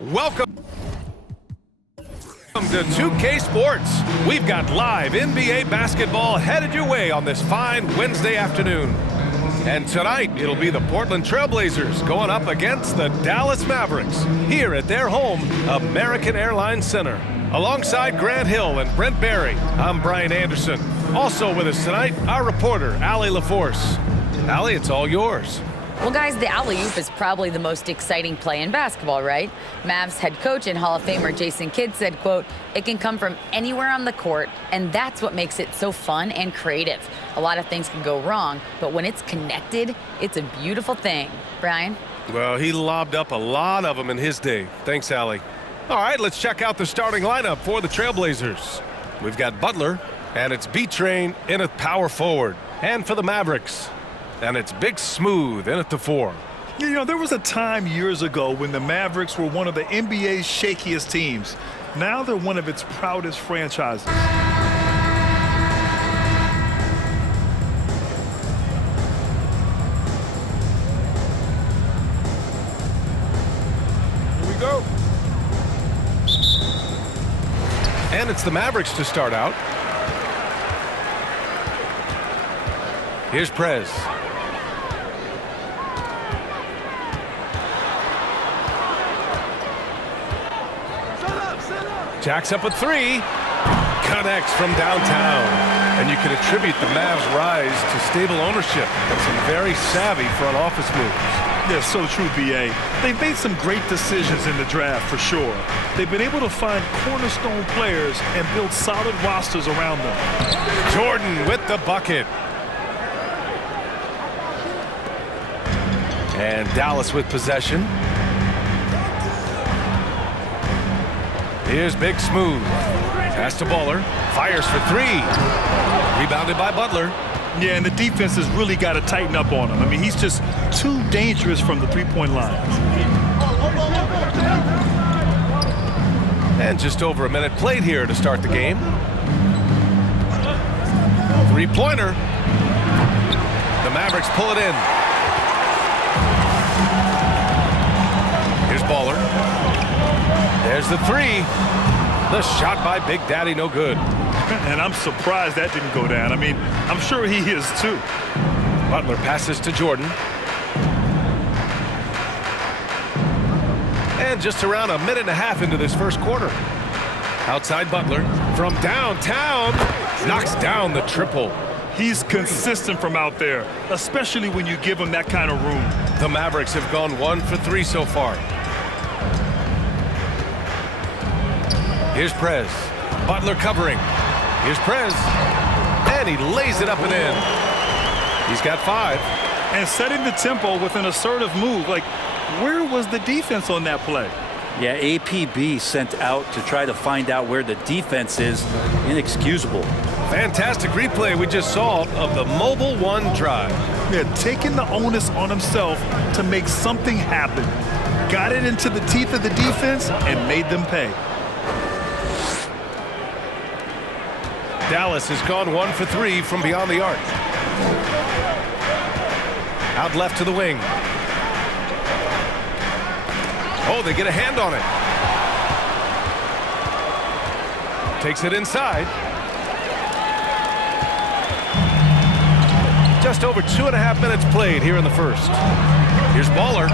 Welcome to 2K Sports. We've got live NBA basketball headed your way on this fine Wednesday afternoon. And tonight, it'll be the Portland Trail Blazers going up against the Dallas Mavericks here at their home, American Airlines Center. Alongside Grant Hill and Brent Barry, I'm Brian Anderson. Also with us tonight, our reporter, Allie LaForce. Allie, it's all yours. Well, guys, the alley-oop is probably the most exciting play in basketball, right? Mavs head coach and Hall of Famer Jason Kidd said, quote, "It can come from anywhere on the court, and that's what makes it so fun and creative. A lot of things can go wrong, but when it's connected, it's a beautiful thing." Brian? Well, he lobbed up a lot of them in his day. Thanks, Allie. All right, let's check out the starting lineup for the Trailblazers. We've got Butler, and it's B-Train in at power forward. And for the Mavericks, and it's Big Smooth in at the 4. You know, there was a time years ago when the Mavericks were one of the NBA's shakiest teams. Now they're one of its proudest franchises. Here we go. And it's the Mavericks to start out. Here's Prez. Jacks up a 3. Connects from downtown. And you can attribute the Mavs' rise to stable ownership and some very savvy front office moves. Yeah, so true, B.A. They've made some great decisions in the draft, for sure. They've been able to find cornerstone players and build solid rosters around them. Jordan with the bucket. And Dallas with possession. Here's Big Smooth. Pass to Butler. Fires for 3. Rebounded by Butler. Yeah, and the defense has really got to tighten up on him. I mean, he's just too dangerous from the three-point line. And just over a minute played here to start the game. Three-pointer. The Mavericks pull it in. Here's Baller. There's the 3. The shot by Big Daddy, no good. And I'm surprised that didn't go down. I mean, I'm sure he is too. Butler passes to Jordan. And just around a minute and a half into this first quarter. Outside Butler from downtown. Knocks down the triple. He's consistent from out there, especially when you give him that kind of room. The Mavericks have gone 1 for 3 so far. Here's Prez. Butler covering. Here's Prez. And he lays it up and in. He's got 5. And setting the tempo with an assertive move. Like, where was the defense on that play? Yeah, APB sent out to try to find out where the defense is. Inexcusable. Fantastic replay we just saw of the Mobile One drive. Yeah, taking the onus on himself to make something happen. Got it into the teeth of the defense and made them pay. Dallas has gone 1 for 3 from beyond the arc. Out left to the wing. Oh, they get a hand on it. Takes it inside. Just over 2.5 minutes played here in the first. Here's Baller.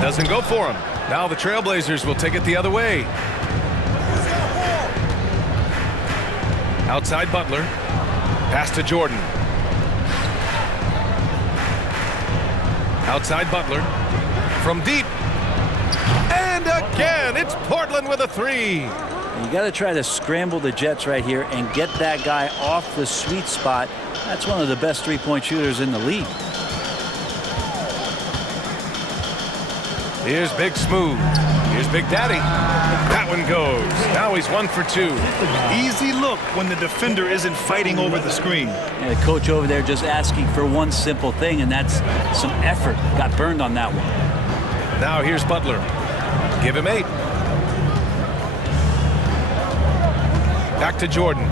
Doesn't go for him. Now the Trailblazers will take it the other way. Outside Butler. Pass to Jordan. Outside Butler. From deep. And again, it's Portland with a 3. You got to try to scramble the Jets right here and get that guy off the sweet spot. That's one of the best three-point shooters in the league. Here's Big Smooth. Here's Big Daddy. That one goes. Now he's 1 for 2. Easy look when the defender isn't fighting over the screen. And the coach over there just asking for one simple thing, and that's some effort. Got burned on that one. Now here's Butler. Give him 8. Back to Jordan.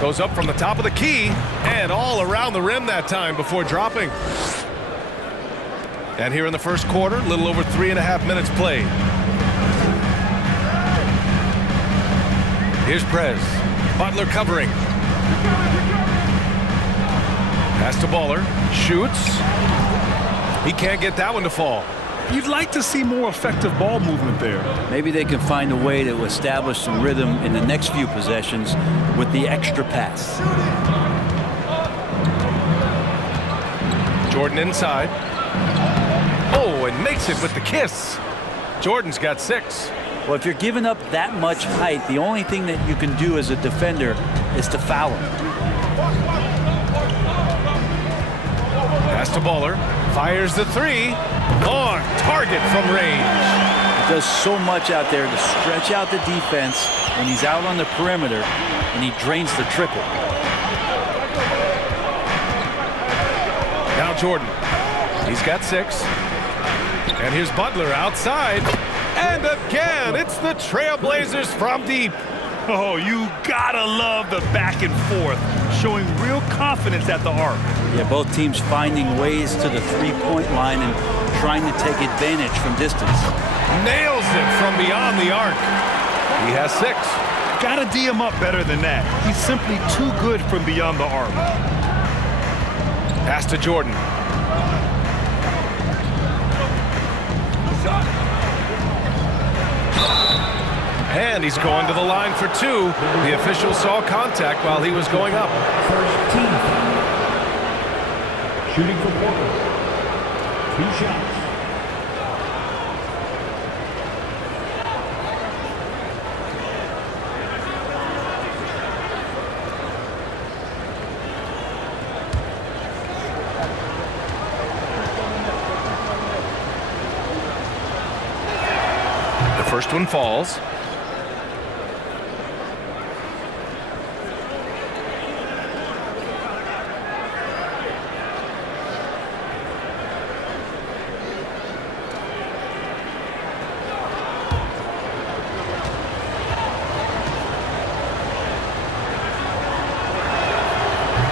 Goes up from the top of the key and all around the rim that time before dropping. And here in the first quarter, a little over 3.5 minutes played. Here's Prez. Butler covering. Pass to Baller. Shoots. He can't get that one to fall. You'd like to see more effective ball movement there. Maybe they can find a way to establish some rhythm in the next few possessions with the extra pass. Jordan inside. Oh, and makes it with the kiss. Jordan's got 6. Well, if you're giving up that much height, the only thing that you can do as a defender is to foul him. Pass to Baller. Fires the 3. On target from range. He does so much out there to stretch out the defense when he's out on the perimeter, and he drains the triple. Now Jordan. He's got 6. And here's Butler outside. And again, it's the Trailblazers from deep. Oh, you gotta love the back and forth, showing real confidence at the arc. Yeah, both teams finding ways to the three-point line and trying to take advantage from distance. Nails it from beyond the arc. He has 6. Gotta D him up better than that. He's simply too good from beyond the arc. Pass to Jordan. And he's going to the line for 2. The official saw contact while he was going up. First team foul. Shooting for Portland. 2 shots. The first one falls.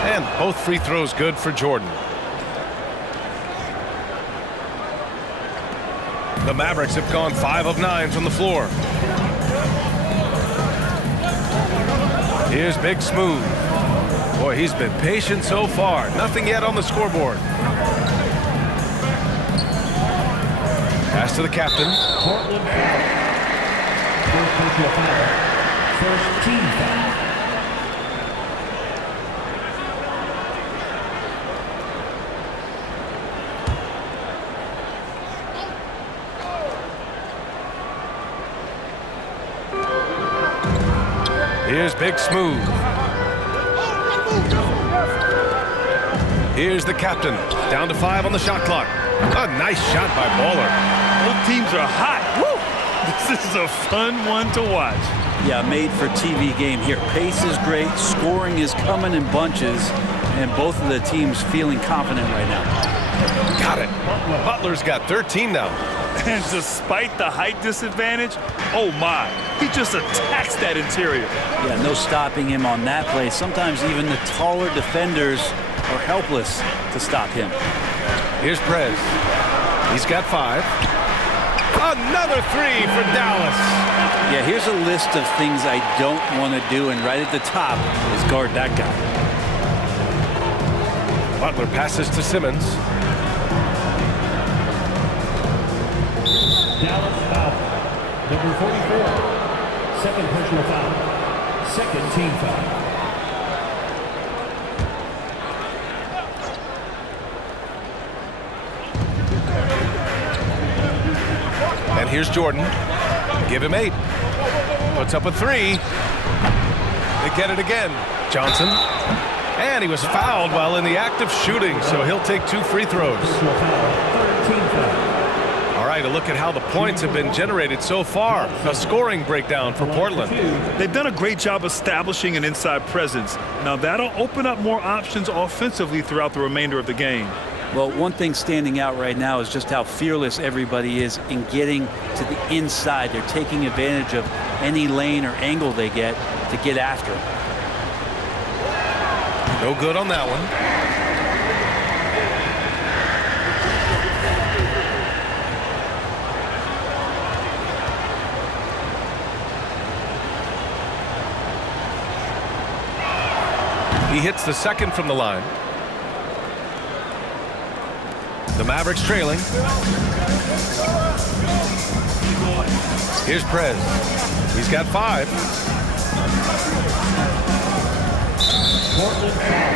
And both free throws good for Jordan. The Mavericks have gone 5 of 9 from the floor. Here's Big Smooth. Boy, he's been patient so far. Nothing yet on the scoreboard. Pass to the captain. Portland foul. First personal foul. First team foul. Here's Big Smooth. Here's the captain. Down to 5 on the shot clock. A nice shot by Baller. Both teams are hot. Woo! This is a fun one to watch. Yeah, made for TV game here. Pace is great, scoring is coming in bunches, and both of the teams feeling confident right now. Got it. Butler's got 13 now. And despite the height disadvantage, oh my, he just attacks that interior. Yeah, no stopping him on that play. Sometimes even the taller defenders are helpless to stop him. Here's Prez. He's got 5. Another 3 for Dallas. Yeah, here's a list of things I don't want to do, and right at the top is guard that guy. Butler passes to Simmons. Dallas foul. Number 44. Second personal foul. Second team foul. And here's Jordan. Give him 8. Puts up a 3. They get it again. Johnson. And he was fouled while in the act of shooting, so he'll take 2 free throws. Personal foul. Third team foul. All right, a look at how the points have been generated so far. A scoring breakdown for Portland. They've done a great job establishing an inside presence. Now that'll open up more options offensively throughout the remainder of the game. Well, one thing standing out right now is just how fearless everybody is in getting to the inside. They're taking advantage of any lane or angle they get to get after it. No good on that one. He hits the second from the line. The Mavericks trailing. Here's Prez. He's got 5. Portland foul.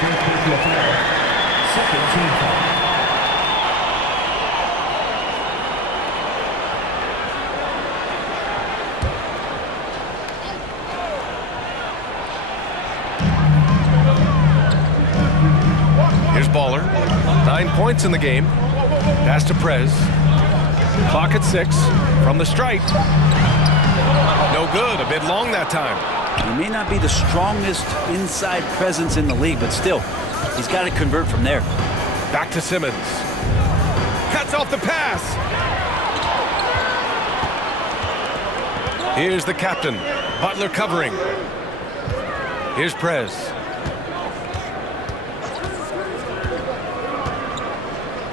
First personal foul. Second team foul. Here's Baller. 9 points in the game. Pass to Prez. Clock at 6 from the stripe. No good. A bit long that time. He may not be the strongest inside presence in the league, but still, he's got to convert from there. Back to Simmons. Cuts off the pass. Here's the captain. Butler covering. Here's Prez.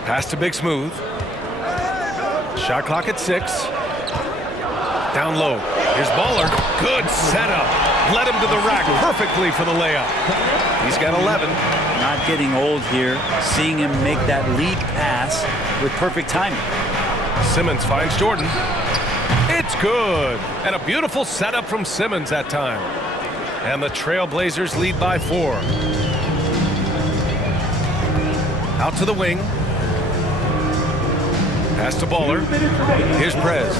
Pass to Big Smooth. Shot clock at 6. Down low. Here's Baller. Good setup. Led him to the rack perfectly for the layup. He's got 11. Not getting old here. Seeing him make that lead pass with perfect timing. Simmons finds Jordan. It's good. And a beautiful setup from Simmons that time. And the Trailblazers lead by 4. Out to the wing. Pass to Baller. Here's Prez.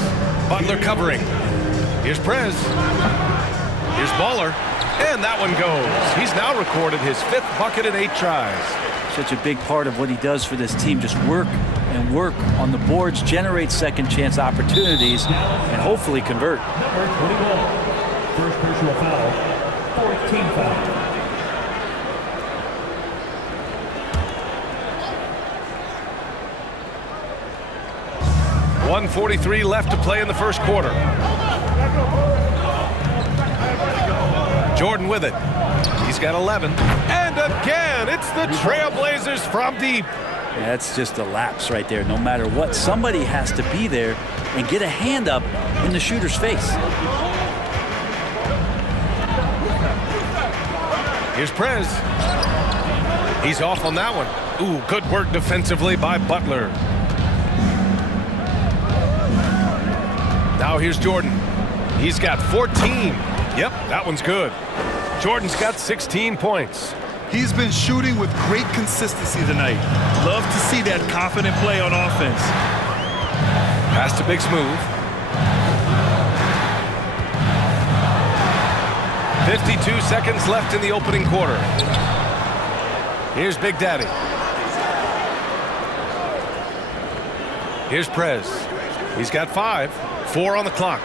Butler covering. Here's Prez. Here's Baller. And that one goes. He's now recorded his 5th bucket in 8 tries. Such a big part of what he does for this team. Just work and work on the boards, generate second chance opportunities, and hopefully convert. Number 21. First personal foul. Fourth team foul. .143 left to play in the first quarter. Jordan with it. He's got 11. And again, it's the Trailblazers from deep. Yeah, that's just a lapse right there. No matter what, somebody has to be there and get a hand up in the shooter's face. Here's Prez. He's off on that one. Ooh, good work defensively by Butler. Now here's Jordan. He's got 14. Yep, that one's good. Jordan's got 16 points. He's been shooting with great consistency tonight. Love to see that confident play on offense. Pass to Big Smooth. 52 seconds left in the opening quarter. Here's Big Daddy. Here's Prez. He's got 5. 4 on the clock.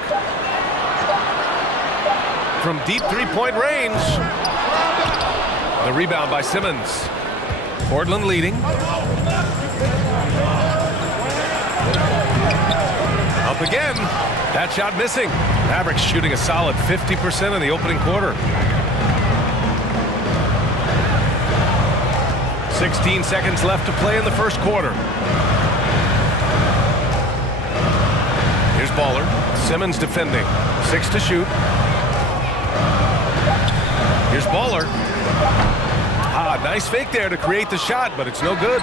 From deep three-point range. The rebound by Simmons. Portland leading. Up again. That shot missing. Mavericks shooting a solid 50% in the opening quarter. 16 seconds left to play in the first quarter. Here's Baller. Simmons defending. 6 to shoot. Here's Baller. Nice fake there to create the shot, but it's no good.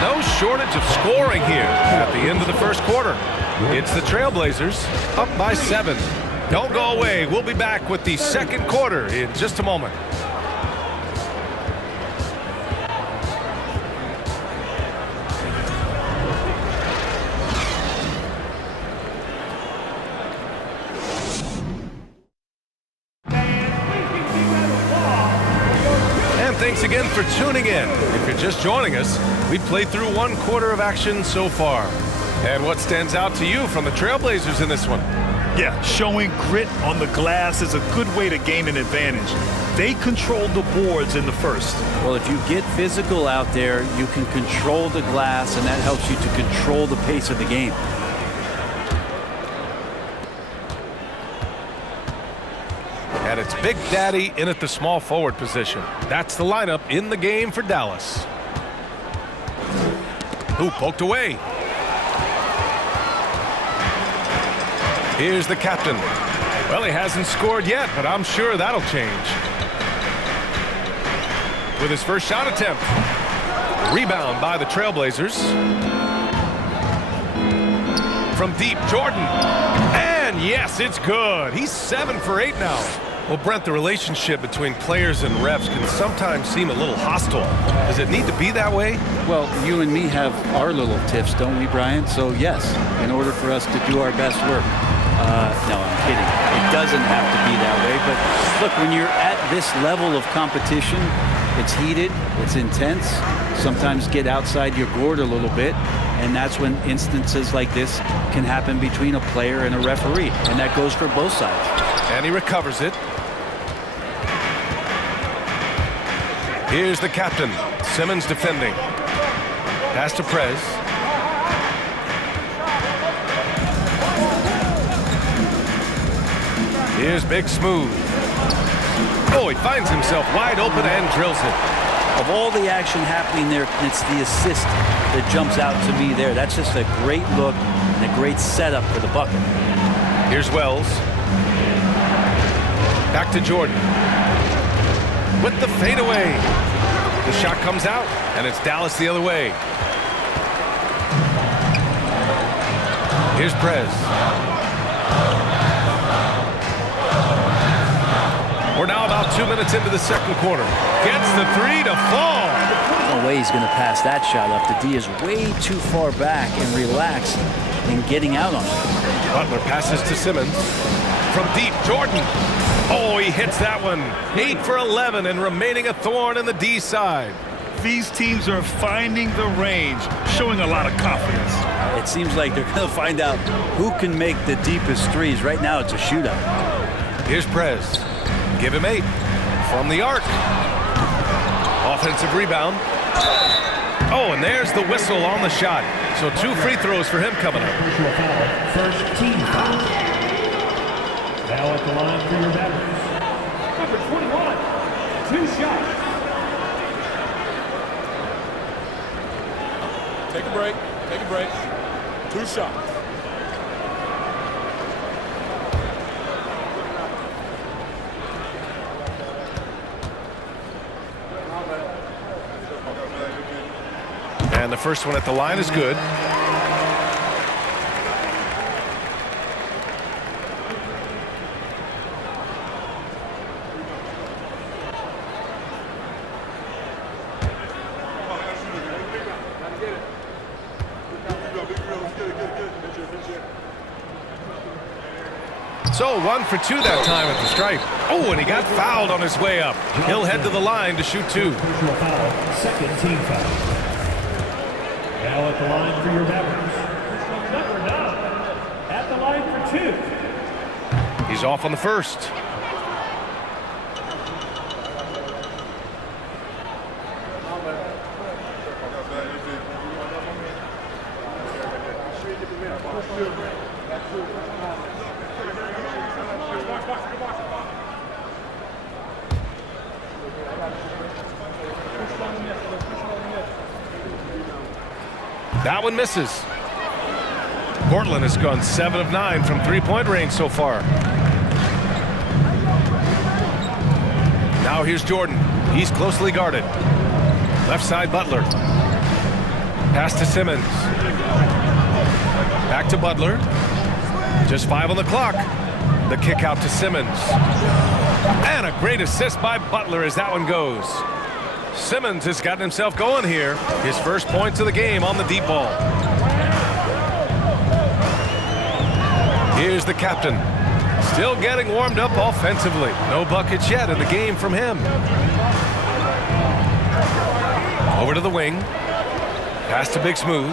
No shortage of scoring here at the end of the first quarter. It's the Trailblazers up by 7. Don't go away. We'll be back with the second quarter in just a moment. Thanks again for tuning in. If you're just joining us, we've played through 1 quarter of action so far. And what stands out to you from the Trailblazers in this one? Yeah, showing grit on the glass is a good way to gain an advantage. They controlled the boards in the first. Well, if you get physical out there, you can control the glass, and that helps you to control the pace of the game. And it's Big Daddy in at the small forward position. That's the lineup in the game for Dallas. Who poked away? Here's the captain. Well, he hasn't scored yet, but I'm sure that'll change. With his first shot attempt. Rebound by the Trailblazers. From deep, Jordan. And yes, it's good. He's 7 for 8 now. Well, Brent, the relationship between players and refs can sometimes seem a little hostile. Does it need to be that way? Well, you and me have our little tiffs, don't we, Brian? So, yes, in order for us to do our best work. No, I'm kidding. It doesn't have to be that way. But look, when you're at this level of competition, it's heated, it's intense, sometimes get outside your gourd a little bit, and that's when instances like this can happen between a player and a referee, and that goes for both sides. And he recovers it. Here's the captain, Simmons defending. Pass to Prez. Here's Big Smooth. Oh, he finds himself wide open and drills it. Of all the action happening there, it's the assist that jumps out to me there. That's just a great look and a great setup for the bucket. Here's Wells. Back to Jordan. With the fadeaway. The shot comes out, and it's Dallas the other way. Here's Prez. We're now about 2 minutes into the second quarter. Gets the three to fall. No way he's going to pass that shot up. The D is way too far back and relaxed in getting out on it. Butler passes to Simmons. From deep, Jordan. Oh, he hits that one. 8 for 11 and remaining a thorn in the D side. These teams are finding the range, showing a lot of confidence. It seems like they're going to find out who can make the deepest threes. Right now, it's a shootout. Here's Prez. Give him 8 from the arc. Offensive rebound. Oh, and there's the whistle on the shot. So 2 free throws for him coming up. Personal foul. First team foul. Now at the line for your Mavericks. Number 21. 2 shots. Take a break. Take a break. 2 shots. And the first one at the line is good. So 1 for 2 that time at the stripe. Oh, and he got fouled on his way up. He'll head to the line to shoot 2. Personal foul. Second team foul. Now at the line for your Mavericks. Number 9. At the line for 2. He's off on the first. That one misses. Portland has gone 7 of 9 from three-point range so far. Now here's Jordan. He's closely guarded. Left side, Butler. Pass to Simmons. Back to Butler. Just 5 on the clock. The kick out to Simmons. And a great assist by Butler as that one goes. Simmons has gotten himself going here. His first points of the game on the deep ball. Here's the captain. Still getting warmed up offensively. No buckets yet in the game from him. Over to the wing. Pass to Big Smooth.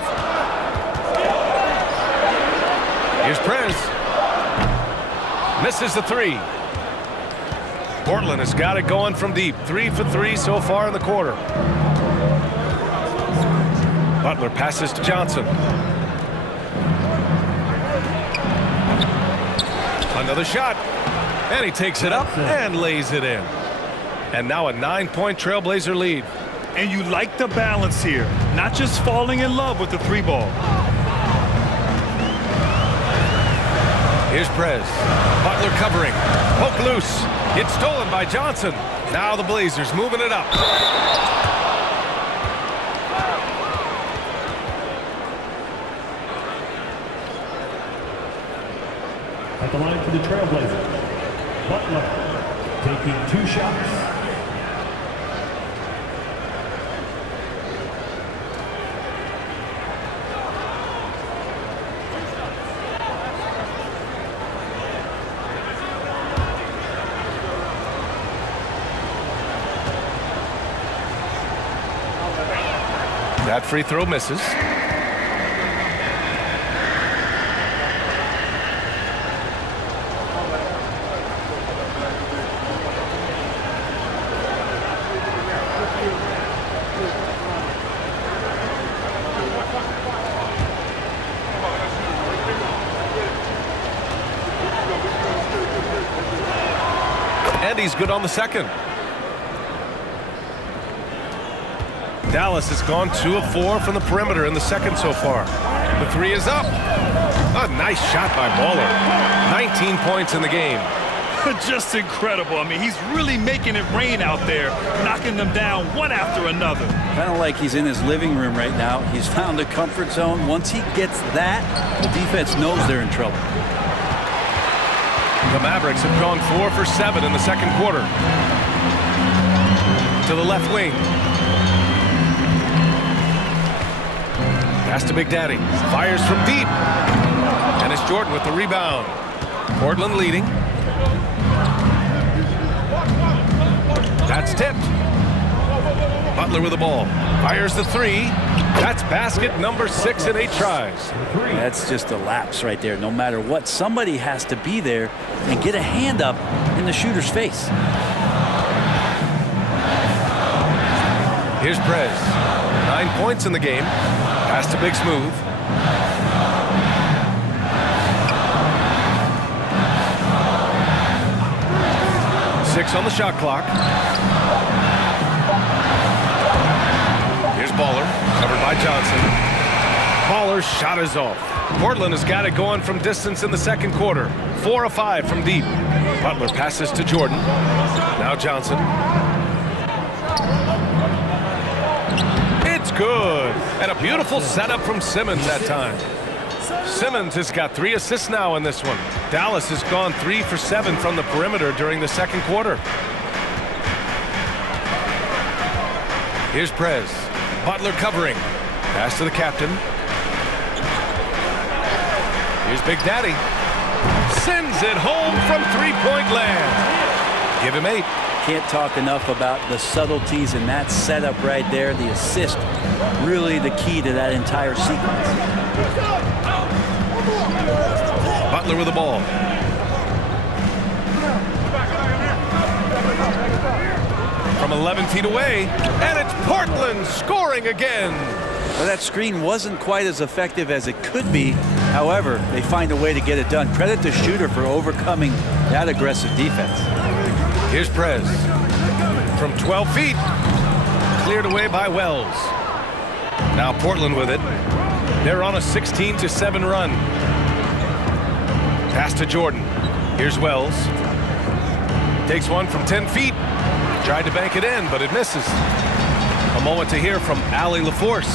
Here's Prez. Misses the 3. Portland has got it going from deep. 3 for 3 so far in the quarter. Butler passes to Johnson. Another shot. And he takes it up and lays it in. And now a 9-point Trailblazer lead. And you like the balance here, not just falling in love with the 3 ball. Here's Prez. Butler covering. Poke loose. It's stolen by Johnson. Now the Blazers moving it up. At the line for the Trailblazers, Butler taking 2 shots. That free throw misses. And he's good on the second. Dallas has gone 2 of 4 from the perimeter in the second so far. The three is up. A nice shot by Baller. 19 points in the game. Just incredible. I mean, he's really making it rain out there, knocking them down one after another. Kind of like he's in his living room right now. He's found a comfort zone. Once he gets that, the defense knows they're in trouble. The Mavericks have gone 4 for 7 in the second quarter. To the left wing. Pass to Big Daddy. Fires from deep. And it's Jordan with the rebound. Portland leading. That's tipped. Butler with the ball. Fires the three. That's basket number 6 in 8 tries. That's just a lapse right there. No matter what, somebody has to be there and get a hand up in the shooter's face. Here's Prez. 9 points in the game. Pass to Big Smooth. Six on the shot clock. Here's Baller, covered by Johnson. Baller's shot is off. Portland has got it going from distance in the second quarter. 4 of 5 from deep. Butler passes to Jordan. Now Johnson. It's good. And a beautiful setup from Simmons that time. Simmons has got 3 assists now in this one. Dallas has gone 3 for 7 from the perimeter during the second quarter. Here's Prez. Butler covering. Pass to the captain. Here's Big Daddy. Sends it home from three-point land. Give him 8. Can't talk enough about the subtleties in that setup right there. The assist, really the key to that entire sequence. Butler with the ball. From 11 feet away, and it's Portland scoring again. Well, that screen wasn't quite as effective as it could be. However, they find a way to get it done. Credit the shooter for overcoming that aggressive defense. Here's Prez. From 12 feet, cleared away by Wells. Now Portland with it. They're on a 16-7 run. Pass to Jordan. Here's Wells. Takes one from 10 feet. Tried to bank it in, but it misses. A moment to hear from Allie LaForce.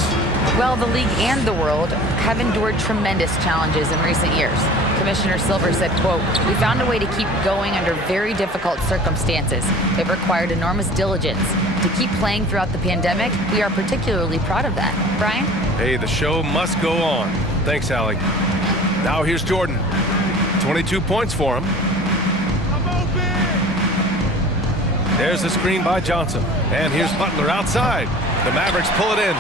Well, the league and the world have endured tremendous challenges in recent years. Commissioner Silver said, quote, "We found a way to keep going under very difficult circumstances. It required enormous diligence. To keep playing throughout the pandemic, we are particularly proud of that." Brian? Hey, the show must go on. Thanks, Allie. Now here's Jordan. 22 points for him. There's the screen by Johnson. And here's Butler outside. The Mavericks pull it in.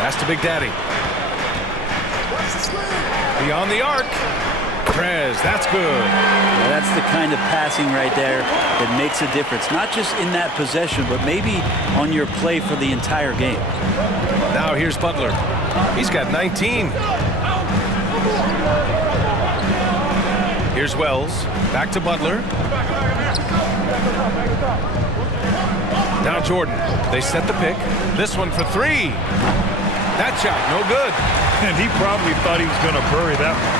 Pass to Big Daddy. Beyond the arc. Prez, that's good. Well, that's the kind of passing right there that makes a difference. Not just in that possession, but maybe on your play for the entire game. Now here's Butler. He's got 19. Here's Wells. Back to Butler. Now Jordan. They set the pick. This one for 3. That shot, no good. And he probably thought he was going to bury that one.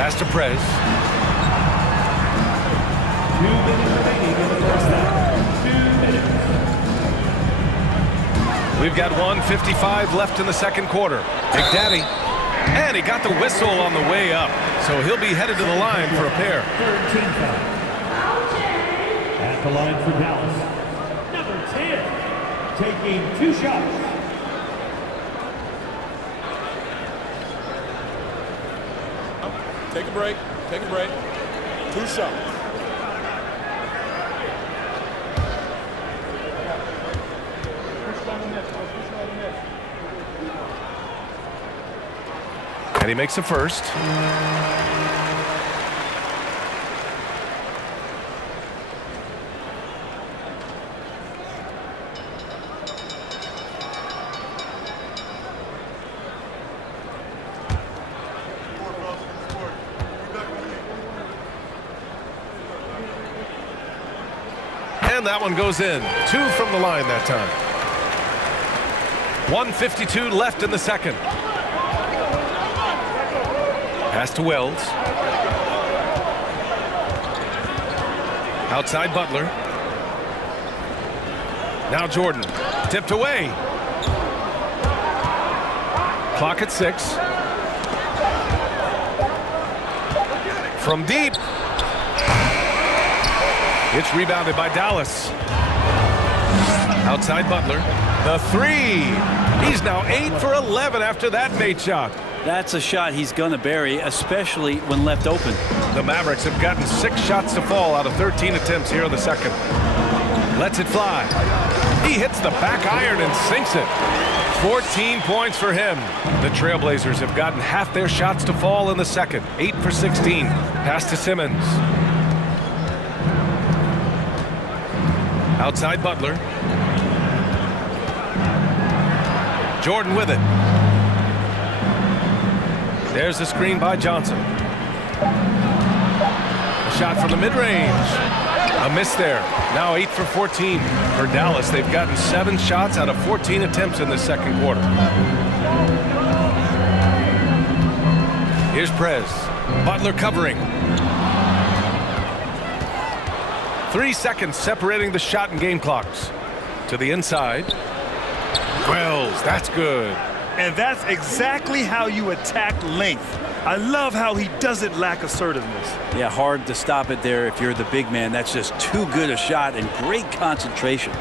Pass to Prez. 2 minutes remaining in the first half. 2 minutes. We've got 1:55 left in the second quarter. Big Daddy. And he got the whistle on the way up. So he'll be headed to the line for a pair. Third team foul. At the line for Dallas. Number 10. Taking 2 shots. Take a break. Take a break. 2 shots. And he makes the first. And that one goes in. 2 from the line that time. 1:52 left in the second. Pass to Wells. Outside Butler. Now Jordan. Tipped away. Clock at 6. From deep. It's rebounded by Dallas. Outside Butler. The 3. He's now 8 for 11 after that Nate shot. That's a shot he's going to bury, especially when left open. The Mavericks have gotten 6 shots to fall out of 13 attempts here in the second. Lets it fly. He hits the back iron and sinks it. 14 points for him. The Trailblazers have gotten half their shots to fall in the second. 8 for 16. Pass to Simmons. Outside Butler. Jordan with it. There's the screen by Johnson. A shot from the mid-range. A miss there. Now 8 for 14 for Dallas. They've gotten 7 shots out of 14 attempts in the second quarter. Here's Prez. Butler covering. 3 seconds separating the shot and game clocks. To the inside. Wells, that's good. And that's exactly how you attack length. I love how he doesn't lack assertiveness. Yeah, hard to stop it there if you're the big man. That's just too good a shot and great concentration.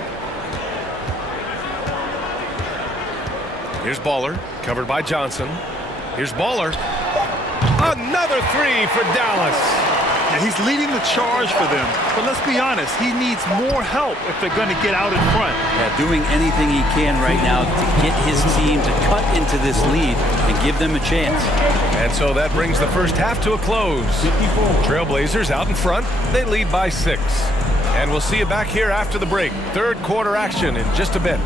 Here's Baller, covered by Johnson. Here's Baller. Another 3 for Dallas. Yeah, he's leading the charge for them. But let's be honest, he needs more help if they're going to get out in front. Yeah, doing anything he can right now to get his team to cut into this lead and give them a chance. And so that brings the first half to a close. Trailblazers out in front. They lead by 6. And we'll see you back here after the break. Third quarter action in just a bit.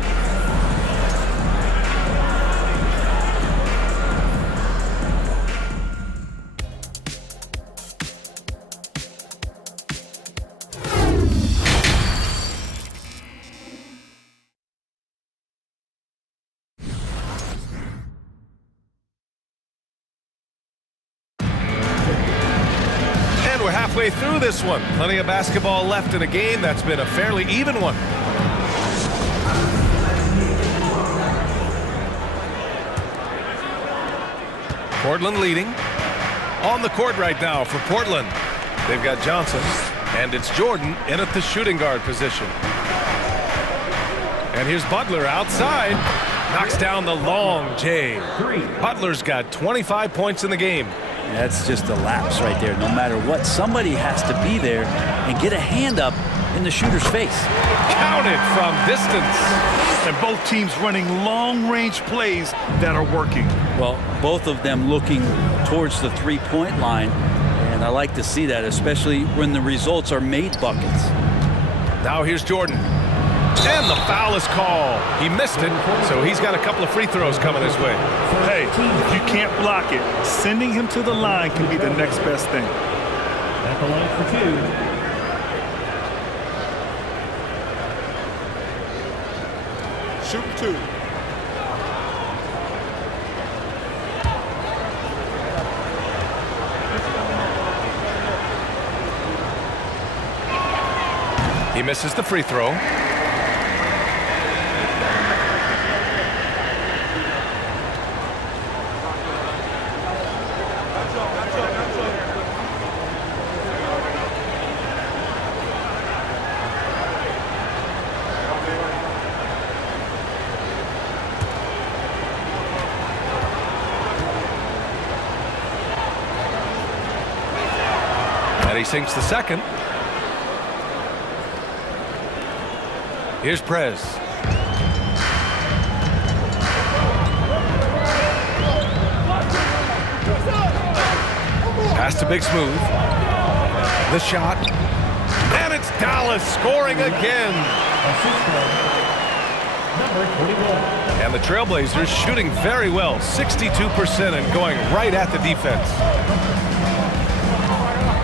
We're halfway through this one. Plenty of basketball left in a game that's been a fairly even one. Portland leading. On the court right now for Portland. They've got Johnson, and it's Jordan in at the shooting guard position. And here's Butler outside. Knocks down the long J. Butler's got 25 points in the game. That's just a lapse right there. No matter what, somebody has to be there and get a hand up in the shooter's face. Counted from distance. And both teams running long-range plays that are working. Well, both of them looking towards the three-point line. And I like to see that, especially when the results are made buckets. Now here's Jordan. And the foul is called. He missed it, so he's got a couple of free throws coming his way. Hey, if you can't block it, sending him to the line can be the next best thing. At the line for 2. Shoot 2. He misses the free throw. And he sinks the second. Here's Prez. Pass to Big Smooth. The shot. And it's Dallas scoring again. And the Trailblazers shooting very well. 62% and going right at the defense.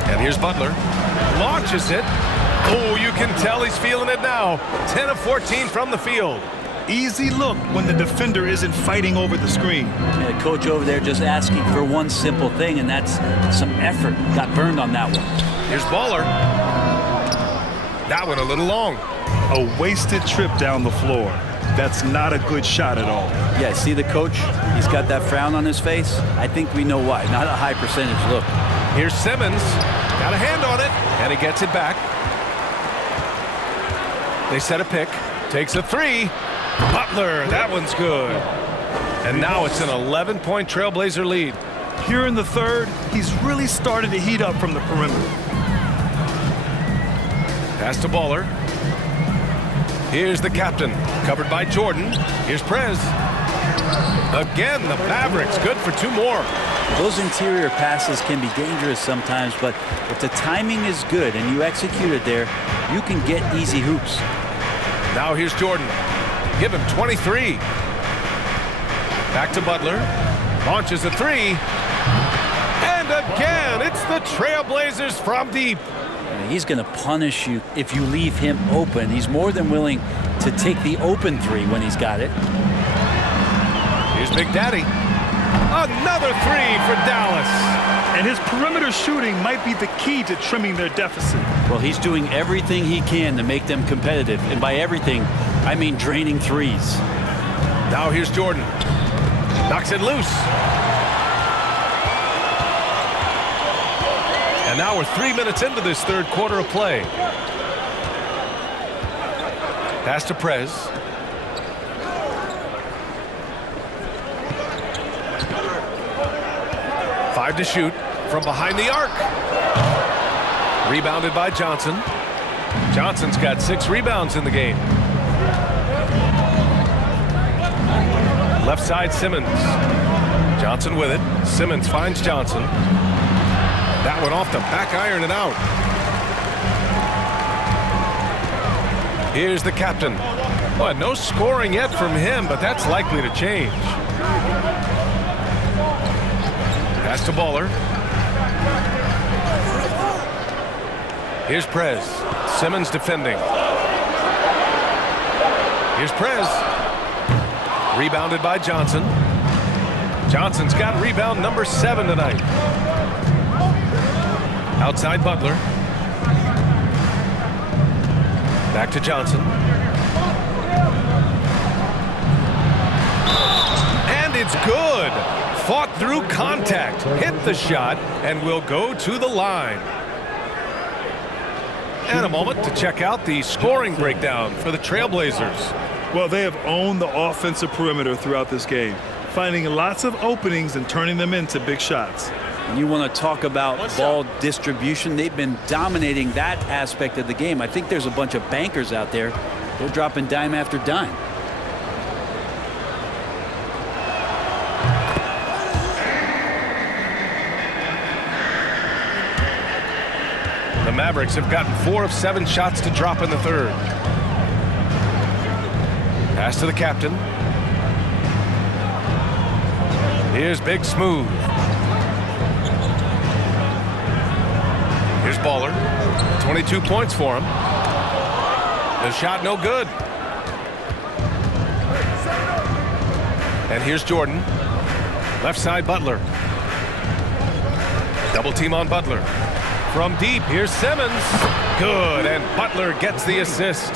And here's Butler. Launches it. Oh, you can tell he's feeling it now. 10 of 14 from the field. Easy look when the defender isn't fighting over the screen. Yeah, coach over there just asking for one simple thing, and that's some effort. Got burned on that one. Here's Baller. That one a little long. A wasted trip down the floor. That's not a good shot at all. Yeah, see the coach? He's got that frown on his face. I think we know why. Not a high percentage look. Here's Simmons. Got a hand on it, and he gets it back. They set a pick. Takes a three. Butler, that one's good. And now it's an 11-point Trailblazer lead. Here in the third, he's really started to heat up from the perimeter. Pass to Baller. Here's the captain, covered by Jordan. Here's Prez. Again, the Mavericks, good for two more. Those interior passes can be dangerous sometimes, but if the timing is good and you execute it there, you can get easy hoops. Now here's Jordan. Give him 23. Back to Butler. Launches a three. And again, it's the Trailblazers from deep. He's going to punish you if you leave him open. He's more than willing to take the open three when he's got it. Here's Big Daddy. Another three for Dallas. And his perimeter shooting might be the key to trimming their deficit. Well, he's doing everything he can to make them competitive. And by everything, I mean draining threes. Now here's Jordan. Knocks it loose. And now we're 3 minutes into this third quarter of play. Pass to Prez. Five to shoot from behind the arc. Rebounded by Johnson. Johnson's got 6 rebounds in the game. Left side, Simmons. Johnson with it. Simmons finds Johnson. That one off the back iron and out. Here's the captain. Well, no scoring yet from him, but that's likely to change. Pass to Baller. Here's Prez. Simmons defending. Here's Prez. Rebounded by Johnson. Johnson's got rebound number 7 tonight. Outside Butler. Back to Johnson. And it's good. Fought through contact, hit the shot, and will go to the line. And a moment to check out the scoring breakdown for the Trailblazers. Well, they have owned the offensive perimeter throughout this game, finding lots of openings and turning them into big shots. And you want to talk about ball distribution. They've been dominating that aspect of the game. I think there's a bunch of bankers out there. They're dropping dime after dime. The Mavericks have gotten 4 of 7 shots to drop in the third. Pass to the captain. Here's Big Smooth. Here's Baller. 22 points for him. The shot no good. And here's Jordan. Left side Butler. Double team on Butler. From deep, here's Simmons. Good, and Butler gets the assist.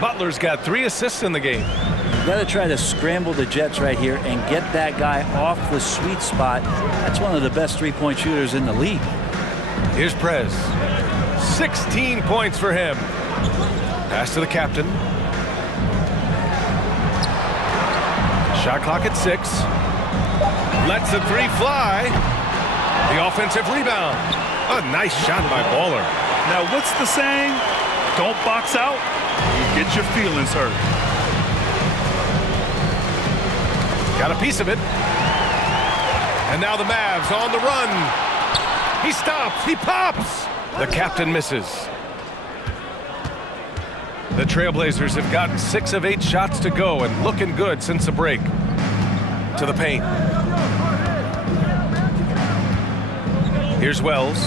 Butler's got 3 assists in the game. You got to try to scramble the Jets right here and get that guy off the sweet spot. That's one of the best three-point shooters in the league. Here's Prez. 16 points for him. Pass to the captain. Shot clock at 6. Lets the 3 fly. The offensive rebound. A nice shot by Baller. Now, what's the saying? Don't box out. You get your feelings hurt. Got a piece of it. And now the Mavs on the run. He stops. He pops. The captain misses. The Trailblazers have gotten 6 of 8 shots to go and looking good since the break. To the paint. Here's Wells.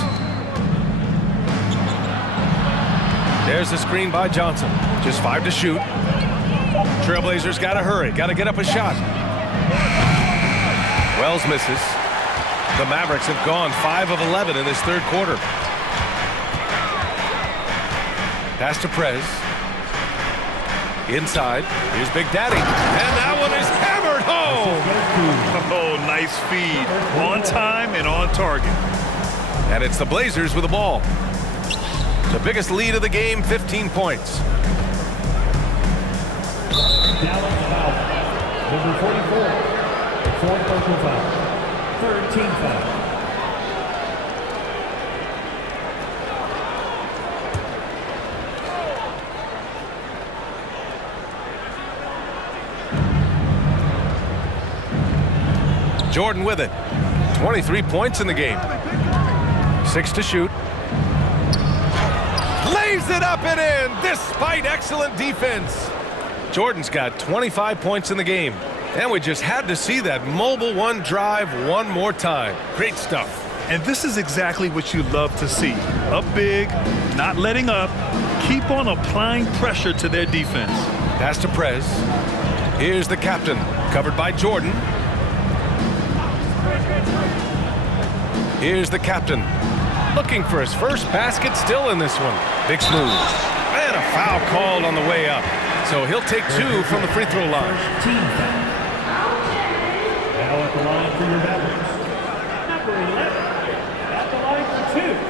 There's the screen by Johnson. Just 5 to shoot. Trailblazers got to hurry. Got to get up a shot. Wells misses. The Mavericks have gone 5 of 11 in this third quarter. Pass to Prez. Inside. Here's Big Daddy. And that one is hammered home. Oh, nice feed. On time and on target. And it's the Blazers with the ball. The biggest lead of the game, 15 points. Dallas foul. Number 44. Fourth personal foul. Third team foul. Jordan with it. 23 points in the game. 6 to shoot. Lays it up and in despite excellent defense. Jordan's got 25 points in the game. And we just had to see that mobile one drive one more time. Great stuff. And this is exactly what you love to see. Up big, not letting up, keep on applying pressure to their defense. Pass to Prez. Here's the captain, covered by Jordan. Here's the captain, looking for his first basket still in this one. Big smooth. And a foul called on the way up. So he'll take 2 from the free throw line. Team foul. Now at the line for your Mavericks. Number 11. At the line for 2.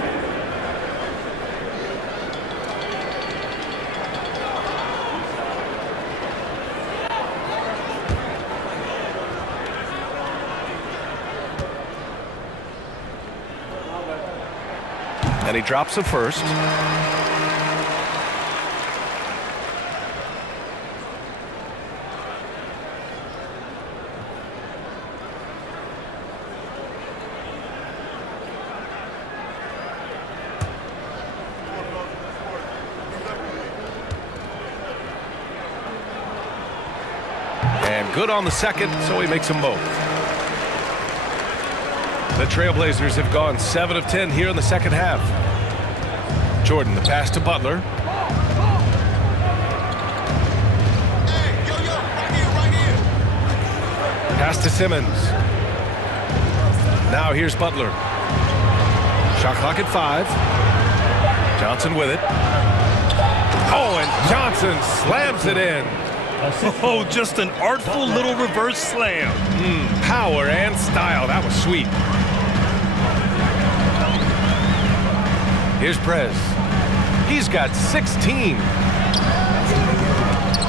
And he drops the first. And good on the second, so he makes them both. The Trailblazers have gone 7 of 10 here in the second half. Jordan, the pass to Butler. Pass to Simmons. Now here's Butler. Shot clock at 5. Johnson with it. Oh, and Johnson slams it in. Oh, just an artful little reverse slam. Power and style. That was sweet. Here's Prez. He's got 16.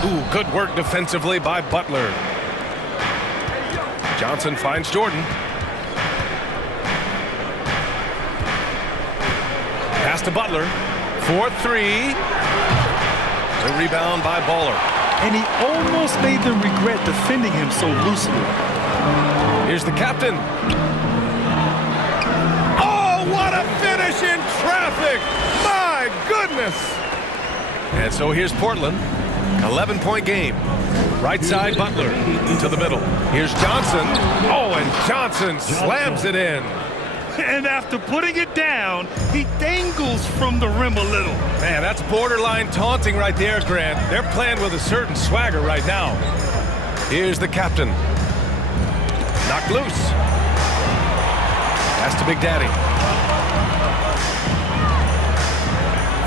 Ooh, good work defensively by Butler. Johnson finds Jordan. Pass to Butler. 4-3. The rebound by Baller. And he almost made them regret defending him so loosely. Here's the captain. Oh, what a finish in traffic! My goodness! And so here's Portland. 11-point game. Right side, Butler to the middle. Here's Johnson. Oh, and Johnson slams it in. And after putting it down, he dangles from the rim a little. Man, that's borderline taunting right there, Grant. They're playing with a certain swagger right now. Here's the captain. Knocked loose. Pass to Big Daddy.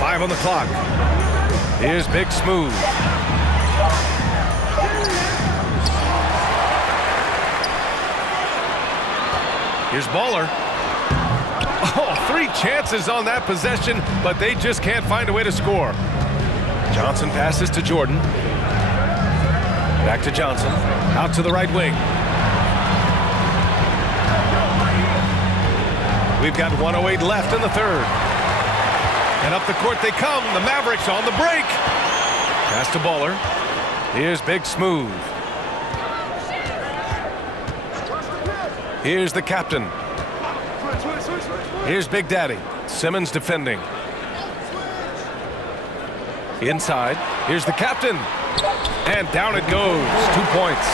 5 on the clock. Here's Big Smooth. Here's Baller. Oh, 3 chances on that possession, but they just can't find a way to score. Johnson passes to Jordan. Back to Johnson. Out to the right wing. We've got 1:08 left in the third. And up the court they come. The Mavericks on the break. Pass to Baller. Here's Big Smooth. Here's the captain. Here's Big Daddy. Simmons defending. Inside. Here's the captain. And down it goes. 2 points.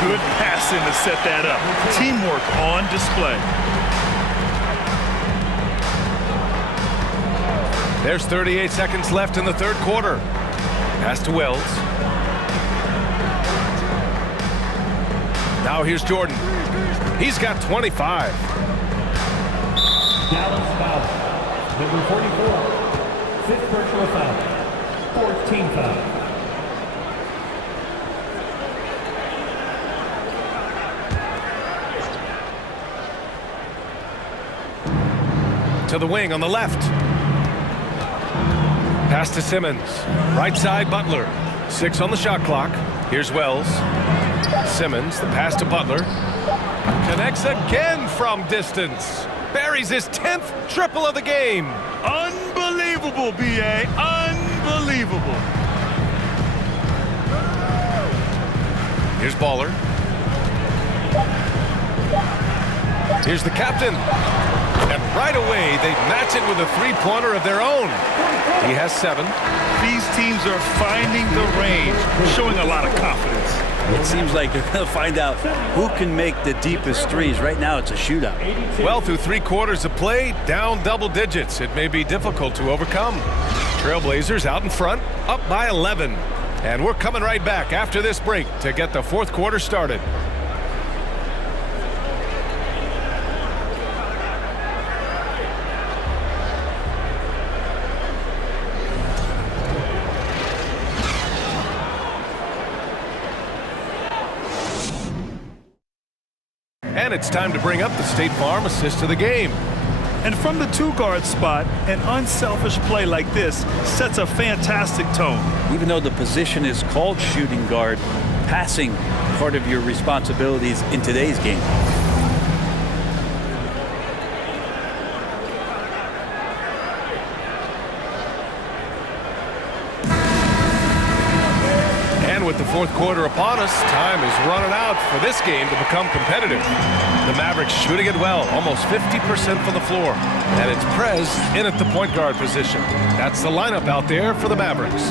Good passing to set that up. Teamwork on display. There's 38 seconds left in the third quarter. Pass to Wells. Now here's Jordan. He's got 25. Dallas foul. Number 44. 5th personal foul. 4th team foul. To the wing on the left. Pass to Simmons. Right side, Butler. 6 on the shot clock. Here's Wells. Simmons, the pass to Butler. Connects again from distance. Buries his 10th triple of the game. Unbelievable, B.A. Unbelievable. Here's Baller. Here's the captain. And right away, they match it with a three-pointer of their own. He has 7. These teams are finding the range, showing a lot of confidence. It seems like they're going to find out who can make the deepest threes. Right now, it's a shootout. Well, through 3 quarters of play, down double digits. It may be difficult to overcome. Trailblazers out in front, up by 11. And we're coming right back after this break to get the fourth quarter started. And it's time to bring up the State Farm assist of the game. And from the 2-guard spot, an unselfish play like this sets a fantastic tone. Even though the position is called shooting guard, passing part of your responsibilities in today's game. And with the fourth quarter upon us, time is running out for this game to become competitive. The Mavericks shooting it well, almost 50% from the floor. And it's Prez in at the point guard position. That's the lineup out there for the Mavericks.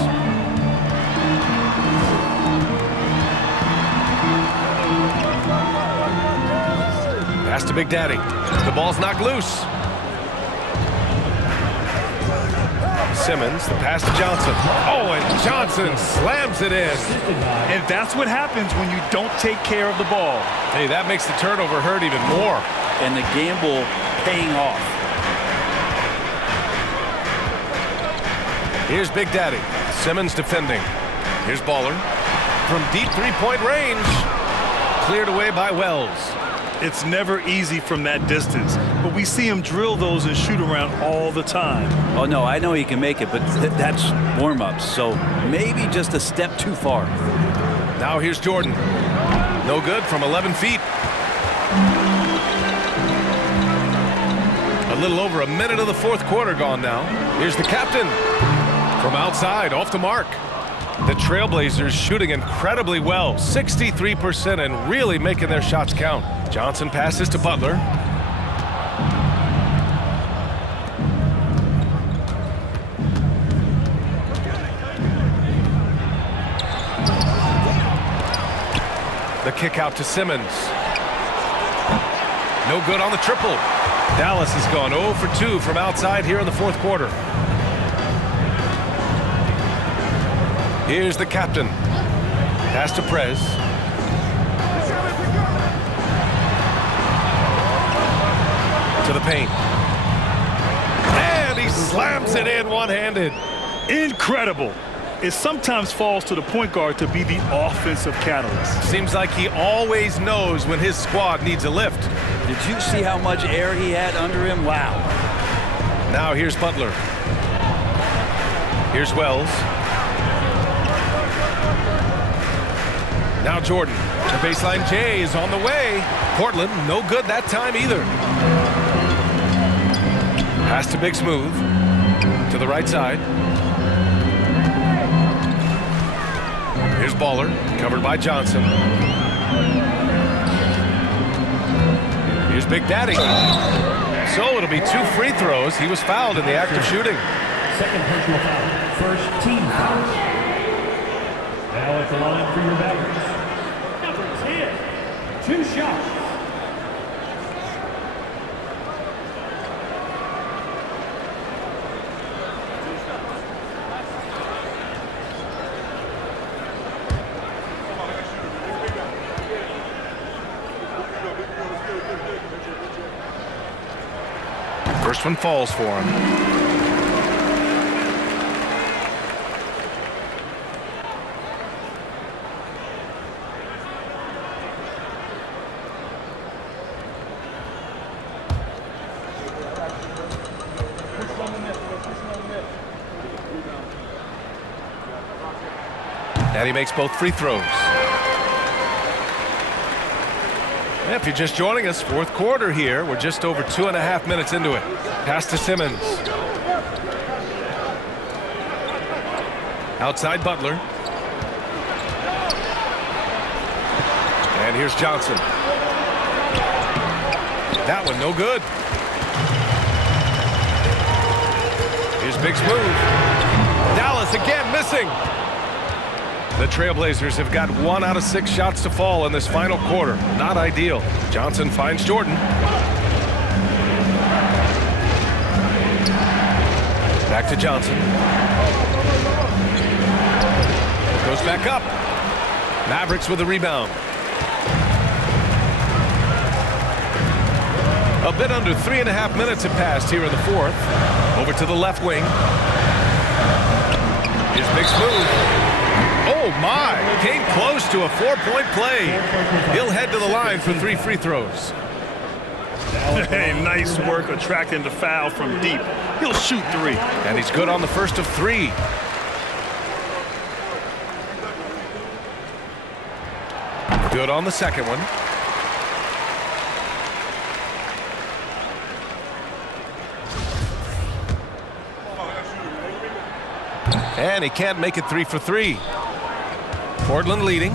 Pass to Big Daddy. The ball's knocked loose. Simmons, the pass to Johnson. Oh, and Johnson slams it in. And that's what happens when you don't take care of the ball. Hey, that makes the turnover hurt even more. And the gamble paying off. Here's Big Daddy. Simmons defending. Here's Baller. From deep three-point range. Cleared away by Wells. It's never easy from that distance, but we see him drill those and shoot around all the time. Oh, no, I know he can make it, but that's warm-ups, so maybe just a step too far. Now here's Jordan. No good from 11 feet. A little over a minute of the fourth quarter gone now. Here's the captain. From outside, off the mark. The Trailblazers shooting incredibly well, 63%, and really making their shots count. Johnson passes to Butler. The kick out to Simmons. No good on the triple. Dallas has gone 0 for 2 from outside here in the fourth quarter. Here's the captain. Pass to Prez. To the paint. And he slams it in one-handed. Incredible. It sometimes falls to the point guard to be the offensive catalyst. Seems like he always knows when his squad needs a lift. Did you see how much air he had under him? Wow. Now here's Butler. Here's Wells. Now Jordan. The baseline J is on the way. Portland, no good that time either. Pass to Big Smooth. To the right side. Here's Baller, covered by Johnson. Here's Big Daddy. So it'll be 2 free throws. He was fouled in the act of shooting. Second personal foul. First team foul. Now at the line for your Mavericks. Number 10. 2 shots. First one falls for him. And he makes both free throws. If you're just joining us, fourth quarter here. We're just over 2.5 minutes into it. Pass to Simmons. Outside Butler. And here's Johnson. That one no good. Here's Big Smooth. Dallas again missing. The Trailblazers have got 1 out of 6 shots to fall in this final quarter. Not ideal. Johnson finds Jordan. Back to Johnson. Goes back up. Mavericks with the rebound. A bit under 3.5 minutes have passed here in the fourth. Over to the left wing. Here's Big Smooth. Oh my, came close to a 4-point play. He'll head to the line for 3 free throws. Hey, nice work attracting the foul from deep. He'll shoot 3. And he's good on the first of 3. Good on the second one. And he can't make it 3 for 3. Portland leading.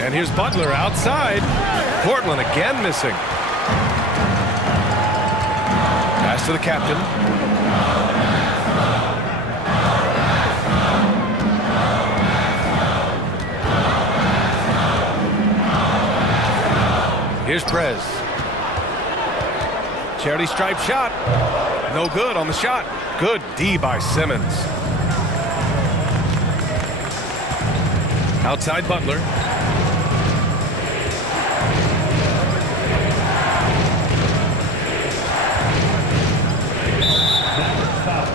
And here's Butler outside. Portland again missing. Pass to the captain. Here's Prez. Charity stripe shot. No good on the shot. Good D by Simmons. Outside Butler. Foul.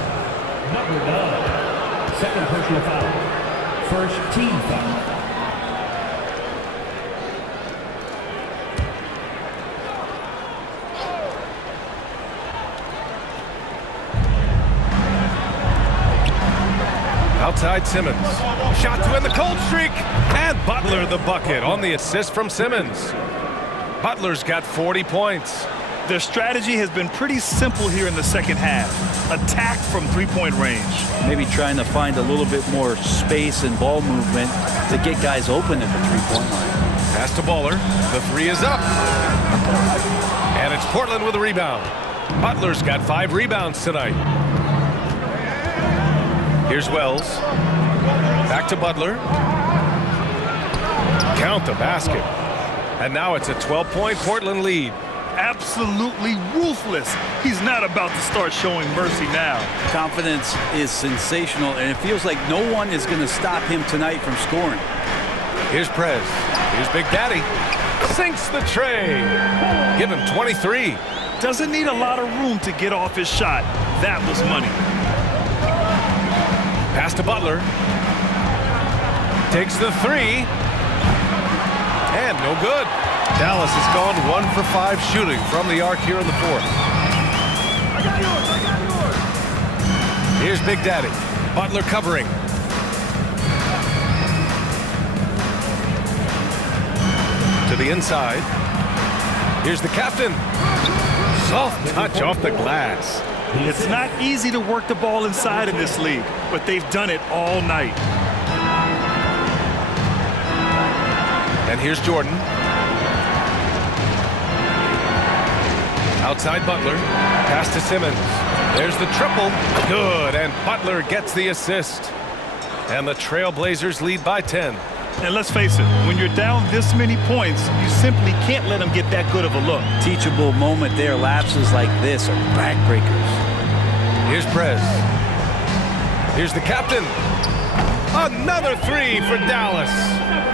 Number 9. Second personal foul. First team foul. Outside Simmons. Shot to end the cold streak. And Butler the bucket on the assist from Simmons. Butler's got 40 points. Their strategy has been pretty simple here in the second half. Attack from 3-point range. Maybe trying to find a little bit more space and ball movement to get guys open at the 3-point line. Pass to Baller. The 3 is up. And it's Portland with a rebound. Butler's got 5 rebounds tonight. Here's Wells. Back to Butler. Count the basket. And now it's a 12-point Portland lead. Absolutely ruthless. He's not about to start showing mercy now. Confidence is sensational, and it feels like no one is going to stop him tonight from scoring. Here's Prez. Here's Big Daddy. Sinks the tray. Give him 23. Doesn't need a lot of room to get off his shot. That was money. Pass to Butler. Takes the three. And no good. Dallas has gone 1 for 5 shooting from the arc here in the fourth. Here's Big Daddy. Butler covering. To the inside. Here's the captain. Soft touch off the glass. It's not easy to work the ball inside in this league, but they've done it all night. And here's Jordan. Outside Butler. Pass to Simmons. There's the triple. Good. And Butler gets the assist. And the Trailblazers lead by 10. And let's face it, when you're down this many points, you simply can't let them get that good of a look. Teachable moment there. Lapses like this are backbreakers. Here's Prez. Here's the captain. Another three for Dallas.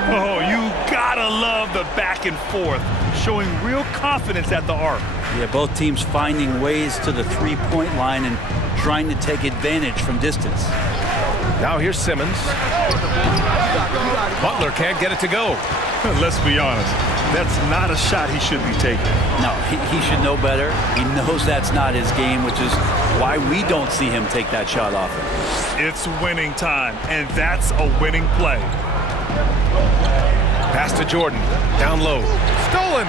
Oh, you gotta love the back and forth, showing real confidence at the arc. Yeah, both teams finding ways to the three-point line and trying to take advantage from distance. Now here's Simmons. Butler can't get it to go. Let's be honest, that's not a shot he should be taking. No, he should know better. He knows that's not his game, which is why we don't see him take that shot often. It's winning time, and that's a winning play. Pass to Jordan. Down low. Stolen.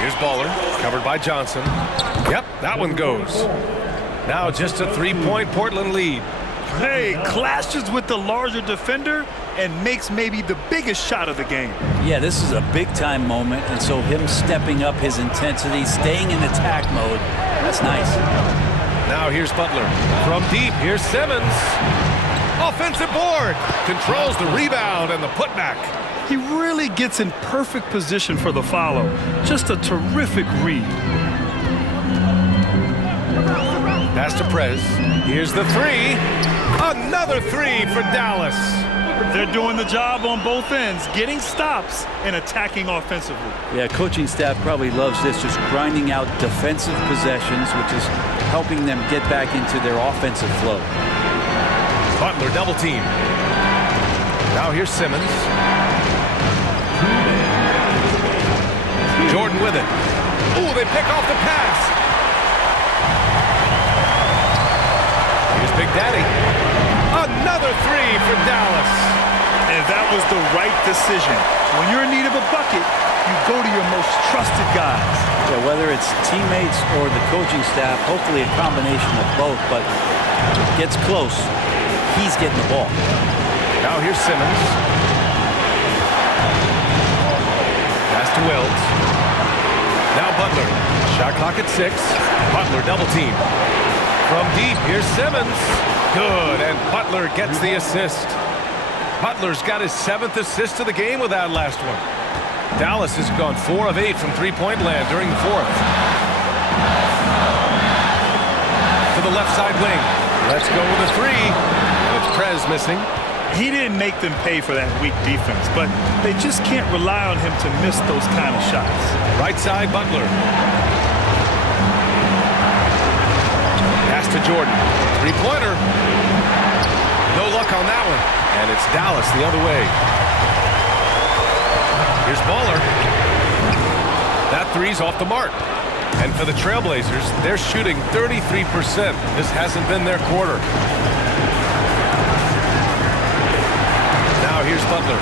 Here's Baller. Covered by Johnson. Yep, that one goes. Now just a three-point Portland lead. Hey, clashes with the larger defender and makes maybe the biggest shot of the game. Yeah, this is a big-time moment, and so him stepping up his intensity, staying in attack mode, that's nice. Now here's Butler. From deep, here's Simmons. Offensive board. Controls the rebound and the putback. He really gets in perfect position for the follow. Just a terrific read. Pass to Prez. Here's the three. Another three for Dallas. They're doing the job on both ends, getting stops and attacking offensively. Yeah, coaching staff probably loves this, just grinding out defensive possessions, which is helping them get back into their offensive flow. Butler double team. Now here's Simmons. Jordan with it. Ooh, they pick off the pass. Here's Big Daddy. Another three for Dallas. And that was the right decision. When you're in need of a bucket, you go to your most trusted guys. Yeah, whether it's teammates or the coaching staff, hopefully a combination of both, but gets close, he's getting the ball. Now here's Simmons. Pass to Wells. Now Butler. Shot clock at 6. Butler double team. From deep, here's Simmons. Good, and Butler gets the assist. Butler's got his 7th assist of the game with that last one. Dallas has gone 4 of 8 from three-point land during the fourth. To the left side wing. Let's go with a three. It's Prez missing. He didn't make them pay for that weak defense, but they just can't rely on him to miss those kind of shots. Right side, Butler. Pass to Jordan. Three-pointer. No luck on that one. And it's Dallas the other way. Here's Baller. That three's off the mark. And for the Trailblazers, they're shooting 33%. This hasn't been their quarter. Now here's Butler.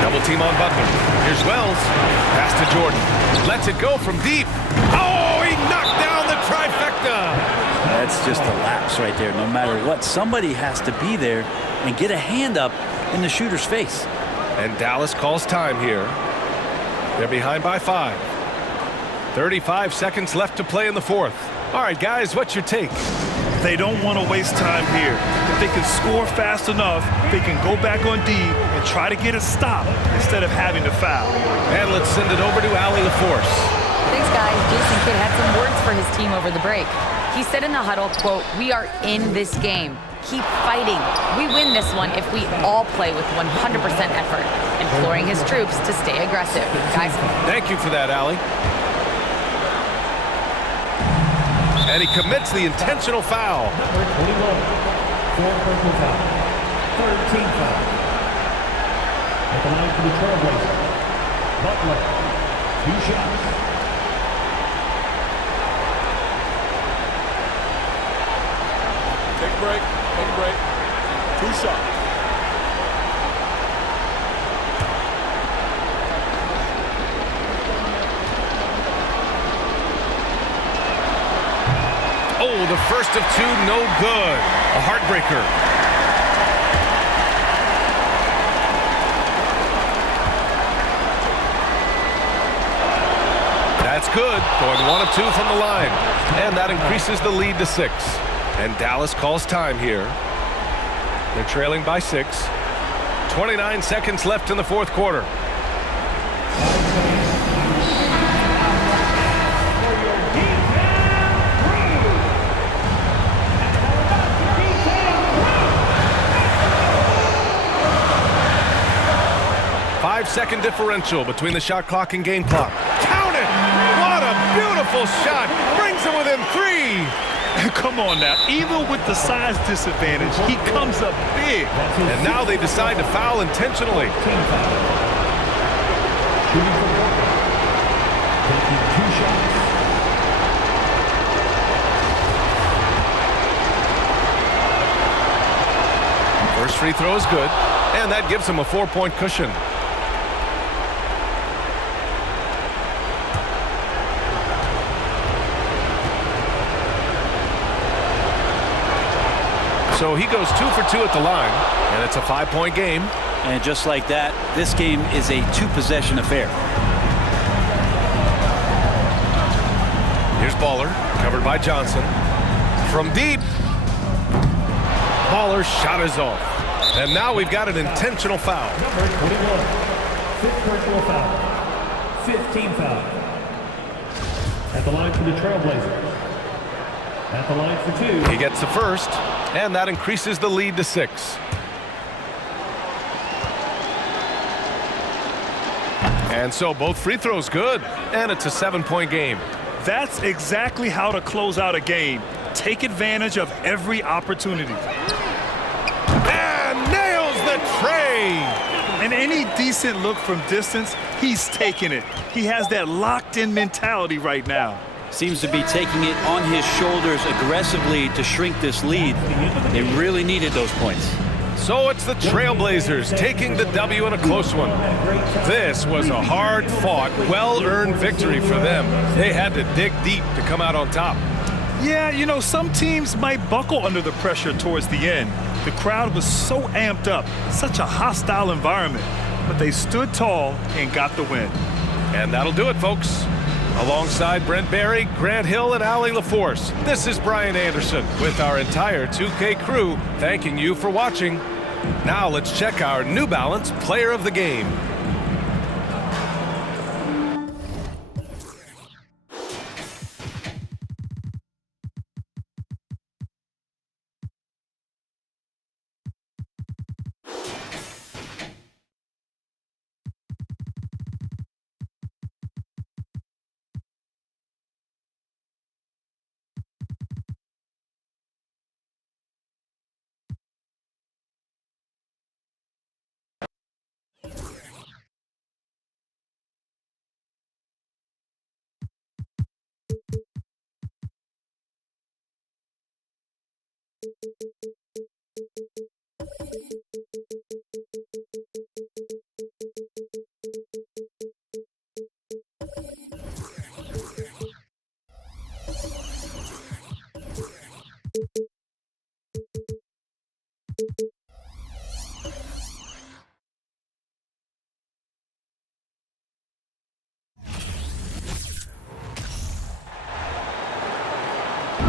Double team on Butler. Here's Wells. Pass to Jordan. Lets it go from deep. Oh, he knocked down the trifecta. That's just a lapse right there. No matter what, somebody has to be there and get a hand up in the shooter's face. And Dallas calls time here. They're behind by 5. 35 seconds left to play in the fourth. All right, guys, what's your take? They don't want to waste time here. If they can score fast enough, they can go back on D and try to get a stop instead of having to foul. And let's send it over to Allie LaForce. Thanks, guys. Jason Kidd had some words for his team over the break. He said in the huddle, quote, "We are in this game. Keep fighting. We win this one if we all play with 100% effort," imploring his troops to stay aggressive. Guys. Thank you for that, Allie. And he commits the intentional foul. Number 21, 4 personal foul. Third team foul. At the line for the Trailblazers, Butler, 2 shots. Take a break. Take a break. 2 shots. Oh, the first of 2, no good. A heartbreaker. That's good. Going 1 of 2 from the line. And that increases the lead to 6. And Dallas calls time here. They're trailing by 6. 29 seconds left in the fourth quarter. Five-second differential between the shot clock and game clock. Count it! What a beautiful shot! Brings it within 3. Come on now. Even with the size disadvantage, he comes up big. And now they decide to foul intentionally. Team foul. Shooting for Walker. Taking 2 shots. First free throw is good, and that gives him a 4-point cushion. So he goes 2 for 2 at the line, and it's a 5-point game. And just like that, this game is a 2-possession affair. Here's Baller, covered by Johnson. From deep. Baller's shot is off. And now we've got an intentional foul. Number 21, 5th personal foul. 5th team foul. At the line for the Trailblazers. At the line for 2. He gets the first, and that increases the lead to 6. And so both free throws good, and it's a 7-point game. That's exactly how to close out a game. Take advantage of every opportunity. And nails the tray! And any decent look from distance, he's taking it. He has that locked-in mentality right now. Seems to be taking it on his shoulders aggressively to shrink this lead. They really needed those points. So it's the Trailblazers taking the W in a close one. This was a hard-fought, well-earned victory for them. They had to dig deep to come out on top. Yeah, you know, some teams might buckle under the pressure towards the end. The crowd was so amped up, such a hostile environment. But they stood tall and got the win. And that'll do it, folks. Alongside Brent Barry, Grant Hill, and Allie LaForce, this is Brian Anderson with our entire 2K crew thanking you for watching. Now let's check our New Balance Player of the Game.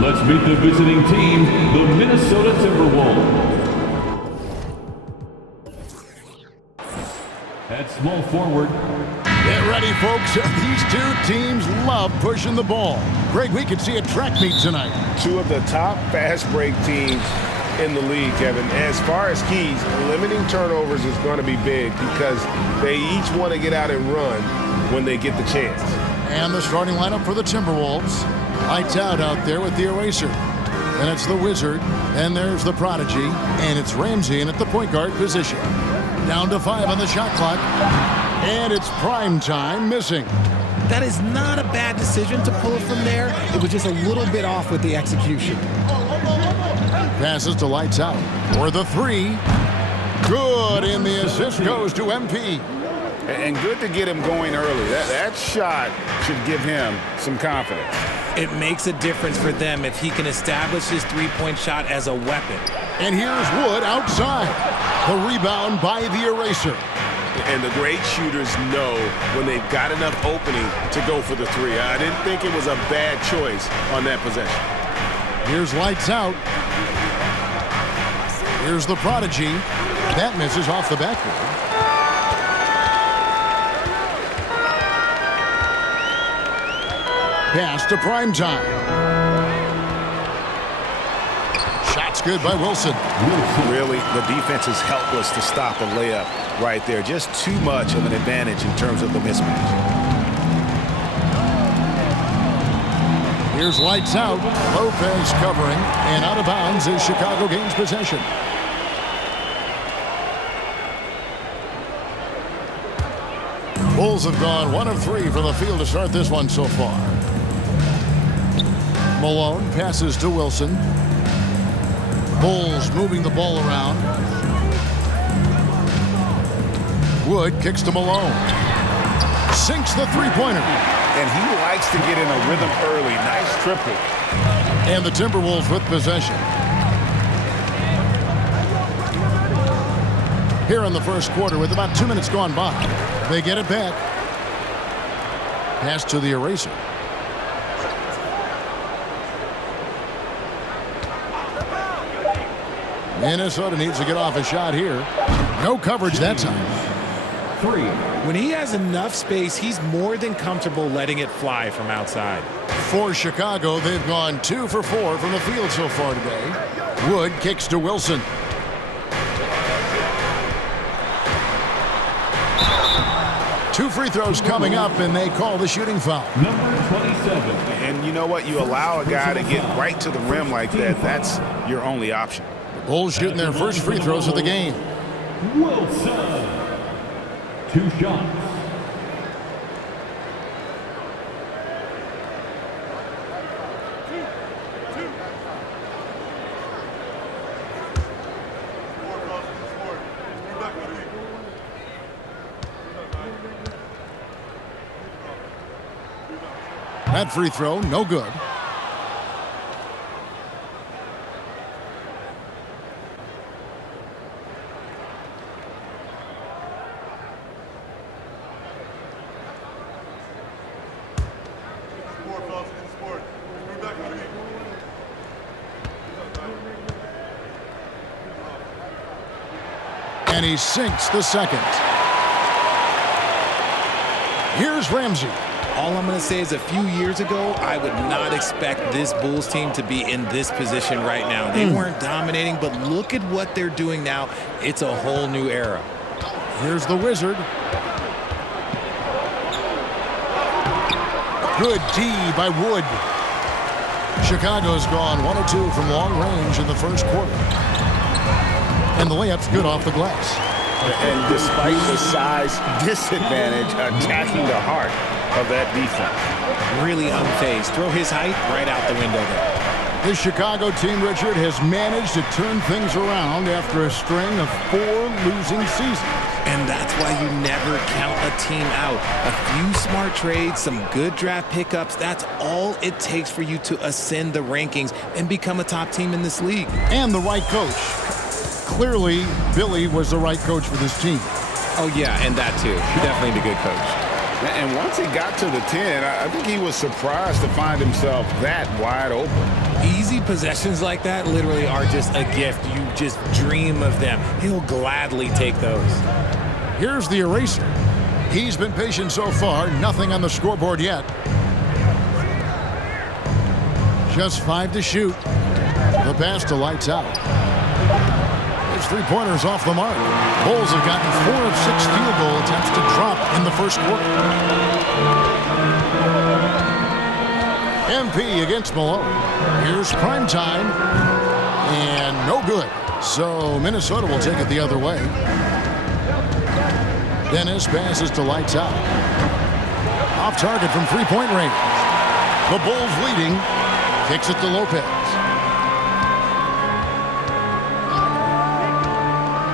Let's meet the visiting team, the Minnesota Timberwolves. At small forward. Get ready, folks. These two teams love pushing the ball. Greg, we could see a track meet tonight. 2 of the top fast break teams in the league, Kevin. As far as keys, limiting turnovers is going to be big because they each want to get out and run when they get the chance. And the starting lineup for the Timberwolves. Lights out there with the eraser. And it's the Wizard, and there's the Prodigy, and it's Ramsey in at the point guard position. Down to 5 on the shot clock, and it's prime time missing. That is not a bad decision to pull it from there. It was just a little bit off with the execution. Passes to Lights Out for the 3. Good, and the assist goes to MP. And good to get him going early. That shot should give him some confidence. It makes a difference for them if he can establish his three-point shot as a weapon. And here's Wood outside. The rebound by the eraser. And the great shooters know when they've got enough opening to go for the 3. I didn't think it was a bad choice on that possession. Here's Lights Out. Here's the Prodigy. That misses off the backboard. Pass to prime time. Shot's good by Wilson. Really, the defense is helpless to stop a layup right there. Just too much of an advantage in terms of the mismatch. Here's Lights Out. Lopez covering, and out of bounds as Chicago gains possession. Bulls have gone 1 of 3 from the field to start this one so far. Malone passes to Wilson. Bulls moving the ball around. Wood kicks to Malone. Sinks the three-pointer. And he likes to get in a rhythm early. Nice triple. And the Timberwolves with possession. Here in the first quarter with about 2 minutes gone by. They get it back. Pass to the eraser. Minnesota needs to get off a shot here. No coverage that time. 3. When he has enough space, he's more than comfortable letting it fly from outside. For Chicago, they've gone 2 for 4 from the field so far today. Wood kicks to Wilson. Two free throws coming up, and they call the shooting foul. Number 27. And you know what? You allow a guy to get right to the rim like that. That's your only option. Bulls shooting their first free throws of the game. Wilson. 2 shots. That free throw, no good. And he sinks the second. Here's Ramsey. All I'm going to say is a few years ago, I would not expect this Bulls team to be in this position right now. They weren't dominating, but look at what they're doing now. It's a whole new era. Here's the Wizard. Good D by Wood. Chicago's gone 1 of 2 from long range in the first quarter. And the layup's good off the glass. And despite the size disadvantage, attacking the heart of that defense. Really unfazed. Throw his height right out the window there. This Chicago team, Richard, has managed to turn things around after a string of 4 losing seasons. And that's why you never count a team out. A few smart trades, some good draft pickups, that's all it takes for you to ascend the rankings and become a top team in this league. And the right coach. Clearly, Billy was the right coach for this team. Oh, yeah, and that too. Definitely the good coach. And once he got to the 10, I think he was surprised to find himself that wide open. Easy possessions like that literally are just a gift. You just dream of them. He'll gladly take those. Here's the eraser. He's been patient so far. Nothing on the scoreboard yet. Just 5 to shoot. The pass to Lights Out. His three-pointers off the mark. Bulls have gotten 4 of 6 field goal attempts to drop in the first quarter. MP against Malone. Here's prime time. And no good. So Minnesota will take it the other way. Dennis passes to Lights Out. Off target from three-point range. The Bulls leading. Kicks it to Lopez.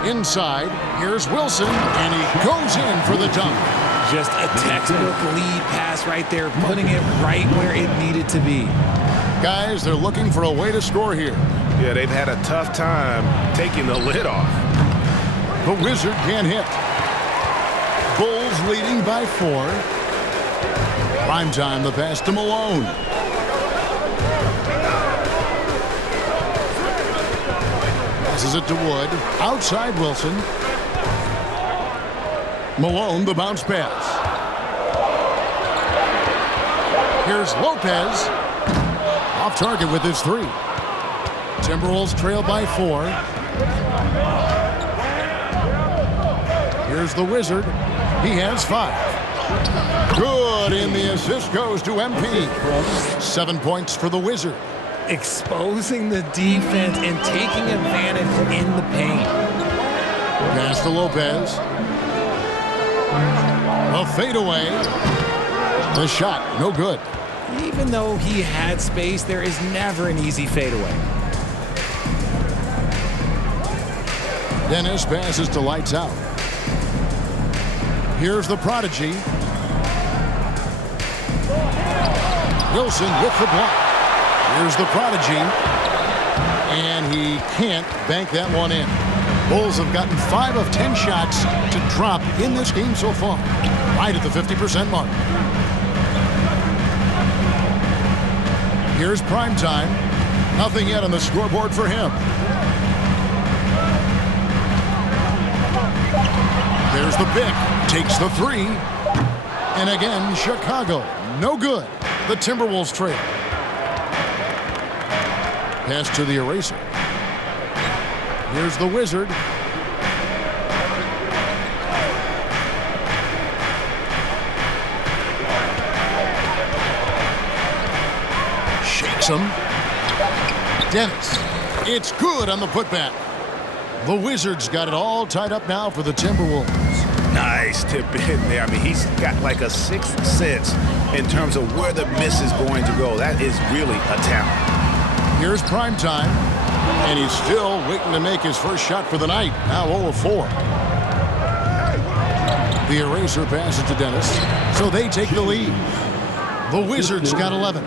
Inside, here's Wilson, and he goes in for the dunk. Just a textbook lead pass right there, putting it right where it needed to be. Guys, they're looking for a way to score here. Yeah, they've had a tough time taking the lid off. The Wizard can't hit. Bulls leading by 4. Prime time, the pass to Malone. Passes it to Wood. Outside Wilson. Malone, the bounce pass. Here's Lopez. Off target with his 3. Timberwolves trail by 4. Here's the Wizard. He has 5. Good, and the assist goes to MP. 7 points for the Wizard. Exposing the defense and taking advantage in the paint. Pass to Lopez. A fadeaway. The shot, no good. Even though he had space, there is never an easy fadeaway. Dennis passes to Lights Out. Here's the prodigy. Wilson with the block. Here's the prodigy. And he can't bank that one in. Bulls have gotten 5 of 10 shots to drop in this game so far. Right at the 50% mark. Here's prime time. Nothing yet on the scoreboard for him. There's the pick. Takes the 3. And again, Chicago. No good. The Timberwolves trail. Pass to the eraser. Here's the Wizard. Shakes him. Dennis. It's good on the putback. The Wizards got it all tied up now for the Timberwolves. Nice tip in there. I mean, he's got like a sixth sense in terms of where the miss is going to go. That is really a talent. Here's prime time, and he's still waiting to make his first shot for the night. Now 0 of 4. The eraser passes to Dennis, so they take the lead. The Wizards got 11.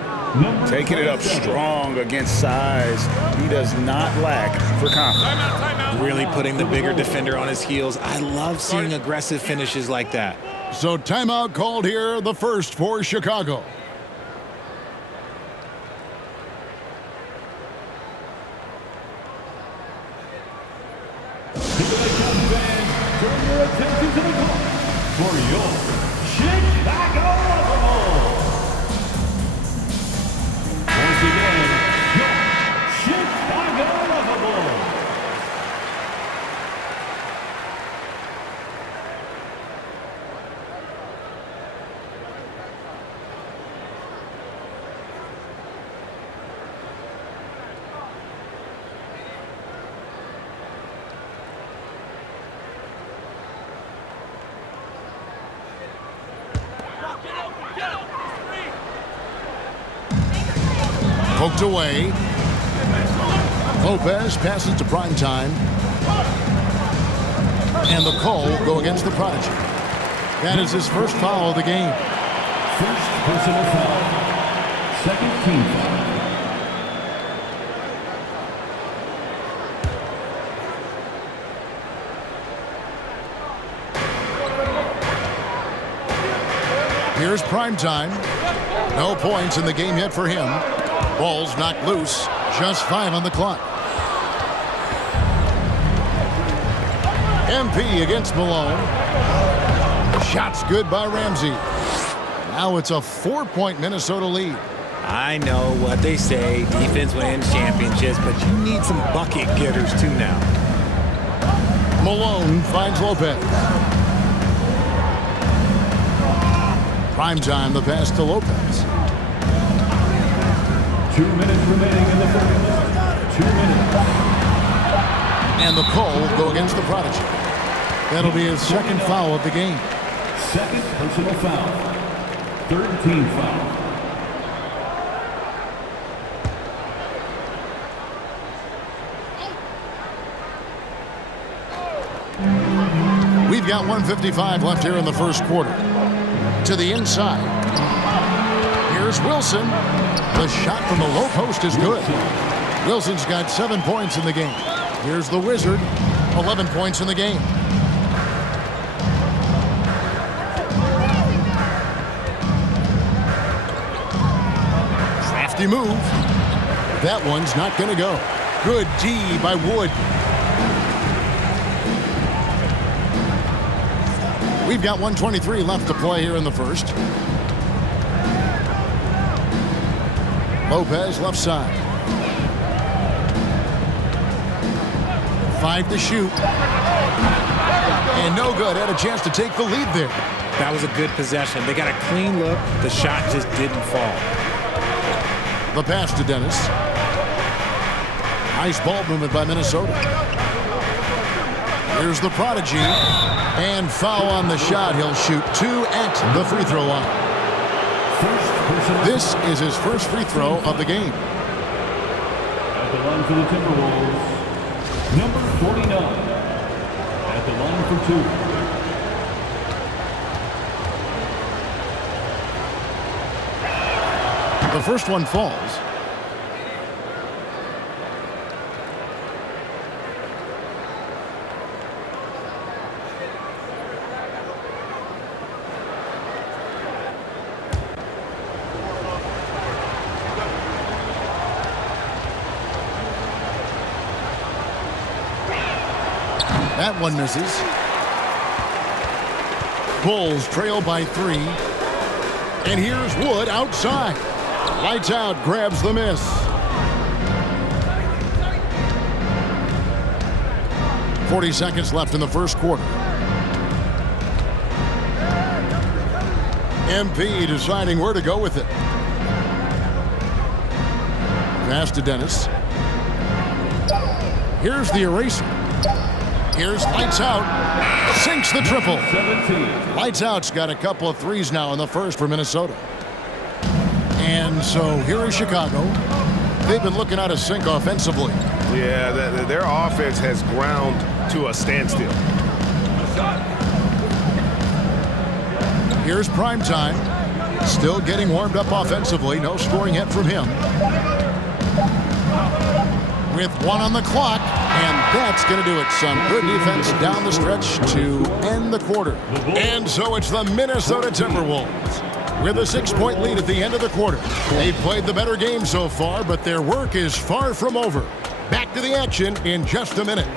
Taking it up strong against size. He does not lack for confidence. Really putting the bigger defender on his heels. I love seeing aggressive finishes like that. So timeout called here, the first for Chicago. Turn your attention to the clock for your Chicago Bulls. Once again, your Chicago Bulls. Poked away. Lopez passes to prime time. And the call will go against the prodigy. That is his first foul of the game. First personal foul. Second team foul. Here's prime time. No points in the game yet for him. Ball's knocked loose. Just 5 on the clock. MP against Malone. Shots good by Ramsey. Now it's a 4-point Minnesota lead. I know what they say, defense wins championships, but you need some bucket getters too now. Malone finds Lopez. Prime time, the pass to Lopez. 2 minutes remaining in the first. 2 minutes. And the call will go against the Prodigy. That'll be his second foul of the game. Second personal foul. Third team foul. We've got 1:55 left here in the first quarter. To the inside. Here's Wilson. The shot from the low post is good. Wilson's got 7 points in the game. Here's the Wizard. 11 points in the game. Crafty move. That one's not going to go. Good D by Wood. We've got 1:23 left to play here in the first. Lopez left side. 5 to shoot. And no good. Had a chance to take the lead there. That was a good possession. They got a clean look. The shot just didn't fall. The pass to Dennis. Nice ball movement by Minnesota. Here's the Prodigy. And foul on the shot. He'll shoot 2 at the free throw line. This is his first free throw of the game. At the line for the Timberwolves, number 49. At the line for 2. The first one falls. That one misses. Bulls trail by 3. And here's Wood outside. Lights out, grabs the miss. .40 seconds left in the first quarter. MP deciding where to go with it. Pass to Dennis. Here's the eraser. Here's Lights Out. Sinks the triple. 17. Lights Out's got a couple of threes now in the first for Minnesota. And so here is Chicago. They've been looking out of sync offensively. Yeah, their offense has ground to a standstill. Here's Primetime. Still getting warmed up offensively. No scoring yet from him. With 1 on the clock, and that's going to do it. Some good defense down the stretch to end the quarter. And so it's the Minnesota Timberwolves with a 6-point lead at the end of the quarter. They've played the better game so far, but their work is far from over. Back to the action in just a minute.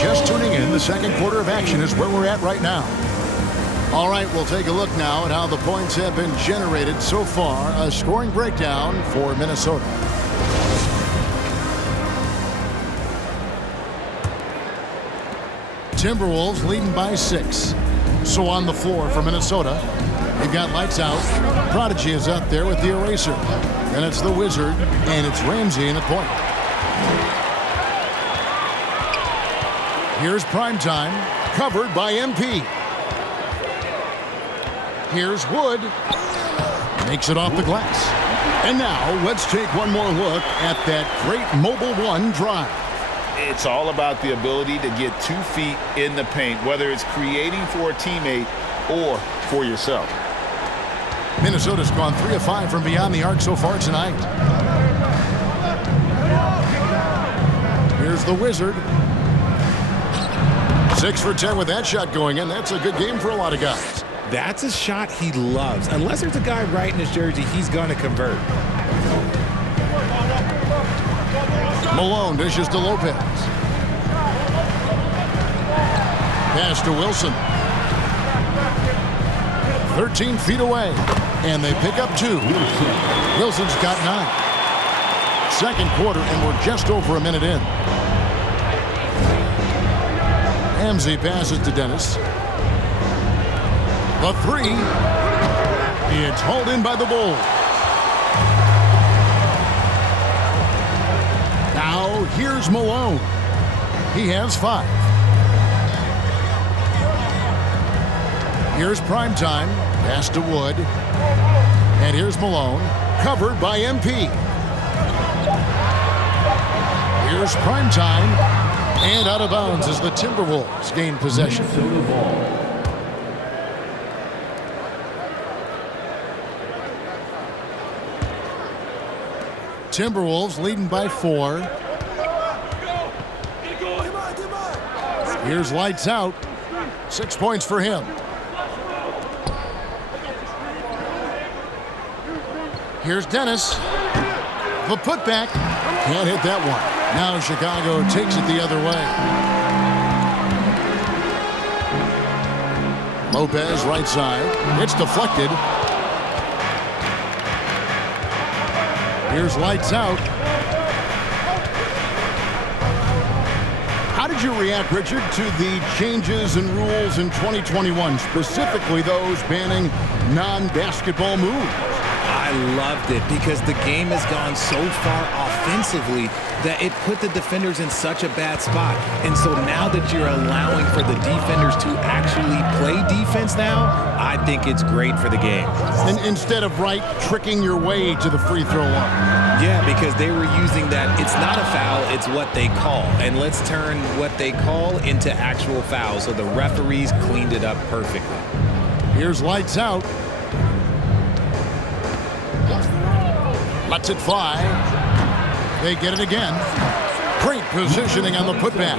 Just tuning in, the second quarter of action is where we're at right now. All right, we'll take a look now at how the points have been generated so far. A scoring breakdown for Minnesota. Timberwolves leading by 6. So on the floor for Minnesota, they've got Lights Out. Prodigy is up there with the eraser. And it's the Wizard, and it's Ramsey in the point. Here's Primetime, covered by MP. Here's Wood. Makes it off the glass. And now, let's take one more look at that great Mobile One drive. It's all about the ability to get 2 feet in the paint, whether it's creating for a teammate or for yourself. Minnesota's gone 3 of 5 from beyond the arc so far tonight. Here's the Wizard. 6 for 10 with that shot going in. That's a good game for a lot of guys. That's a shot he loves. Unless there's a guy right in his jersey, he's going to convert. Malone dishes to Lopez. Pass to Wilson. 13 feet away. And they pick up 2. Wilson's got 9. Second quarter, and we're just over a minute in. Ramsey passes to Dennis. The 3. It's hauled in by the Bulls. Now here's Malone. He has 5. Here's Primetime. Pass to Wood. And here's Malone. Covered by MP. Here's Primetime. And out of bounds as the Timberwolves gain possession. Timberwolves leading by 4. Here's Lights Out. 6 points for him. Here's Dennis. The putback. Can't hit that one. Now Chicago takes it the other way. Lopez right side. It's deflected. Here's Lights Out. How did you react, Richard, to the changes in rules in 2021, specifically those banning non-basketball moves? I loved it because the game has gone so far offensively that it put the defenders in such a bad spot. And so now that you're allowing for the defenders to actually play defense now, I think it's great for the game. And instead of tricking your way to the free throw line. Yeah, because they were using that it's not a foul, it's what they call. And let's turn what they call into actual fouls. So the referees cleaned it up perfectly. Here's Lights Out. Lets it fly. They get it again. Great positioning on the putback.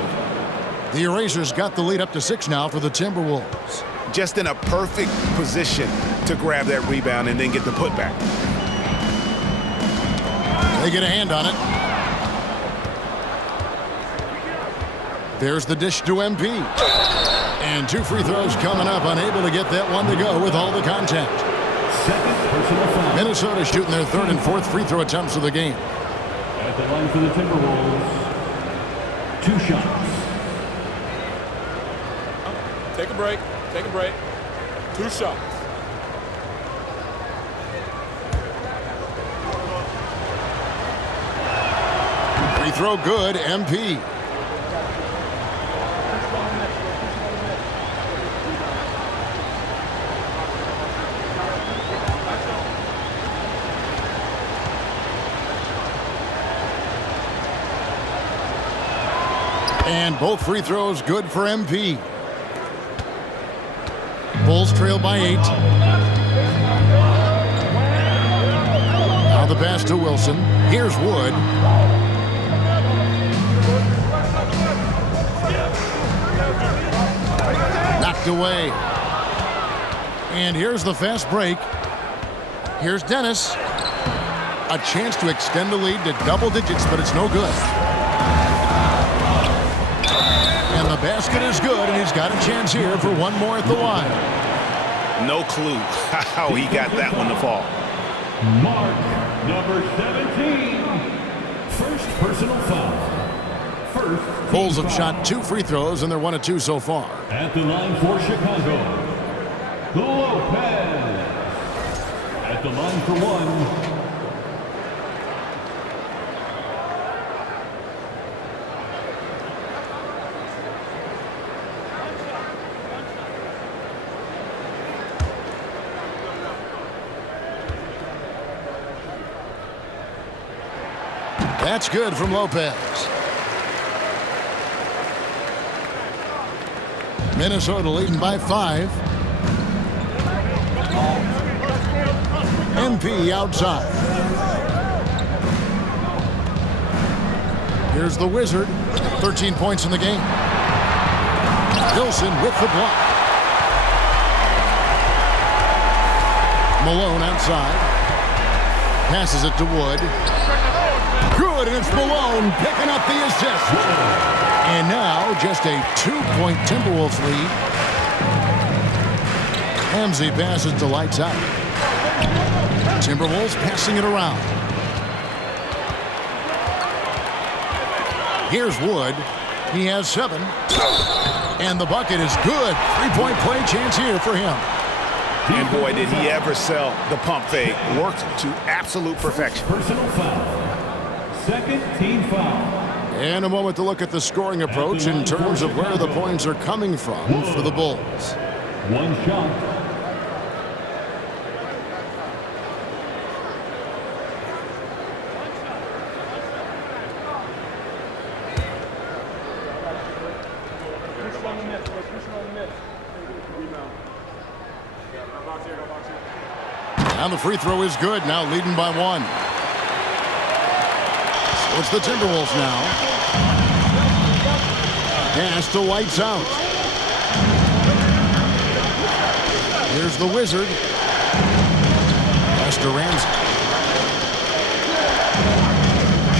The Erasers got the lead up to 6 now for the Timberwolves. Just in a perfect position to grab that rebound and then get the putback. They get a hand on it. There's the dish to MP. And 2 free throws coming up. Unable to get that one to go with all the contact. Minnesota shooting their 3rd and 4th free throw attempts of the game. At the line for the Timberwolves, 2 shots. Take a break. Take a break. 2 shots. Free throw good, MP. And both free throws good for MP. Bulls trail by 8. Now the pass to Wilson. Here's Wood. Knocked away. And here's the fast break. Here's Dennis. A chance to extend the lead to double digits, but it's no good. And the basket is good, and he's got a chance here for one more at the line. No clue how he got that one to fall. Mark, number 17. First personal foul. Bulls have shot 2 free throws, and they're 1 of 2 so far. At the line for Chicago, Lopez. At the line for 1. That's good from Lopez. Minnesota leading by 5. MP outside. Here's the Wizard. 13 points in the game. Wilson with the block. Malone outside. Passes it to Wood. Good, and it's Malone picking up the assist. And now just a 2-point Timberwolves lead. Ramsey passes to Lights Out. Timberwolves passing it around. Here's Wood. He has 7. And the bucket is good. 3-point play chance here for him. And boy, did he ever sell the pump fake. Worked to absolute perfection. Personal foul. Second team foul. And a moment to look at the scoring approach in terms of where the points are coming from for the Bulls. One shot. And the free throw is good, now leading by 1. So it's the Timberwolves now. Pass to Lights Out. Here's the Wizard. Pass to Ramsey.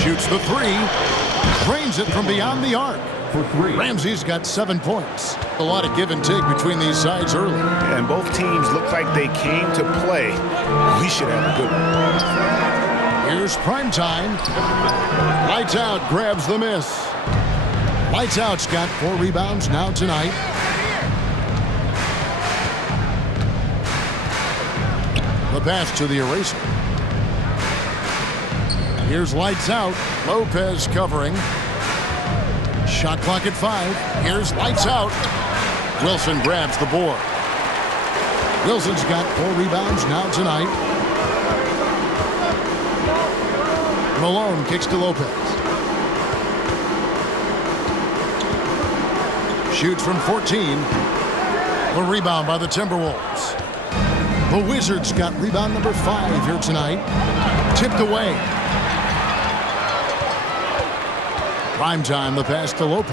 Shoots the 3. Drains it from beyond the arc. For 3. Ramsey's got 7 points. A lot of give and take between these sides early. And both teams look like they came to play. We should have a good one. Here's prime time. Lights Out grabs the miss. Lights Out's got 4 rebounds now tonight. The pass to the eraser. Here's Lights Out. Lopez covering. Shot clock at 5. Here's Lights Out. Wilson grabs the board. Wilson's got 4 rebounds now tonight. Malone kicks to Lopez. Shoots from 14. The rebound by the Timberwolves. The Wizards got rebound number 5 here tonight. Tipped away. Prime time, the pass to Lopez.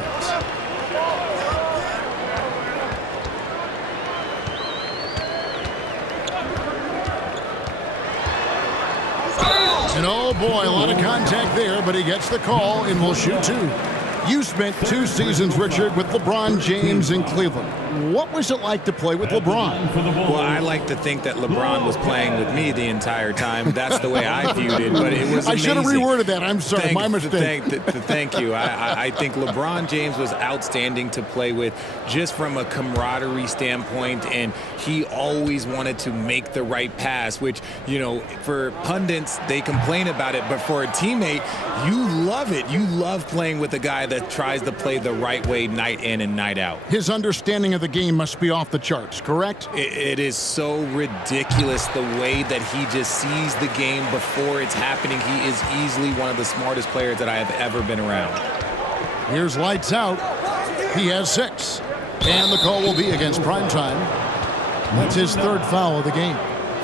And oh boy, a lot of contact there, but he gets the call and will shoot 2. You spent 2 seasons, Richard, with LeBron James in Cleveland. What was it like to play with LeBron? Well, I like to think that LeBron was playing with me the entire time. That's the way I viewed it, but it was amazing. I should have reworded that. I'm sorry, my mistake. Thank you. I think LeBron James was outstanding to play with just from a camaraderie standpoint, and he always wanted to make the right pass, which, you know, for pundits, they complain about it, but for a teammate, you love it. You love playing with a guy that tries to play the right way night in and night out. His understanding of the game must be off the charts, correct? It is so ridiculous the way that he just sees the game before it's happening. He is easily one of the smartest players that I have ever been around. Here's Lights Out. He has 6. And the call will be against Primetime. That's his 3rd foul of the game.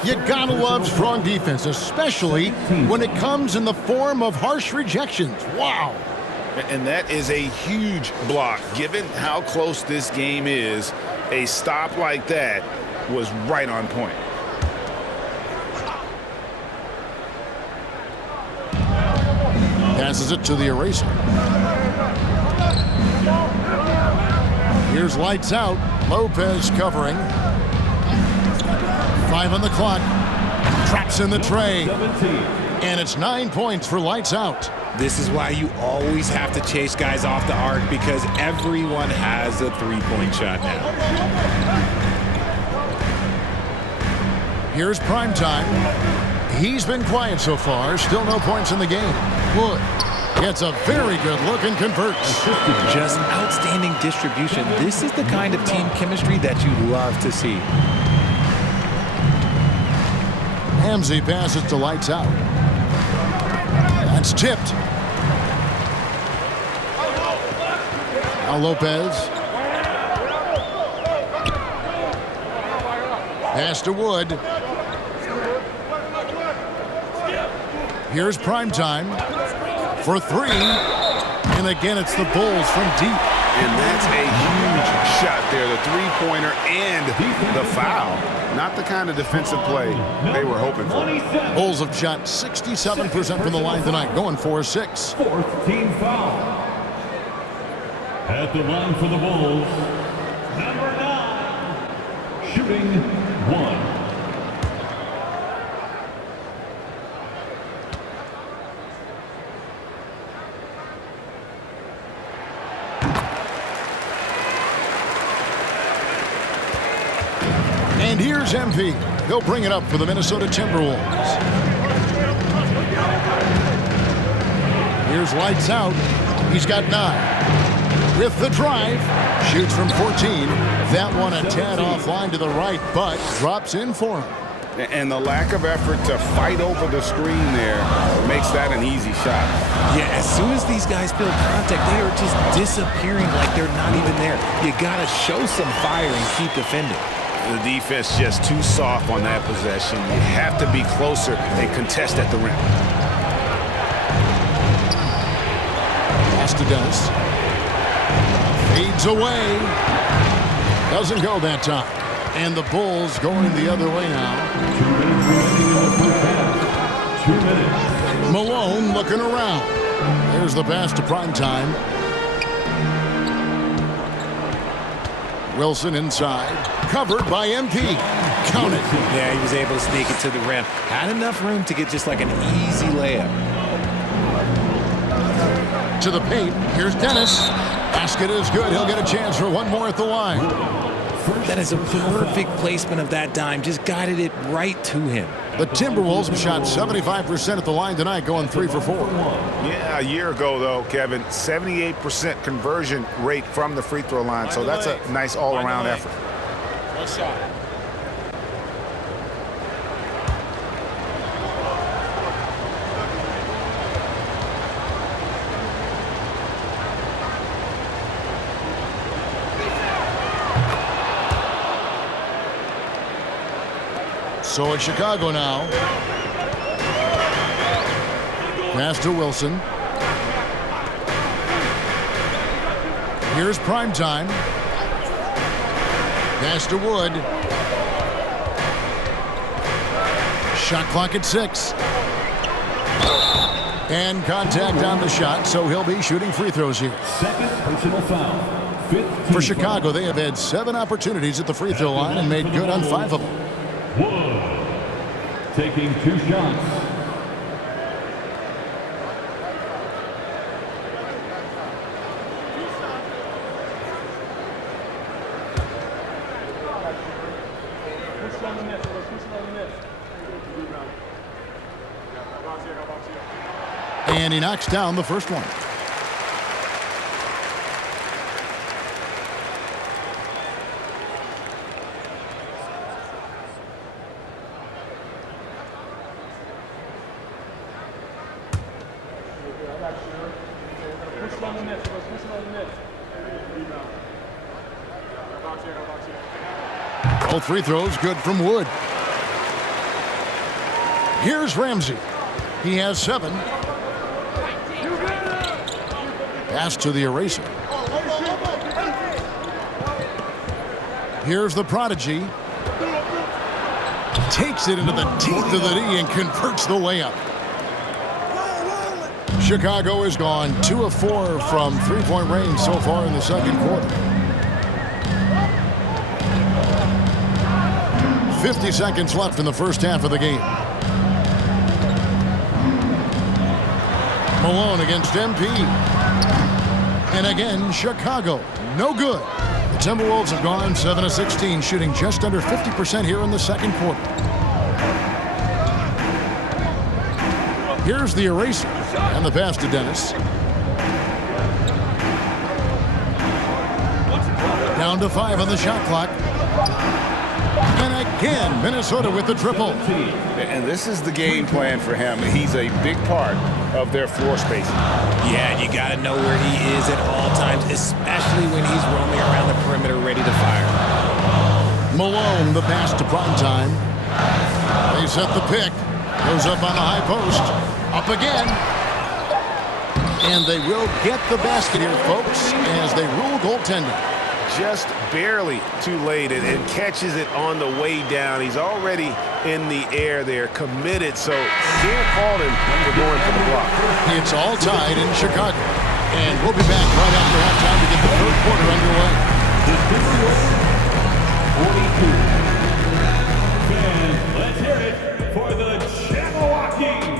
You gotta love strong defense, especially when it comes in the form of harsh rejections. Wow. And that is a huge block. Given how close this game is, a stop like that was right on point. Passes it to the eraser. Here's Lights Out. Lopez covering. 5 on the clock. Traps in the tray. And it's 9 points for Lights Out. This is why you always have to chase guys off the arc, because everyone has a 3-point shot now. Here's Primetime. He's been quiet so far. Still no points in the game. Wood gets a very good look and converts. Just outstanding distribution. This is the kind of team chemistry that you love to see. Ramsey passes to Lights Out. That's tipped. Now Lopez. Pass to Wood. Here's Primetime for 3. And again, it's the Bulls from deep. And that's a huge shot there, the 3-pointer and the foul. Not the kind of defensive play they were hoping for. Bulls have shot 67% from the line tonight, going 4-6. 4th team foul. At the line for the Bulls, number 9, shooting 1. And here's MP. He'll bring it up for the Minnesota Timberwolves. Here's lights out. He's got 9. With the drive, shoots from 14. That one a tad offline to the right, but drops in for him. And the lack of effort to fight over the screen there makes that an easy shot. Yeah, as soon as these guys feel contact, they are just disappearing like they're not even there. You got to show some fire and keep defending. The defense just too soft on that possession. You have to be closer and contest at the rim. Pass to Dennis. Fades away. Doesn't go that time. And the Bulls going the other way now. 2 minutes. Malone looking around. There's the pass to Primetime. Wilson inside. Covered by MP. Count it. Yeah, he was able to sneak it to the rim. Had enough room to get just like an easy layup. To the paint. Here's Dennis. Basket is good. He'll get a chance for one more at the line. That is a perfect placement of that dime. Just guided it right to him. The Timberwolves have shot 75% at the line tonight, going 3 for 4. Yeah, a year ago, though, Kevin, 78% conversion rate from the free throw line. So that's a nice all-around effort. One shot. So it's Chicago now. Pass to Wilson. Here's Primetime. Pass to Wood. Shot clock at 6. And contact on the shot, so he'll be shooting free throws here. Second personal foul. For Chicago, they have had 7 opportunities at the free throw line and made good on 5 of them. Wood taking 2 shots. And he knocks down the first one. Both free throws good from Wood. Here's Ramsey. He has 7. Pass to the eraser. Here's the prodigy. Takes it into the teeth of the knee and converts the layup. Chicago is gone 2 of 4 from three-point range so far in the second quarter. 50 seconds left in the first half of the game. Malone against MP. And again, Chicago, no good. The Timberwolves have gone 7 of 16, shooting just under 50% here in the second quarter. Here's the eraser and the pass to Dennis. Down to 5 on the shot clock. And again, Minnesota with the triple. And this is the game plan for him. He's a big part of their floor spacing. Yeah, you got to know where he is at all times, especially when he's roaming around the perimeter ready to fire. Malone, the pass to Primetime. They set the pick. Goes up on the high post. Up again. And they will get the basket here, folks, as they rule goaltending. Just barely too late and catches it on the way down. He's already in the air there, committed, so can't fault him for going for the block. It's all tied in Chicago. And we'll be back right after halftime to get the third quarter underway. The Timberwolves 42. And let's hear it for the Jabberwockies.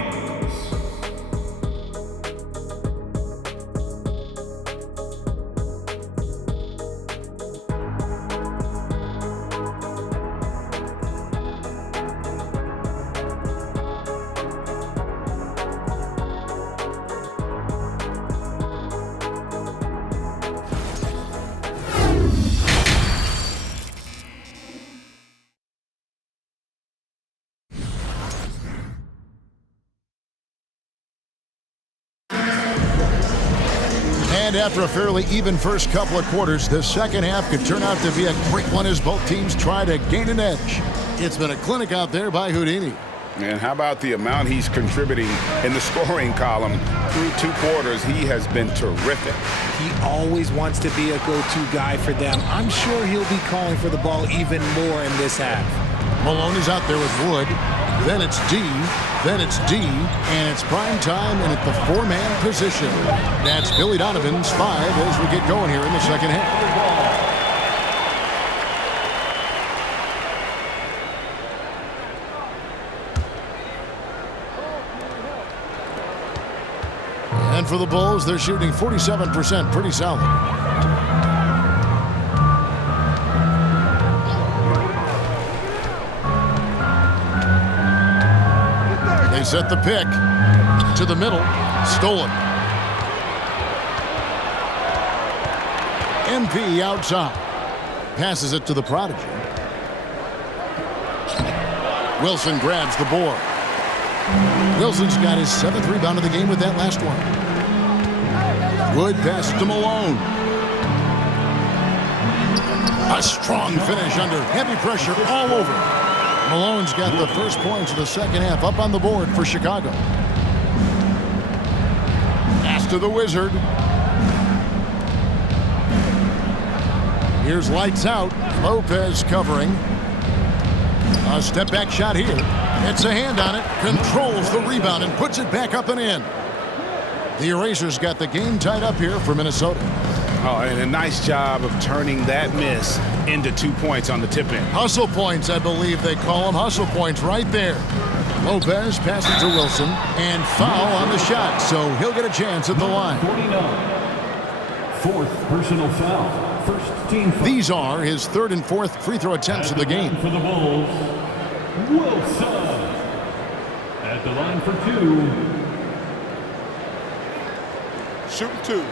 And after a fairly even first couple of quarters, the second half could turn out to be a great one as both teams try to gain an edge. It's been a clinic out there by Houdini. And how about the amount he's contributing in the scoring column? Through 2 quarters, he has been terrific. He always wants to be a go-to guy for them. I'm sure he'll be calling for the ball even more in this half. Malone is out there with Wood. Then it's D. Then it's D. And it's prime time and at the 4-man position. That's Billy Donovan's 5 as we get going here in the second half. And for the Bulls, they're shooting 47%, pretty solid. They set the pick to the middle, stolen. MP outside, passes it to the prodigy. Wilson grabs the board. Wilson's got his 7th rebound of the game with that last one. Wood passes to Malone. A strong finish under heavy pressure all over. Malone's got the first points of the second half up on the board for Chicago. Pass to the Wizard. Here's lights out. Lopez covering. A step back shot here. It's a hand on it. Controls the rebound and puts it back up and in. The Erasers got the game tied up here for Minnesota. Oh, and a nice job of turning that miss into 2 points on the tip-in. Hustle points, I believe they call them. Hustle points right there. Lopez passes to Wilson and foul on the shot, so he'll get a chance at the line. 49. 4th personal foul. First team foul. These are his 3rd and 4th free throw attempts of the game. For the Bulls, Wilson. At the line for 2. Shooting 2.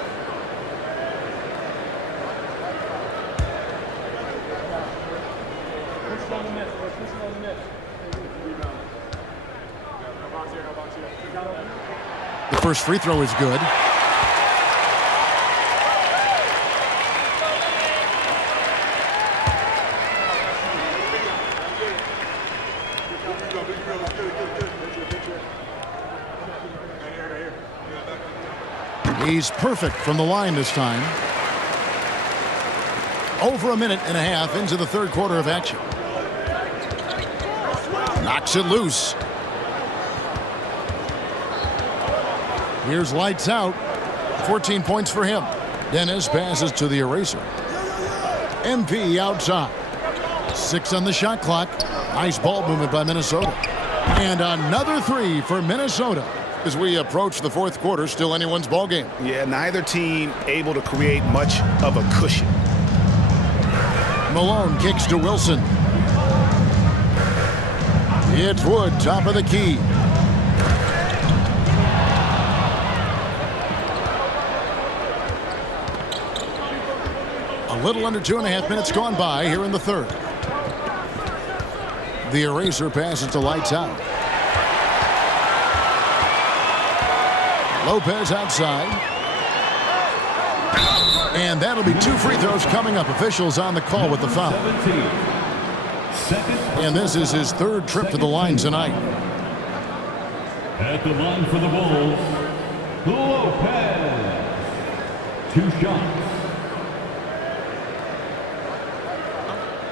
The first free throw is good. He's perfect from the line this time. Over a minute and a half into the 3rd quarter of action. Knocks it loose. Here's lights out. 14 points for him. Dennis passes to the Eraser. MP outside. 6 on the shot clock. Nice ball movement by Minnesota. And another 3 for Minnesota. As we approach the 4th quarter, still anyone's ball game. Yeah, neither team able to create much of a cushion. Malone kicks to Wilson. It's Wood, top of the key. A little under 2.5 minutes gone by here in the 3rd. The Eraser passes to lights out. Lopez outside. And that'll be 2 free throws coming up. Officials on the call with the foul. 17. And this is his 3rd trip to the line tonight. At the line for the Bulls, Lopez. 2 shots.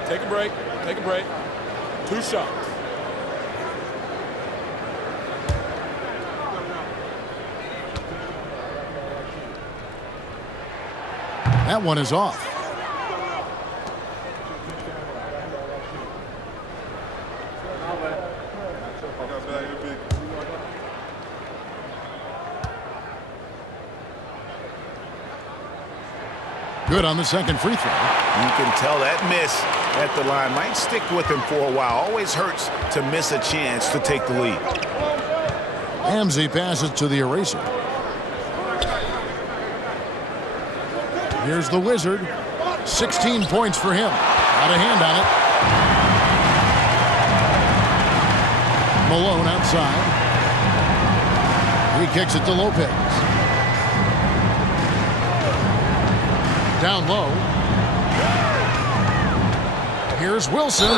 Take a break. Take a break. 2 shots. That one is off. Good on the second free throw. You can tell that miss at the line might stick with him for a while. Always hurts to miss a chance to take the lead. Ramsey passes to the eraser. Here's the Wizard. 16 points for him. Got a hand on it. Malone outside. He kicks it to Lopez. Down low. Here's Wilson,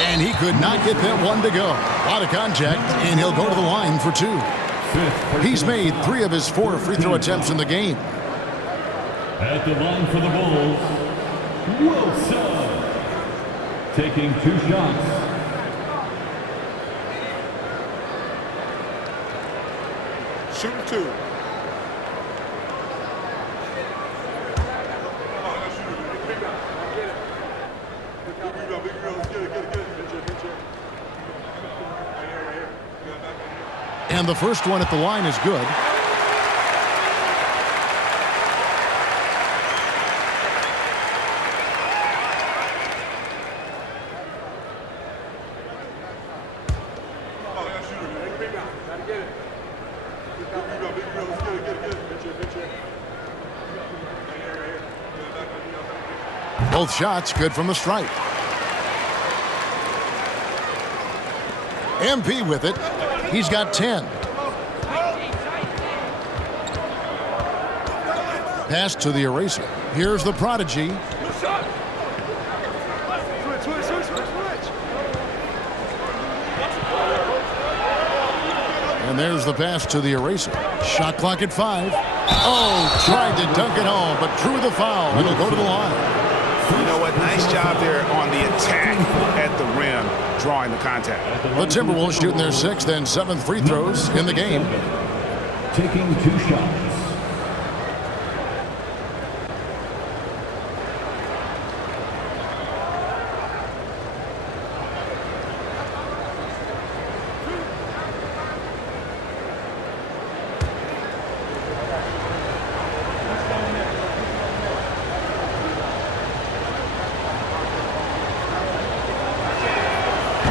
and he could not get that one to go. A lot of contact, and he'll go to the line for 2. He's made 3 of his 4 free throw attempts in the game. At the line for the Bulls, Wilson. Taking 2 shots. Shooting 2. And the first one at the line is good. Both shots good from the stripe. MP with it. He's got 10. Pass to the eraser. Here's the prodigy. And there's the pass to the eraser. Shot clock at 5. Oh, tried to dunk it home, but drew the foul. It'll go to the line. You know what? Nice job there on the attack at the rim, drawing the contact. The Timberwolves shooting their 6th and 7th free throws in the game. Taking 2 shots.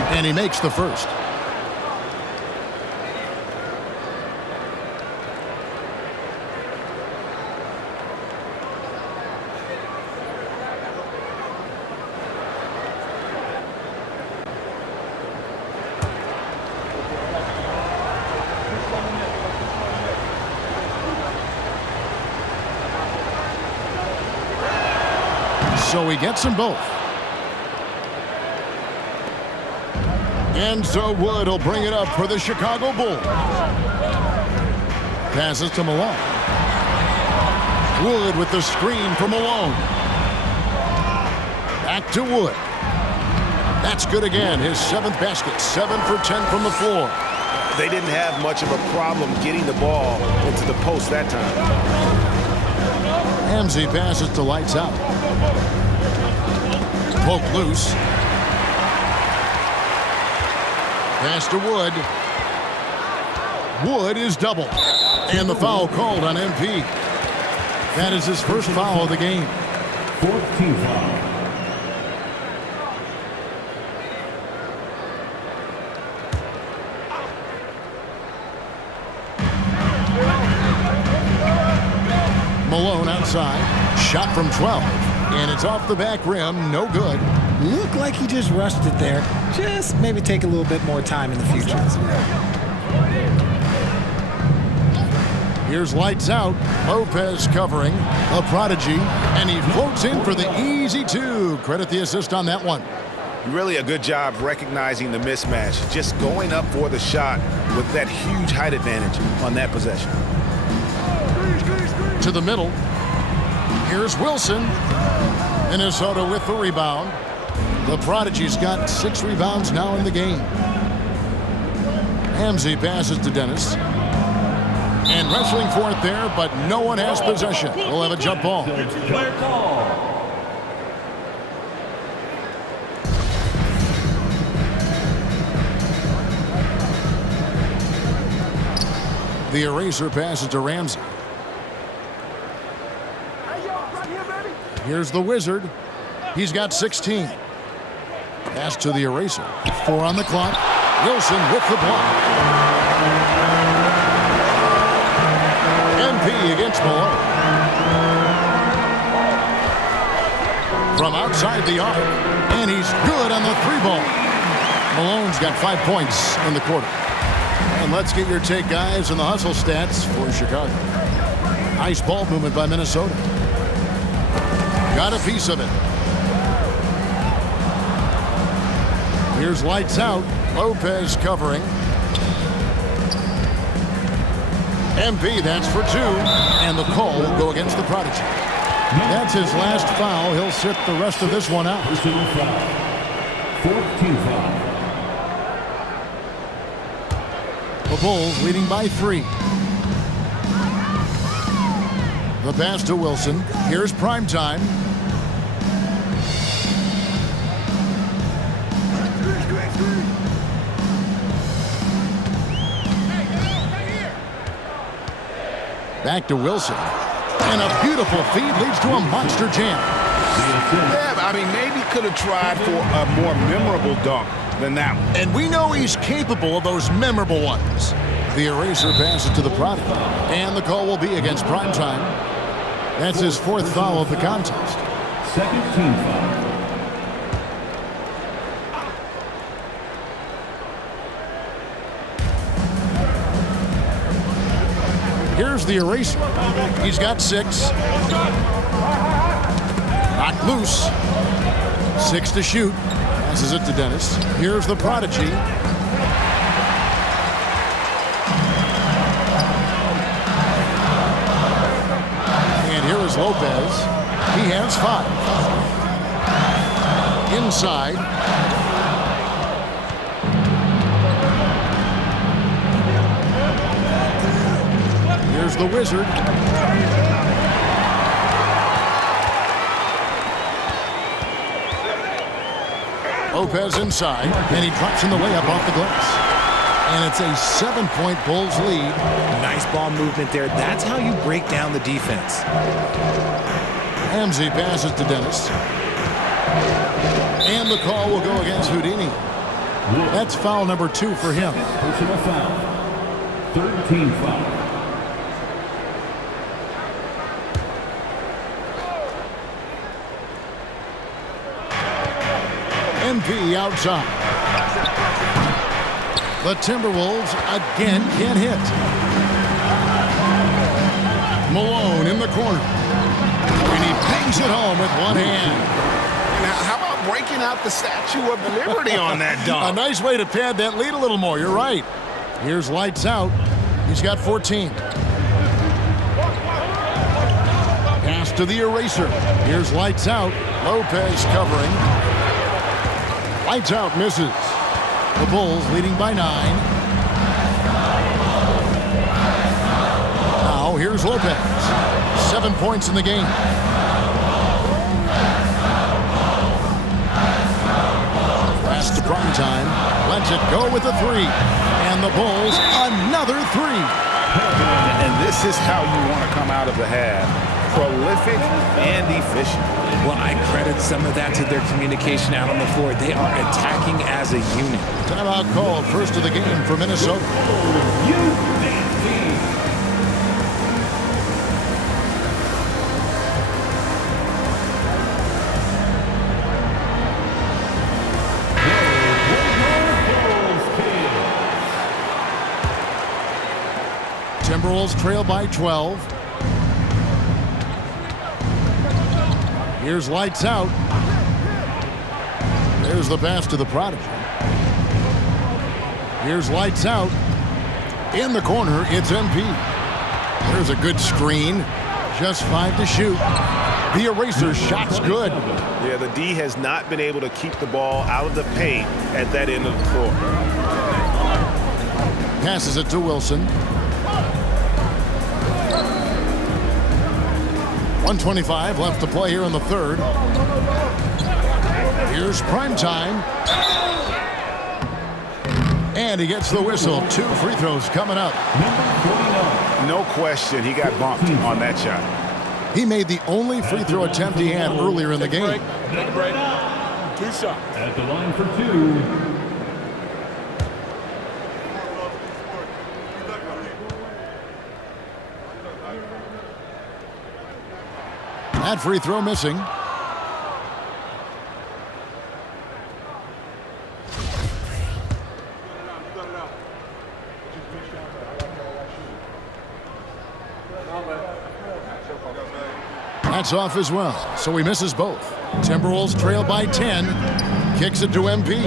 And he makes the first. So he gets them both. And so Wood will bring it up for the Chicago Bulls. Passes to Malone. Wood with the screen for Malone. Back to Wood. That's good again. His 7th basket. 7 for 10 from the floor. They didn't have much of a problem getting the ball into the post that time. Ramsey passes to lights out. Poke loose. Pass to Wood. Wood is doubled. And the foul called on MP. That is his first foul of the game. 4th team foul. Malone outside. Shot from 12. And it's off the back rim. No good. Looked like he just rushed it there. Just maybe take a little bit more time in the future. Here's lights out. Lopez covering. A prodigy. And he floats in for the easy 2. Credit the assist on that one. Really a good job recognizing the mismatch. Just going up for the shot with that huge height advantage on that possession. To the middle. Here's Wilson. Minnesota with the rebound. The prodigy's got 6 rebounds now in the game. Ramsey passes to Dennis. And wrestling for it there, but no one has possession. We'll have a jump ball. The eraser passes to Ramsey. Here's the Wizard. He's got 16. Pass to the eraser. 4 on the clock. Wilson with the block. MP against Malone. From outside the arc. And he's good on the 3-ball. Malone's got 5 points in the quarter. And let's get your take, guys, on the hustle stats for Chicago. Nice ball movement by Minnesota. Got a piece of it. Here's lights out. Lopez covering. MP, that's for 2. And the call will go against the Prodigy. That's his last foul. He'll sit the rest of this one out. 14 foul. The Bulls leading by 3. The pass to Wilson. Here's prime time. Back to Wilson. And a beautiful feed leads to a monster jam. Yeah, I mean, maybe could have tried for a more memorable dunk than that one. And we know he's capable of those memorable ones. The eraser passes to the Prodigy. And the call will be against primetime. That's his 4th foul of the contest. Second team foul. Here's the eraser. He's got 6. Knocked loose. 6 to shoot. Passes it to Dennis. Here's the Prodigy. And here is Lopez. He has 5. Inside. Here's the Wizard. Lopez inside, and he drops in the layup off the glass. And it's a 7-point Bulls lead. Nice ball movement there. That's how you break down the defense. Ramsey passes to Dennis. And the call will go against Houdini. That's foul number 2 for him. Personal foul. 13 foul. MP outside. The Timberwolves again can't hit. Malone in the corner. And he bangs it home with one hand. Now, how about breaking out the Statue of Liberty on that dunk? A nice way to pad that lead a little more. You're right. Here's lights out. He's got 14. Pass to the eraser. Here's lights out. Lopez covering. Lights out, misses. The Bulls leading by 9. Now here's Lopez. 7 points in the game. Pass to primetime. Lets it go with a 3. And the Bulls another 3. And this is how you want to come out of the half. Prolific and efficient. Well, I credit some of that to their communication out on the floor. They are attacking as a unit. Timeout called, first of the game for Minnesota. Timberwolves trail by 12. Here's lights out. There's the pass to the Prodigy. Here's lights out. In the corner, it's MP. There's a good screen. Just 5 to shoot. The eraser shot's good. Yeah, the D has not been able to keep the ball out of the paint at that end of the floor. Passes it to Wilson. 1:25 left to play here in the third. Here's primetime. And he gets the whistle. 2 free throws coming up. No question, he got bumped on that shot. He made the only free throw attempt he had earlier in the game. Take a break. 2 shots. At the line for 2. That free throw missing. That's off as well, so he misses both. Timberwolves trail by 10. Kicks it to MP.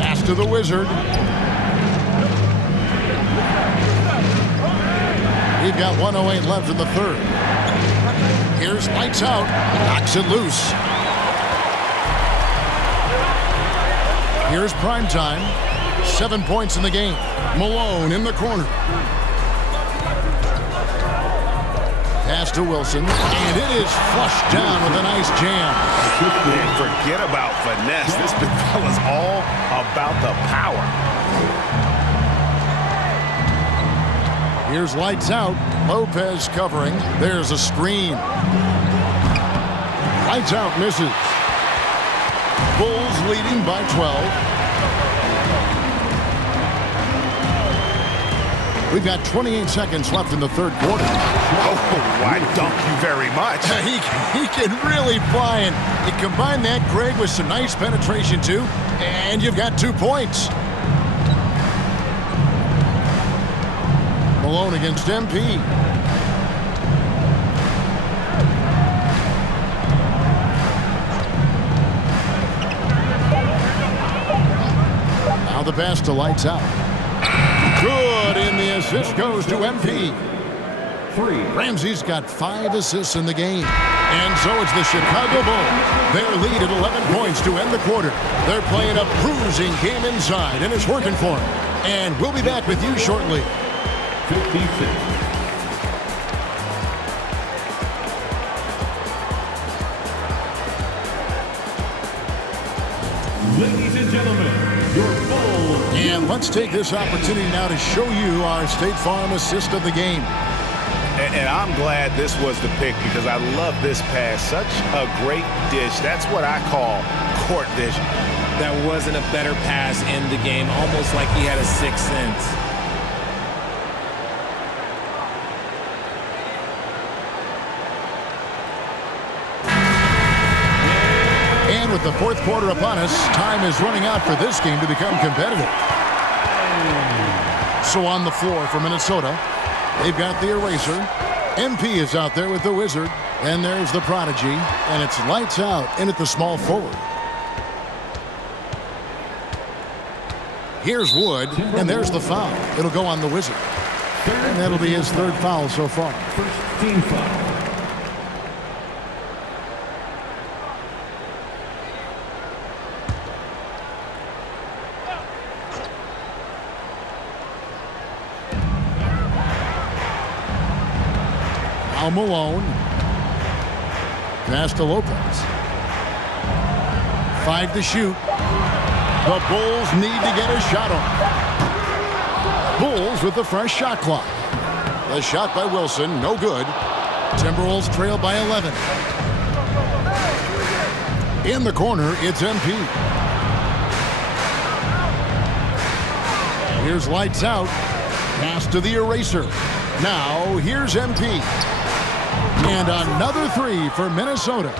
Pass to the Wizard. We've got 1:08 left in the third. Here's lights out. Knocks it loose. Here's prime time. 7 points in the game. Malone in the corner. Pass to Wilson, and it is flushed down with a nice jam. And forget about finesse. This big fella's all about the power. Here's lights out. Lopez covering. There's a screen. Lights out misses. Bulls leading by 12. We've got 28 seconds left in the third quarter. Oh, why dunk you very much? He can really fly, and you combine that, Greg, with some nice penetration, too, and you've got 2 points. Malone against MP. Now the pass to lights out. Good, and the assist goes to MP. 3. Ramsey's got 5 assists in the game. And so it's the Chicago Bulls. Their lead at 11 points to end the quarter. They're playing a bruising game inside, and it's working for them. And we'll be back with you shortly. 56. Ladies and gentlemen, your Bulls. And let's take this opportunity now to show you our State Farm assist of the game. And I'm glad this was the pick because I love this pass. Such a great dish. That's what I call court vision. That wasn't a better pass in the game, almost like he had a sixth sense. And with the fourth quarter upon us, time is running out for this game to become competitive. So on the floor for Minnesota, they've got the eraser. MP is out there with the Wizard. And there's the prodigy. And it's lights out in at the small forward. Here's Wood. And there's the foul. It'll go on the Wizard. And that'll be his third foul so far. First team foul. Now Malone. Pass to Lopez. 5 to shoot. The Bulls need to get a shot off. Bulls with the fresh shot clock. The shot by Wilson, no good. Timberwolves trail by 11. In the corner, it's MP. Here's lights out. Pass to the eraser. Now, here's MP. And another 3 for Minnesota.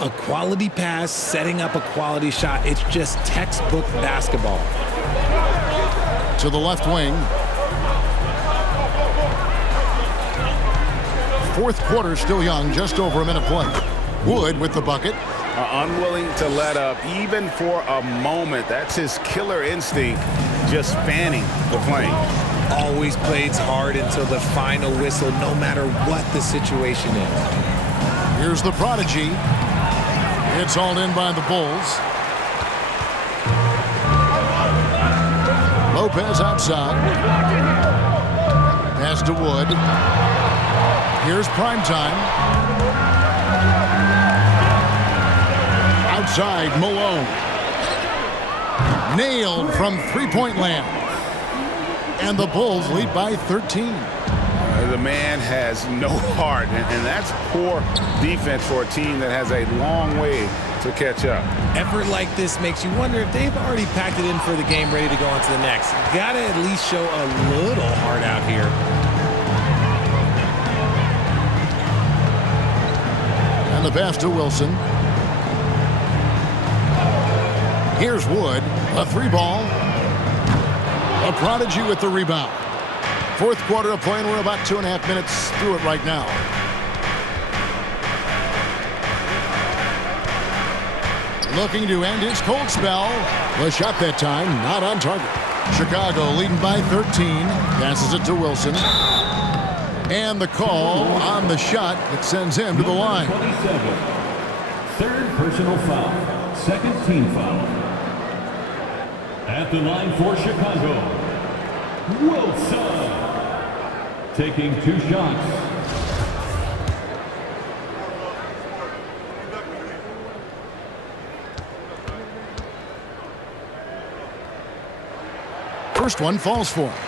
A quality pass, setting up a quality shot. It's just textbook basketball. To the left wing. Fourth quarter still young, just over a minute play. Wood with the bucket. Unwilling to let up even for a moment. That's his killer instinct, just fanning the flame. Always plays hard until the final whistle, no matter what the situation is. Here's the prodigy. It's hauled in by the Bulls. Lopez outside. Pass to Wood. Here's primetime. Outside, Malone. Nailed from three-point land. And the Bulls lead by 13. The man has no heart, and that's poor defense for a team that has a long way to catch up. Effort like this makes you wonder if they've already packed it in for the game, ready to go on to the next. Gotta at least show a little heart out here. And the pass to Wilson. Here's Wood, a 3-ball. A Prodigy with the rebound. Fourth quarter of play, and we're about 2.5 minutes through it right now. Looking to end his cold spell. The shot that time, not on target. Chicago leading by 13. Passes it to Wilson. And the call on the shot that sends him to the line. 27. Third personal foul. Second team foul. At the line for Chicago, Wilson. Taking 2 shots. First one falls for him.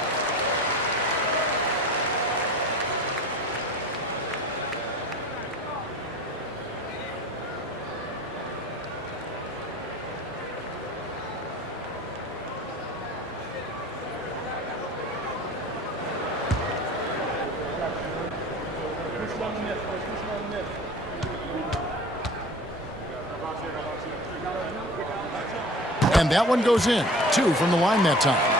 And that one goes in. 2 from the line that time.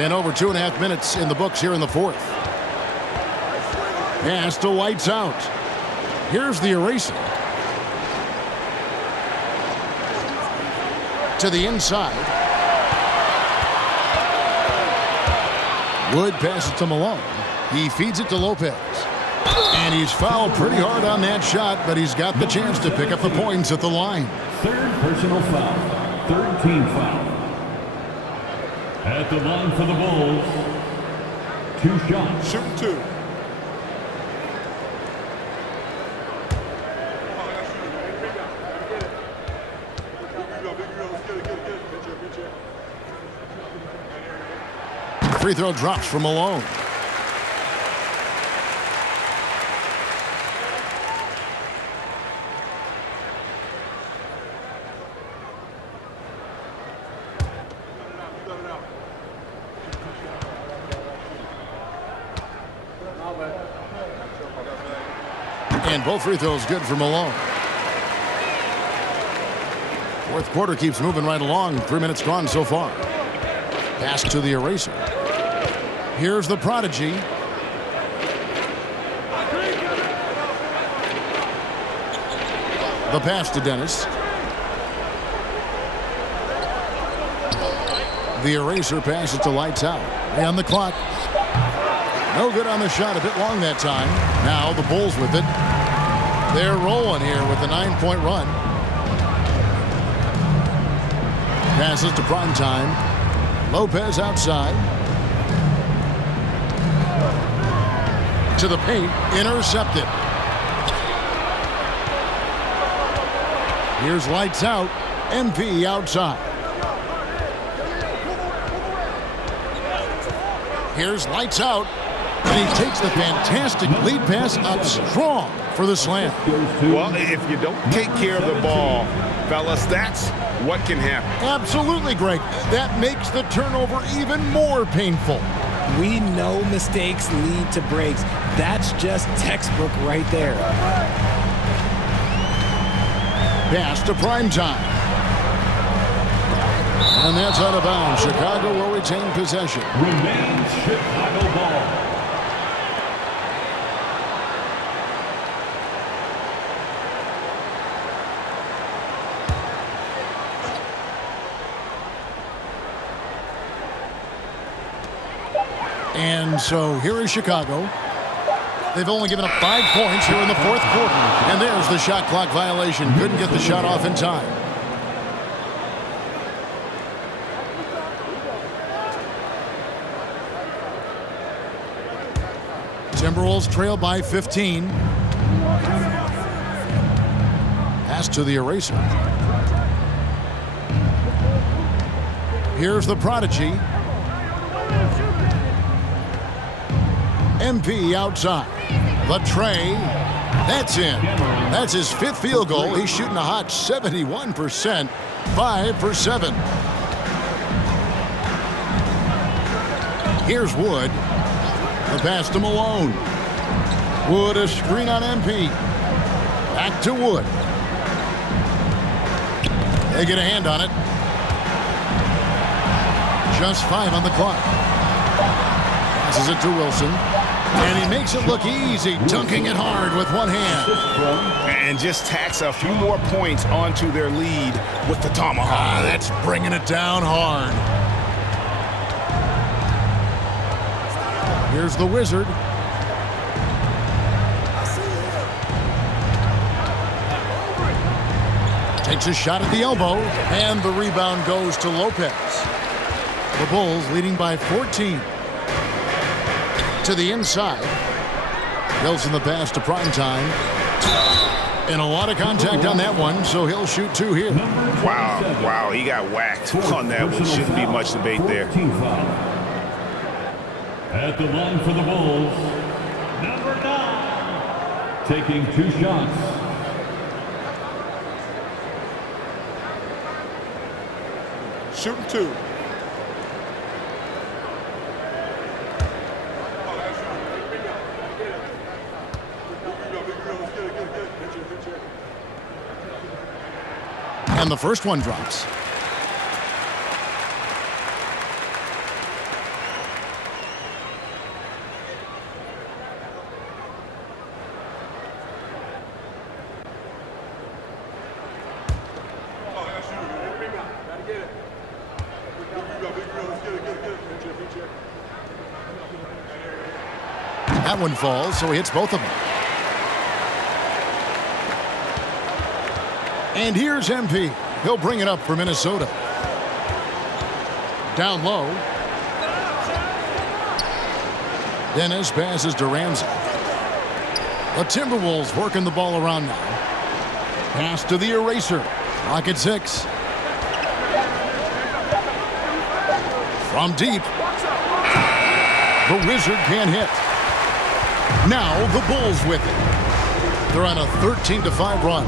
And over 2.5 minutes in the books here in the fourth. Pass to Lights Out. Here's the eraser. To the inside. Wood passes to Malone. He feeds it to Lopez. And he's fouled pretty hard on that shot, but he's got the chance to pick up the points at the line. Third personal foul. Third team foul. At the line for the Bulls, 2 shots. Shoot 2. Free throw drops from Malone. And both free throws good for Malone. Fourth quarter keeps moving right along. 3 minutes gone so far. Pass to the eraser. Here's the Prodigy. The pass to Dennis. The eraser passes to Lights Out. And the clock. No good on the shot. A bit long that time. Now the Bulls with it. They're rolling here with a 9-point run. Passes to Primetime. Lopez outside. To the paint. Intercepted. Here's Lights Out. MP outside. Here's Lights Out. And he takes the fantastic lead pass up strong for the slam. Well, if you don't take care of the ball, fellas, that's what can happen. Absolutely, Greg. That makes the turnover even more painful. We know mistakes lead to breaks. That's just textbook right there. Pass to Primetime. And that's out of bounds. Chicago will retain possession. Remains Chicago ball. And so here is Chicago. They've only given up 5 points here in the fourth quarter. And there's the shot clock violation. Couldn't get the shot off in time. Timberwolves trail by 15. Pass to the eraser. Here's the Prodigy. MP outside. The tray. That's in. That's his 5th field goal. He's shooting a hot 71%. 5 for 7. Here's Wood. The pass to Malone. Wood, a screen on MP. Back to Wood. They get a hand on it. Just 5 on the clock. Passes it to Wilson. And he makes it look easy, dunking it hard with one hand. And just tacks a few more points onto their lead with the tomahawk. That's bringing it down hard. Here's the Wizard. Takes a shot at the elbow, and the rebound goes to Lopez. The Bulls leading by 14. To the inside. Wilson the pass to Primetime. And a lot of contact on that one, so he'll shoot 2 here. Wow, he got whacked on that one. Shouldn't be much debate there. At the line for the Bulls, number 9, taking 2 shots. Shooting 2. And the first one drops. That one falls, so he hits both of them. And here's MP. He'll bring it up for Minnesota. Down low. Dennis passes to Ramsey. The Timberwolves working the ball around now. Pass to the eraser. Clock at 6. From deep. The Wizard can't hit. Now the Bulls with it. They're on a 13-5 run.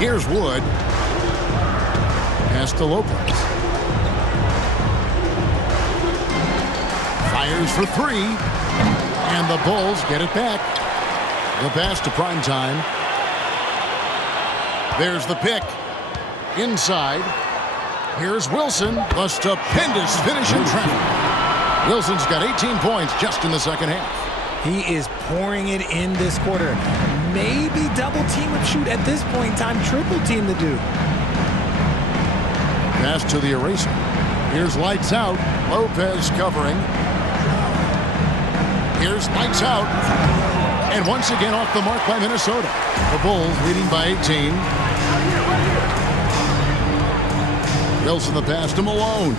Here's Wood. Pass to Lopez. Fires for 3. And the Bulls get it back. The pass to Primetime. There's the pick. Inside. Here's Wilson. The stupendous finish in traffic. Wilson's got 18 points just in the second half. He is pouring it in this quarter. Maybe double team and shoot at this point in time. Triple team the dude. Pass to the eraser. Here's lights out. Lopez covering. Here's lights out. And once again off the mark by Minnesota. The Bulls leading by 18. Wilson the pass to Malone.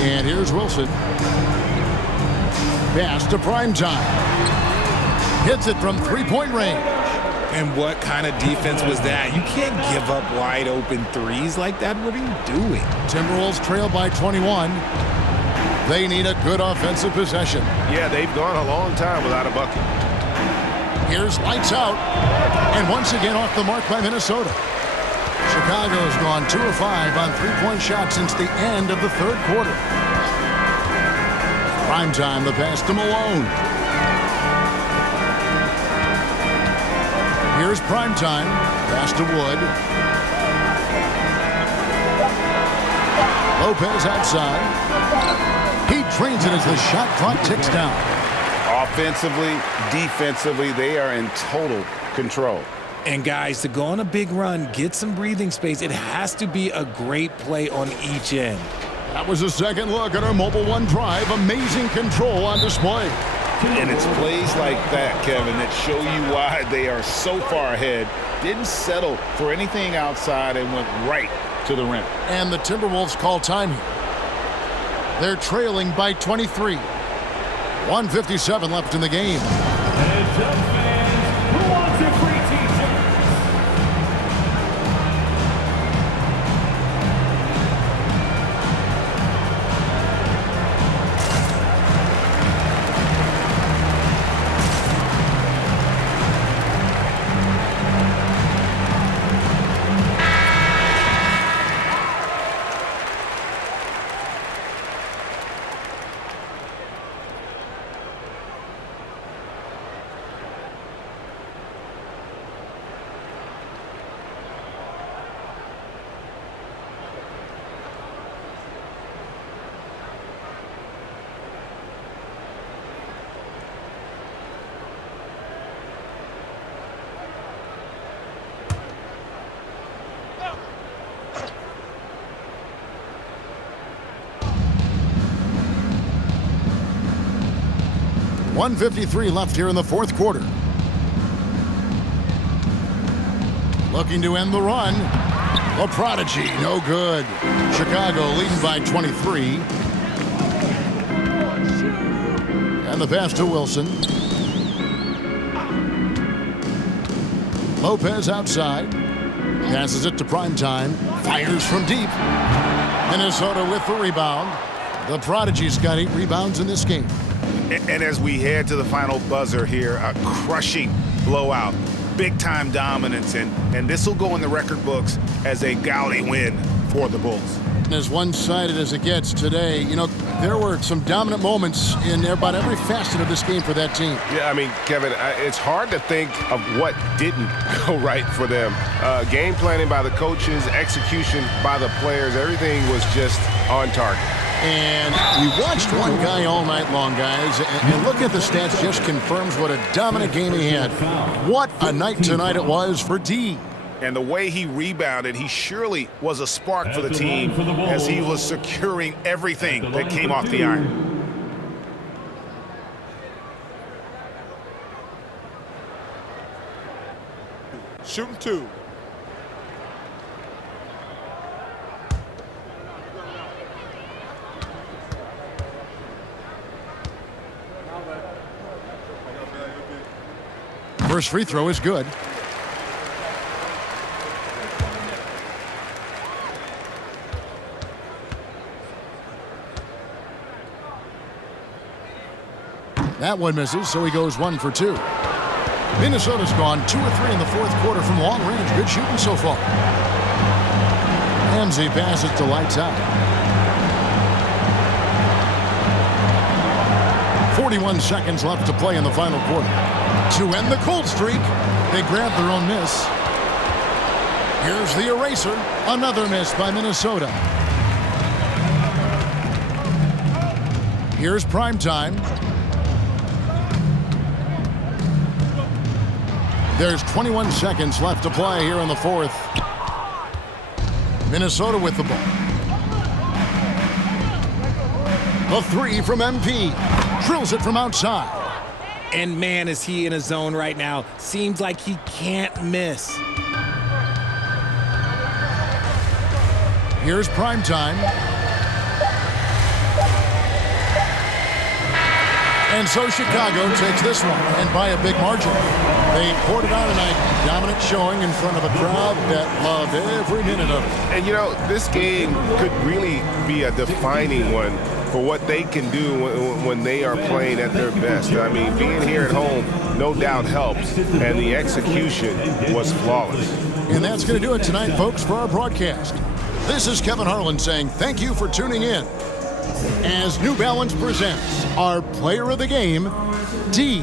And here's Wilson. Pass to Primetime. Hits it from 3-point range. And what kind of defense was that? You can't give up wide open threes like that. What are you doing? Timberwolves trail by 21. They need a good offensive possession. Yeah, they've gone a long time without a bucket. Here's lights out. And once again off the mark by Minnesota. Chicago's gone 2 of 5 on 3-point shots since the end of the third quarter. Primetime, the pass to Malone. Here's Primetime. Pass to Wood. Lopez outside. He trains it as the shot clock ticks down. Offensively, defensively, they are in total control. And guys, to go on a big run, get some breathing space, it has to be a great play on each end. That was a second look at our Mobile One drive. Amazing control on display. And it's plays like that, Kevin, that show you why they are so far ahead. Didn't settle for anything outside and went right to the rim. And the Timberwolves call time here. They're trailing by 23. 1:57 left in the game. And Jump fans, who wants a free t-shirt? 1:53 left here in the fourth quarter. Looking to end the run. The prodigy, no good. Chicago leading by 23. And the pass to Wilson. Lopez outside. Passes it to Primetime. Fires from deep. Minnesota with the rebound. The prodigy's got 8 rebounds in this game. And as we head to the final buzzer here, a crushing blowout. Big-time dominance, and this will go in the record books as a gaudy win for the Bulls. As one-sided as it gets today, you know, there were some dominant moments in about every facet of this game for that team. Yeah, I mean, Kevin, it's hard to think of what didn't go right for them. Game planning by the coaches, execution by the players, everything was just on target. And we watched one guy all night long, guys, and look at the stats, just confirms what a dominant game he had. What a night tonight it was for D. And the way he rebounded, he surely was a spark for the team as he was securing everything that came off the iron. Shooting 2. First free throw is good. That one misses, so he goes 1 for 2. Minnesota's gone 2 or 3 in the fourth quarter from long range. Good shooting so far. Ramsey passes to Lights Out. 41 seconds left to play in the final quarter. To end the cold streak, they grab their own miss. Here's the eraser. Another miss by Minnesota. Here's Primetime. There's 21 seconds left to play here in the fourth. Minnesota with the ball. The 3 from MP. Drills it from outside. And man, is he in a zone right now. Seems like he can't miss. Here's Primetime. And so Chicago takes this one, and by a big margin. They poured it out tonight. Dominant showing in front of a crowd that loved every minute of it. And, you know, this game could really be a defining one for what they can do when they are playing at their best. I mean, being here at home no doubt helps, and the execution was flawless. And that's going to do it tonight, folks, for our broadcast. This is Kevin Harlan saying thank you for tuning in as New Balance presents our player of the game, D.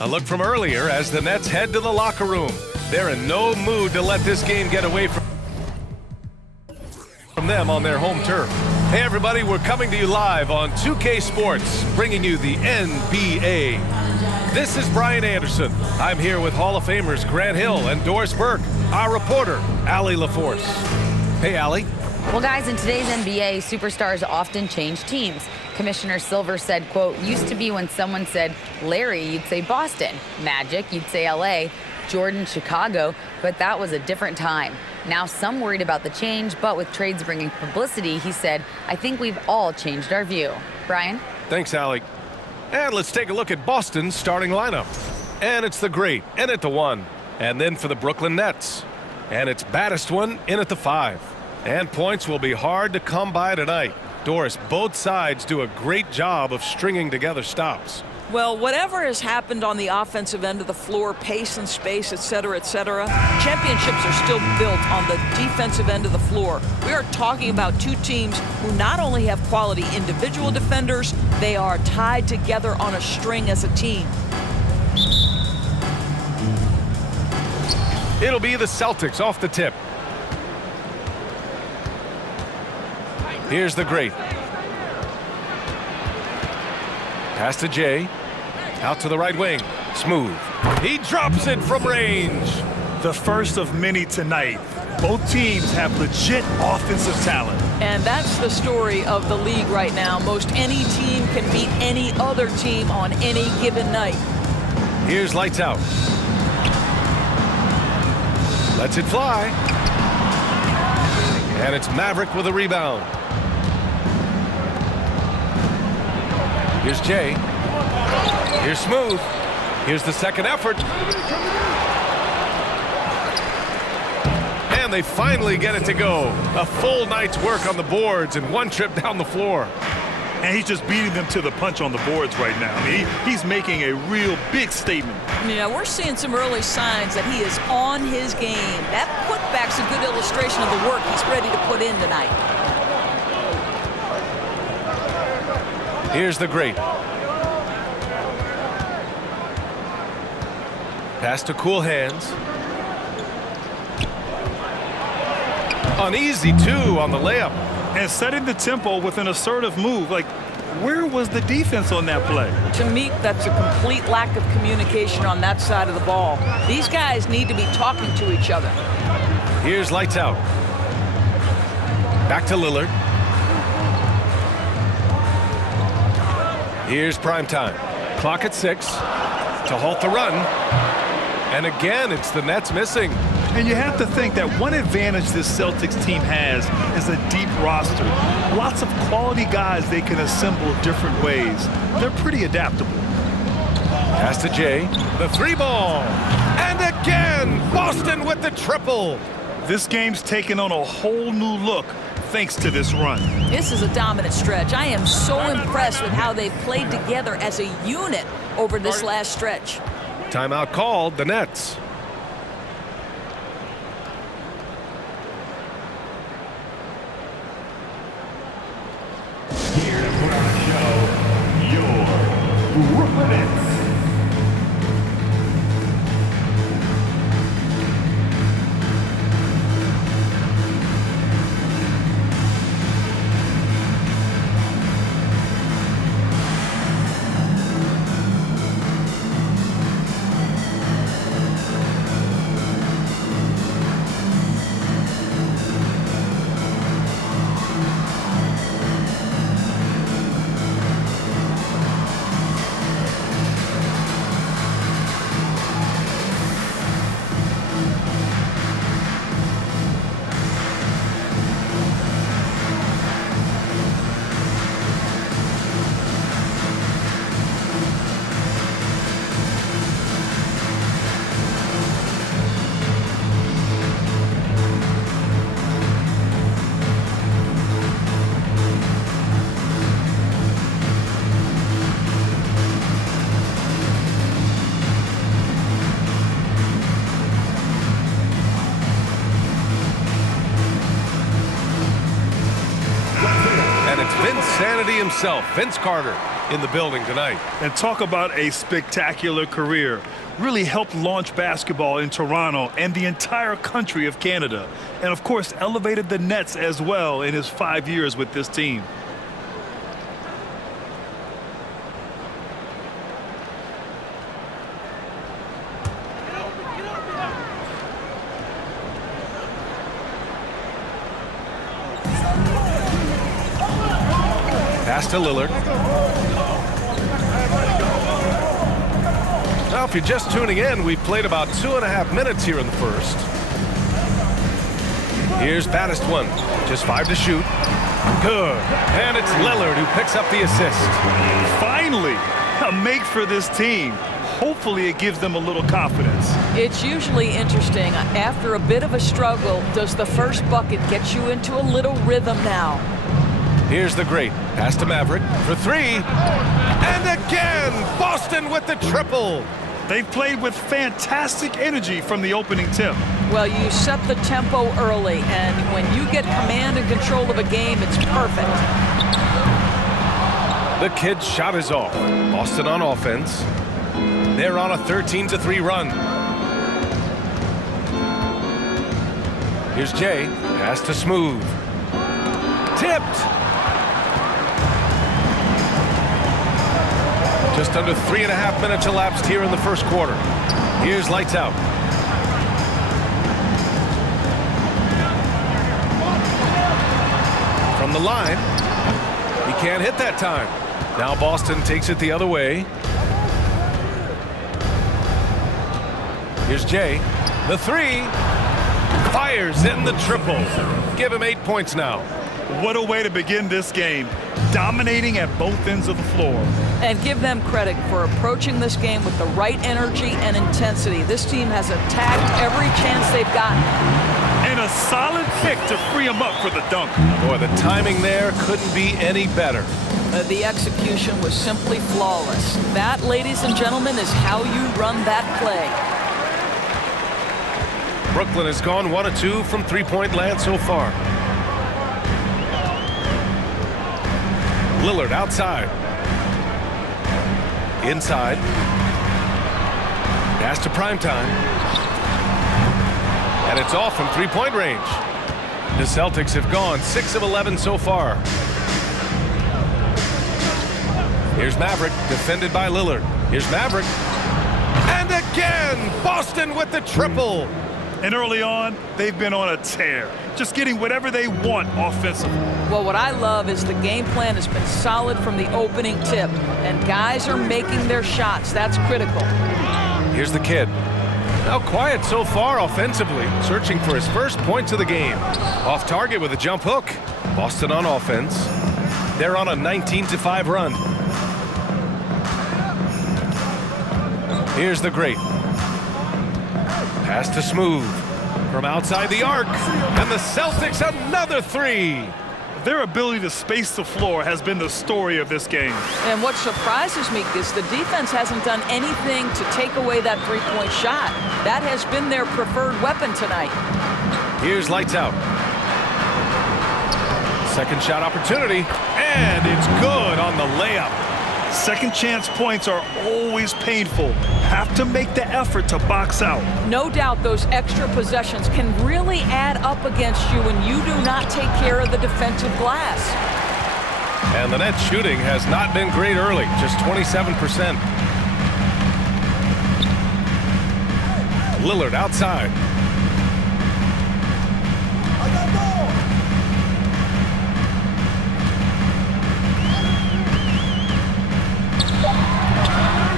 A look from earlier as the Nets head to the locker room. They're in no mood to let this game get away from them on their home turf. Hey everybody, we're coming to you live on 2K Sports, bringing you the NBA. This is Brian Anderson. I'm here with Hall of Famers Grant Hill and Doris Burke, our reporter, Allie LaForce. Hey Allie. Well, guys, in today's NBA, superstars often change teams. Commissioner Silver said, quote, used to be when someone said Larry, you'd say Boston. Magic, you'd say LA. Jordan, Chicago. But that was a different time. Now some worried about the change, but with trades bringing publicity, he said, I think we've all changed our view. Brian? Thanks, Allie. And let's take a look at Boston's starting lineup. And it's the great, and at the 1. And then for the Brooklyn Nets. And it's baddest one in at the 5. And points will be hard to come by tonight. Doris, both sides do a great job of stringing together stops. Well, whatever has happened on the offensive end of the floor, pace and space, et cetera, championships are still built on the defensive end of the floor. We are talking about two teams who not only have quality individual defenders, they are tied together on a string as a team. It'll be the Celtics off the tip. Here's the great. Pass to Jay. Out to the right wing. Smooth. He drops it from range. The first of many tonight. Both teams have legit offensive talent. And that's the story of the league right now. Most any team can beat any other team on any given night. Here's lights out. Lets it fly. And it's Maverick with a rebound. Here's Jay. Here's Smooth. Here's the second effort. And they finally get it to go. A full night's work on the boards and one trip down the floor. And he's just beating them to the punch on the boards right now. I mean, he's making a real big statement. Yeah, we're seeing some early signs that he is on his game. That putback's a good illustration of the work he's ready to put in tonight. Here's the great. Pass to cool hands. Uneasy, too, on the layup. And setting the tempo with an assertive move. Like, where was the defense on that play? To me, that's a complete lack of communication on that side of the ball. These guys need to be talking to each other. Here's lights out. Back to Lillard. Here's prime time. Clock at 6 to halt the run. And again, it's the Nets missing. And you have to think that one advantage this Celtics team has is a deep roster. Lots of quality guys they can assemble different ways. They're pretty adaptable. Pass to Jay. The 3-ball. And again, Boston with the triple. This game's taken on a whole new look thanks to this run. This is a dominant stretch. I am so impressed with how they've played together as a unit over this last stretch. Timeout called, the Nets. Here to put on the show, your Brooklyn Nets. Sanity himself, Vince Carter, in the building tonight. And talk about a spectacular career. Really helped launch basketball in Toronto and the entire country of Canada. And of course, elevated the Nets as well in his 5 years with this team. Pass to Lillard. Now, if you're just tuning in, we've played about 2.5 minutes here in the first. Here's Baddest one. Just 5 to shoot. Good. And it's Lillard who picks up the assist. Finally, a make for this team. Hopefully it gives them a little confidence. It's usually interesting. After a bit of a struggle, does the first bucket get you into a little rhythm now? Here's the great. Pass to Maverick for 3. And again, Boston with the triple. They've played with fantastic energy from the opening tip. Well, you set the tempo early, and when you get command and control of a game, it's perfect. The kid's shot is off. Boston on offense. They're on a 13-3 run. Here's Jay. Pass to Smooth. Tipped. Just under 3.5 minutes elapsed here in the first quarter. Here's Lights Out. From the line. He can't hit that time. Now Boston takes it the other way. Here's Jay. The 3. Fires in the triple. Give him 8 points now. What a way to begin this game. Dominating at both ends of the floor. And give them credit for approaching this game with the right energy and intensity. This team has attacked every chance they've gotten. And a solid pick to free him up for the dunk. Boy, the timing there couldn't be any better. The execution was simply flawless. That, ladies and gentlemen, is how you run that play. Brooklyn has gone 1 of 2 from three-point land so far. Lillard outside. Inside. Pass to Primetime. And it's off from three-point range. The Celtics have gone 6 of 11 so far. Here's Maverick, defended by Lillard. Here's Maverick. And again, Boston with the triple. And early on, they've been on a tear, just getting whatever they want offensively. Well, what I love is the game plan has been solid from the opening tip, and guys are making their shots. That's critical. Here's the kid. Now quiet so far offensively, searching for his first points of the game. Off target with a jump hook. Boston on offense. They're on a 19-5 run. Here's the great. Pass to Smooth from outside the arc, and the Celtics another 3. Their ability to space the floor has been the story of this game. And what surprises me is the defense hasn't done anything to take away that three-point shot. That has been their preferred weapon tonight. Here's Lights Out. Second shot opportunity, and it's good on the layup. Second chance points are always painful. Have to make the effort to box out. No doubt those extra possessions can really add up against you when you do not take care of the defensive glass. And the net shooting has not been great early, just 27%. Lillard outside.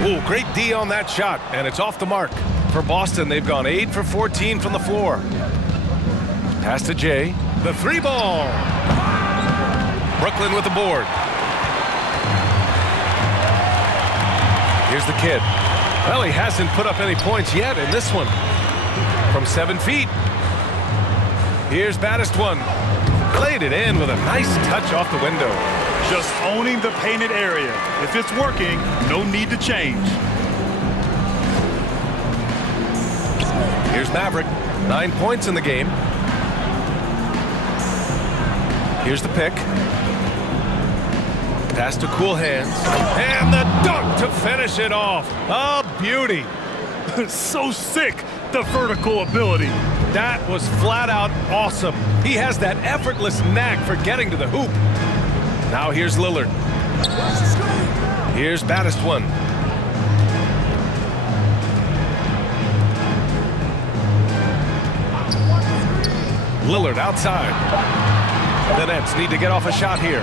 Ooh, great D on that shot, and it's off the mark. For Boston, they've gone 8 for 14 from the floor. Pass to Jay. The 3 ball. Brooklyn with the board. Here's the kid. Well, he hasn't put up any points yet in this one. From 7 feet. Here's Baddest one. Played it in with a nice touch off the window. Just owning the painted area. If it's working, no need to change. Here's Maverick. 9 points in the game. Here's the pick. Pass to Cool Hands. And the dunk to finish it off. A beauty. So sick, the vertical ability. That was flat out awesome. He has that effortless knack for getting to the hoop. Now here's Lillard. Here's Baddest one. Lillard outside. The Nets need to get off a shot here.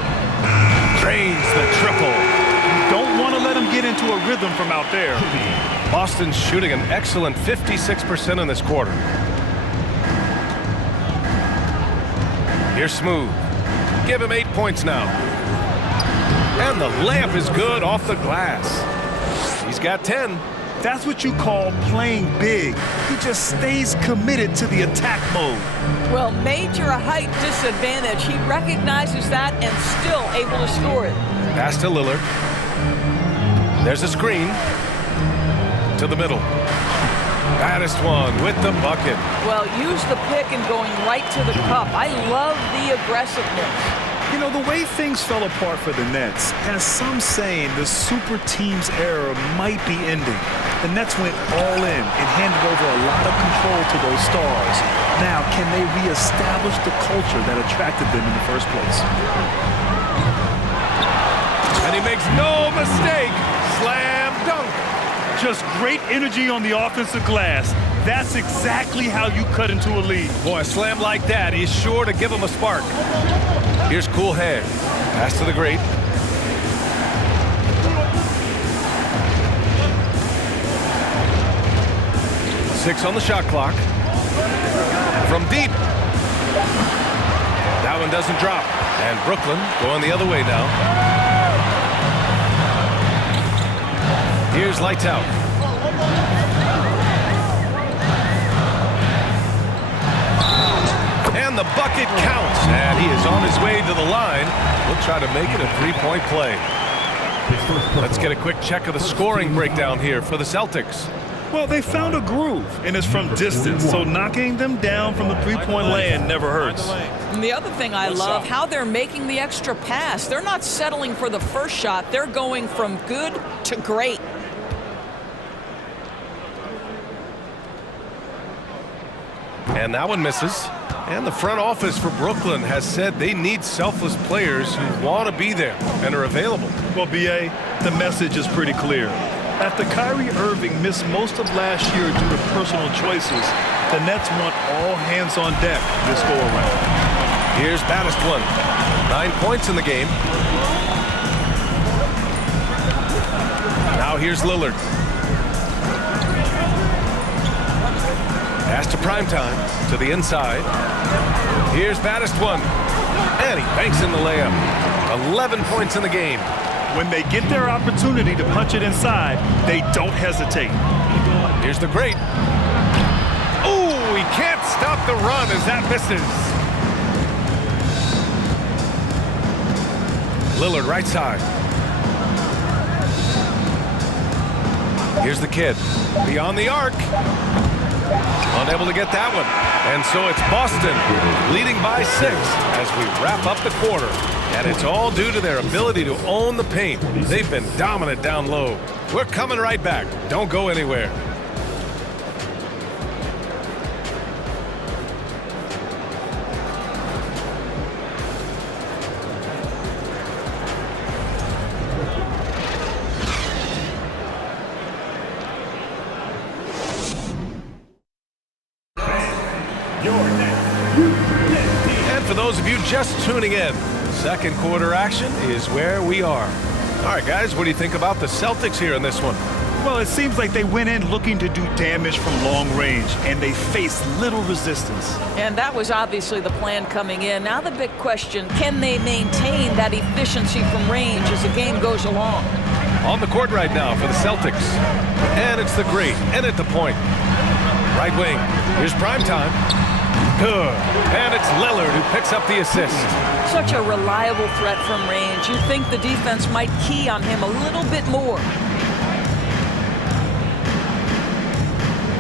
drains the triple. You don't want to let him get into a rhythm from out there. Boston's shooting an excellent 56% in this quarter. Here's Smooth. Give him 8 points now. And the layup is good off the glass. He's got 10. That's what you call playing big. He just stays committed to the attack mode. Well, major height disadvantage. He recognizes that and still able to score it. Pass to Lillard. There's a screen. To the middle. Baddest one with the bucket. Well, use the pick and going right to the cup. I love the aggressiveness. You know, the way things fell apart for the Nets has some saying the super team's era might be ending. The Nets went all in and handed over a lot of control to those stars. Now, can they reestablish the culture that attracted them in the first place? And he makes no mistake. Slam dunk. Just great energy on the offensive glass. That's exactly how you cut into a lead. Boy, a slam like that is sure to give him a spark. Here's Cool Head. Pass to the great. Six on the shot clock. From deep. That one doesn't drop. And Brooklyn going the other way now. Here's lights out. And the bucket counts. And he is on his way to the line. We'll try to make it a three-point play. Let's get a quick check of the scoring breakdown here for the Celtics. Well, they found a groove, and it's from distance, so knocking them down from the three-point land never hurts. And the other thing I love, how they're making the extra pass. They're not settling for the first shot. They're going from good to great. And that one misses. And the front office for Brooklyn has said they need selfless players who want to be there and are available. Well, B.A., the message is pretty clear. After Kyrie Irving missed most of last year due to personal choices, the Nets want all hands on deck this go-around. Here's baddest one. 9 points in the game. Now here's Lillard. Pass to Primetime, to the inside. Here's baddest one. And he banks in the layup. 11 points in the game. When they get their opportunity to punch it inside, they don't hesitate. Here's the great. Oh, he can't stop the run as that misses. Lillard right side. Here's the kid. Beyond the arc. Unable to get that one. And so it's Boston leading by 6 as we wrap up the quarter. And it's all due to their ability to own the paint. They've been dominant down low. We're coming right back. Don't go anywhere. And for those of you just tuning in, second quarter action is where we are. All right, guys, what do you think about the Celtics here in this one? Well, it seems like they went in looking to do damage from long range, and they faced little resistance. And that was obviously the plan coming in. Now the big question, can they maintain that efficiency from range as the game goes along? On the court right now for the Celtics. And it's the great, and at the point. Right wing, here's Primetime. Good. And it's Lillard who picks up the assist. Such a reliable threat from range. You'd think the defense might key on him a little bit more.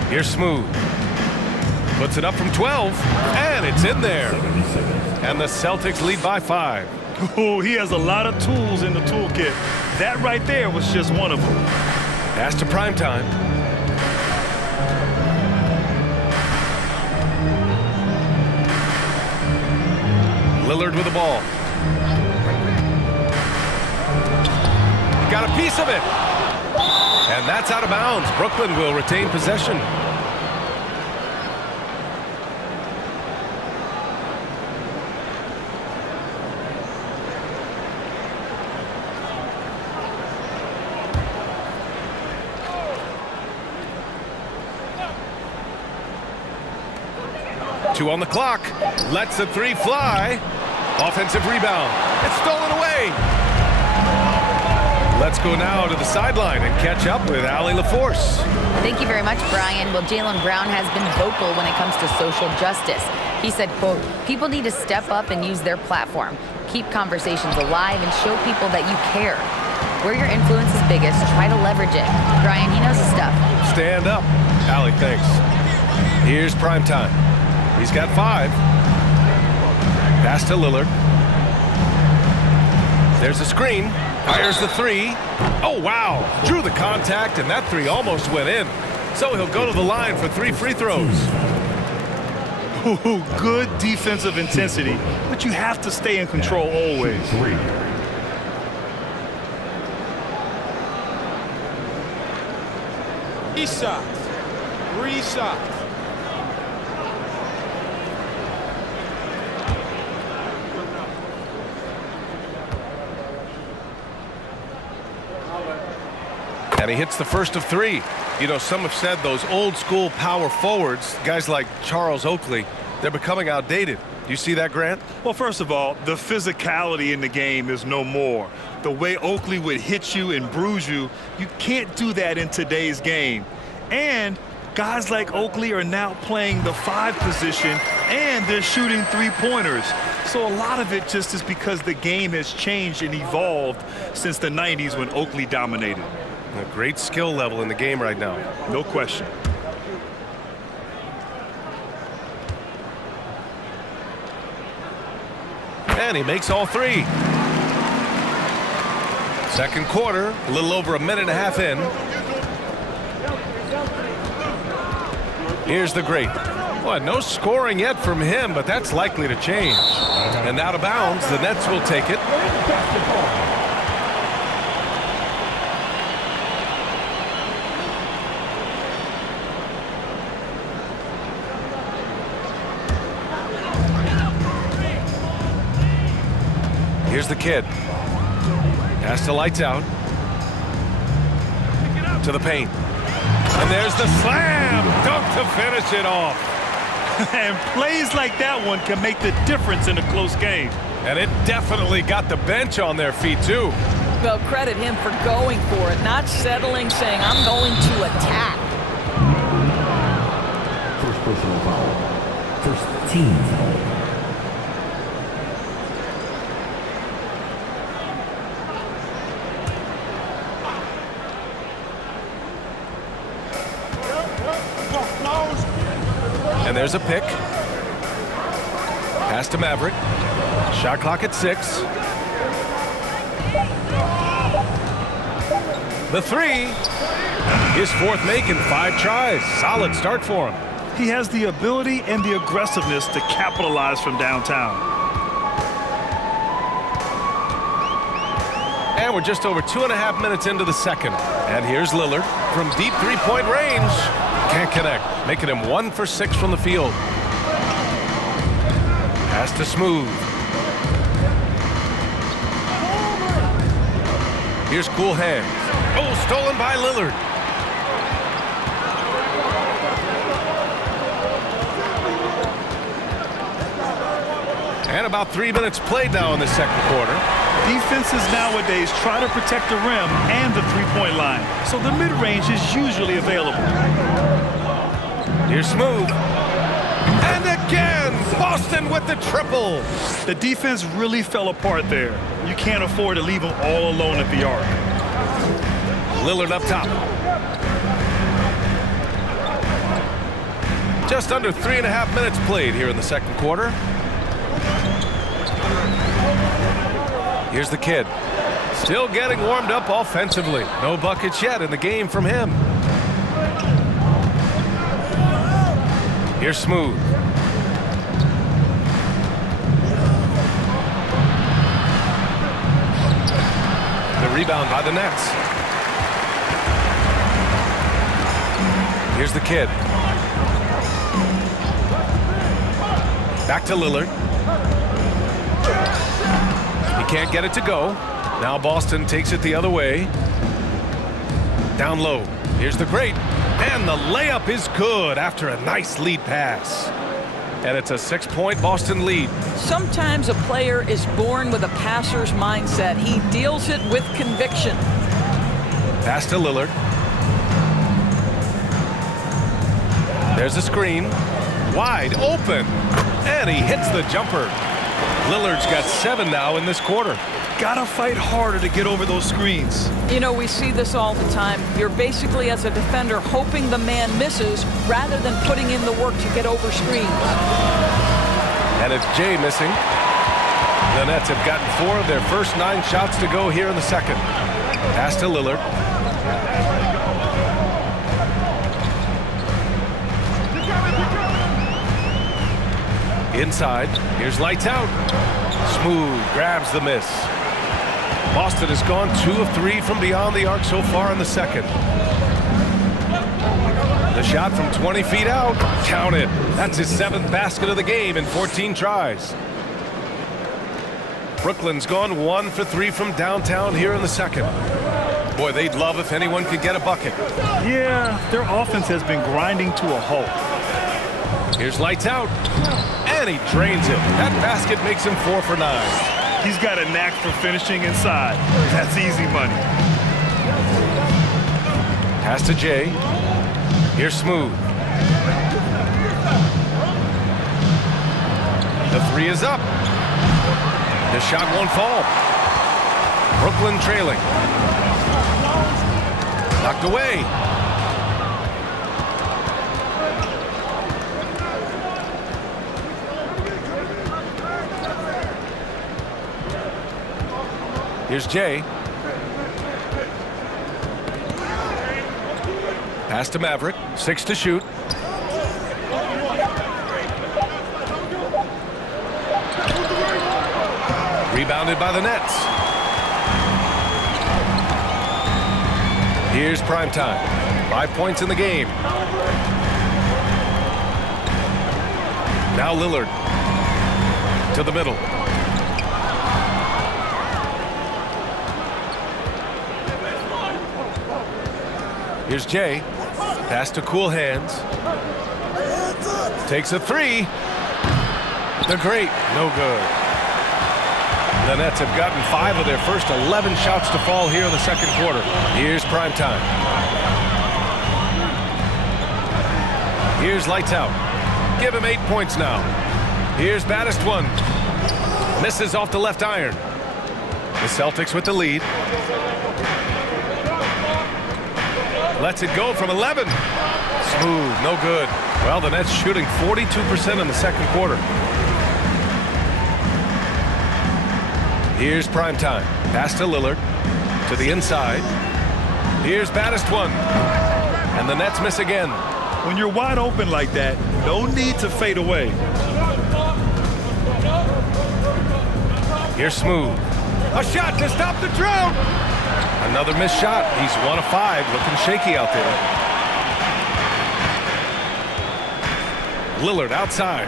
Here's Smooth. Puts it up from 12, and it's in there. And the Celtics lead by 5. Oh, he has a lot of tools in the toolkit. That right there was just one of them. Pass to Primetime. Lillard with the ball. Got a piece of it. And that's out of bounds. Brooklyn will retain possession. 2 on the clock. Lets the 3 fly. Offensive rebound. It's stolen away. Let's go now to the sideline and catch up with Allie LaForce. Thank you very much, Brian. Well, Jaylen Brown has been vocal when it comes to social justice. He said, quote, people need to step up and use their platform. Keep conversations alive and show people that you care. Where your influence is biggest, try to leverage it. Brian, he knows his stuff. Stand up. Allie, thanks. Here's prime time. He's got 5. Pass to Lillard. There's a screen. Fires the 3. Oh, wow. Drew the contact, and that 3 almost went in. So he'll go to the line for 3 free throws. Ooh, good defensive intensity, but you have to stay in control always. 3 shots. 3 shots. And he hits the first of 3. You know, some have said those old school power forwards, guys like Charles Oakley, they're becoming outdated. Do you see that, Grant? Well, first of all, the physicality in the game is no more. The way Oakley would hit you and bruise you, you can't do that in today's game. And guys like Oakley are now playing the 5 position, and they're shooting 3-pointers. So a lot of it just is because the game has changed and evolved since the 90s when Oakley dominated. A great skill level in the game right now. No question. And he makes all 3. Second quarter, a little over a minute and a half in. Here's the great. Well, no scoring yet from him, but that's likely to change. And out of bounds, the Nets will take it. Here's the kid. Pass to Lights Out. To the paint. And there's the slam dunk to finish it off. And plays like that one can make the difference in a close game. And it definitely got the bench on their feet, too. Well, credit him for going for it, not settling, saying, I'm going to attack. First personal foul. First team foul. And there's a pick. Pass to Maverick. Shot clock at 6. The 3. His 4th make in 5 tries. Solid start for him. He has the ability and the aggressiveness to capitalize from downtown. And we're just over 2.5 minutes into the second. And here's Lillard from deep 3-point range. Can't connect, making him 1 for 6 from the field. Pass to Smooth. Here's Cool Hands. Oh, stolen by Lillard. And about 3 minutes played now in the second quarter. Defenses nowadays try to protect the rim and the 3-point line, so the mid-range is usually available. Here's Smooth. And again, Boston with the triple. The defense really fell apart there. You can't afford to leave them all alone at the arc. Lillard up top. Just under 3.5 minutes played here in the second quarter. Here's the kid. Still getting warmed up offensively. No buckets yet in the game from him. Here's Smooth. The rebound by the Nets. Here's the kid. Back to Lillard. He can't get it to go. Now Boston takes it the other way. Down low. Here's the great. And the layup is good after a nice lead pass. And it's a 6-point Boston lead. Sometimes a player is born with a passer's mindset. He deals it with conviction. Pass to Lillard. There's a screen. Wide open. And he hits the jumper. Lillard's got 7 now in this quarter. Gotta fight harder to get over those screens. You know, we see this all the time. You're basically, as a defender, hoping the man misses rather than putting in the work to get over screens. And it's Jay missing. The Nets have gotten 4 of their first 9 shots to go here in the second. Pass to Lillard. Inside, here's lights out. Smooth grabs the miss. Boston has gone 2 of 3 from beyond the arc so far in the second. The shot from 20 feet out, counted. That's his 7th basket of the game in 14 tries. Brooklyn's gone 1 for 3 from downtown here in the second. Boy, they'd love if anyone could get a bucket. Yeah, their offense has been grinding to a halt. Here's lights out. And he drains it. That basket makes him 4 for 9. He's got a knack for finishing inside. That's easy money. Pass to Jay. Here's Smooth. The 3 is up. The shot won't fall. Brooklyn trailing. Knocked away. Here's Jay. Pass to Maverick. 6 to shoot. Rebounded by the Nets. Here's prime time. 5 points in the game. Now Lillard. To the middle. Here's Jay. Pass to cool hands. Takes a 3. The great, no good. The Nets have gotten 5 of their first 11 shots to fall here in the second quarter. Here's prime time. Here's lights out. Give him 8 points now. Here's baddest one. Misses off the left iron. The Celtics with the lead. Lets it go from 11. Smooth, no good. Well, the Nets shooting 42% in the second quarter. Here's prime time. Pass to Lillard. To the inside. Here's baddest one. And the Nets miss again. When you're wide open like that, no need to fade away. Here's Smooth. A shot to stop the drought. Another missed shot. He's 1 of 5, looking shaky out there. Lillard outside.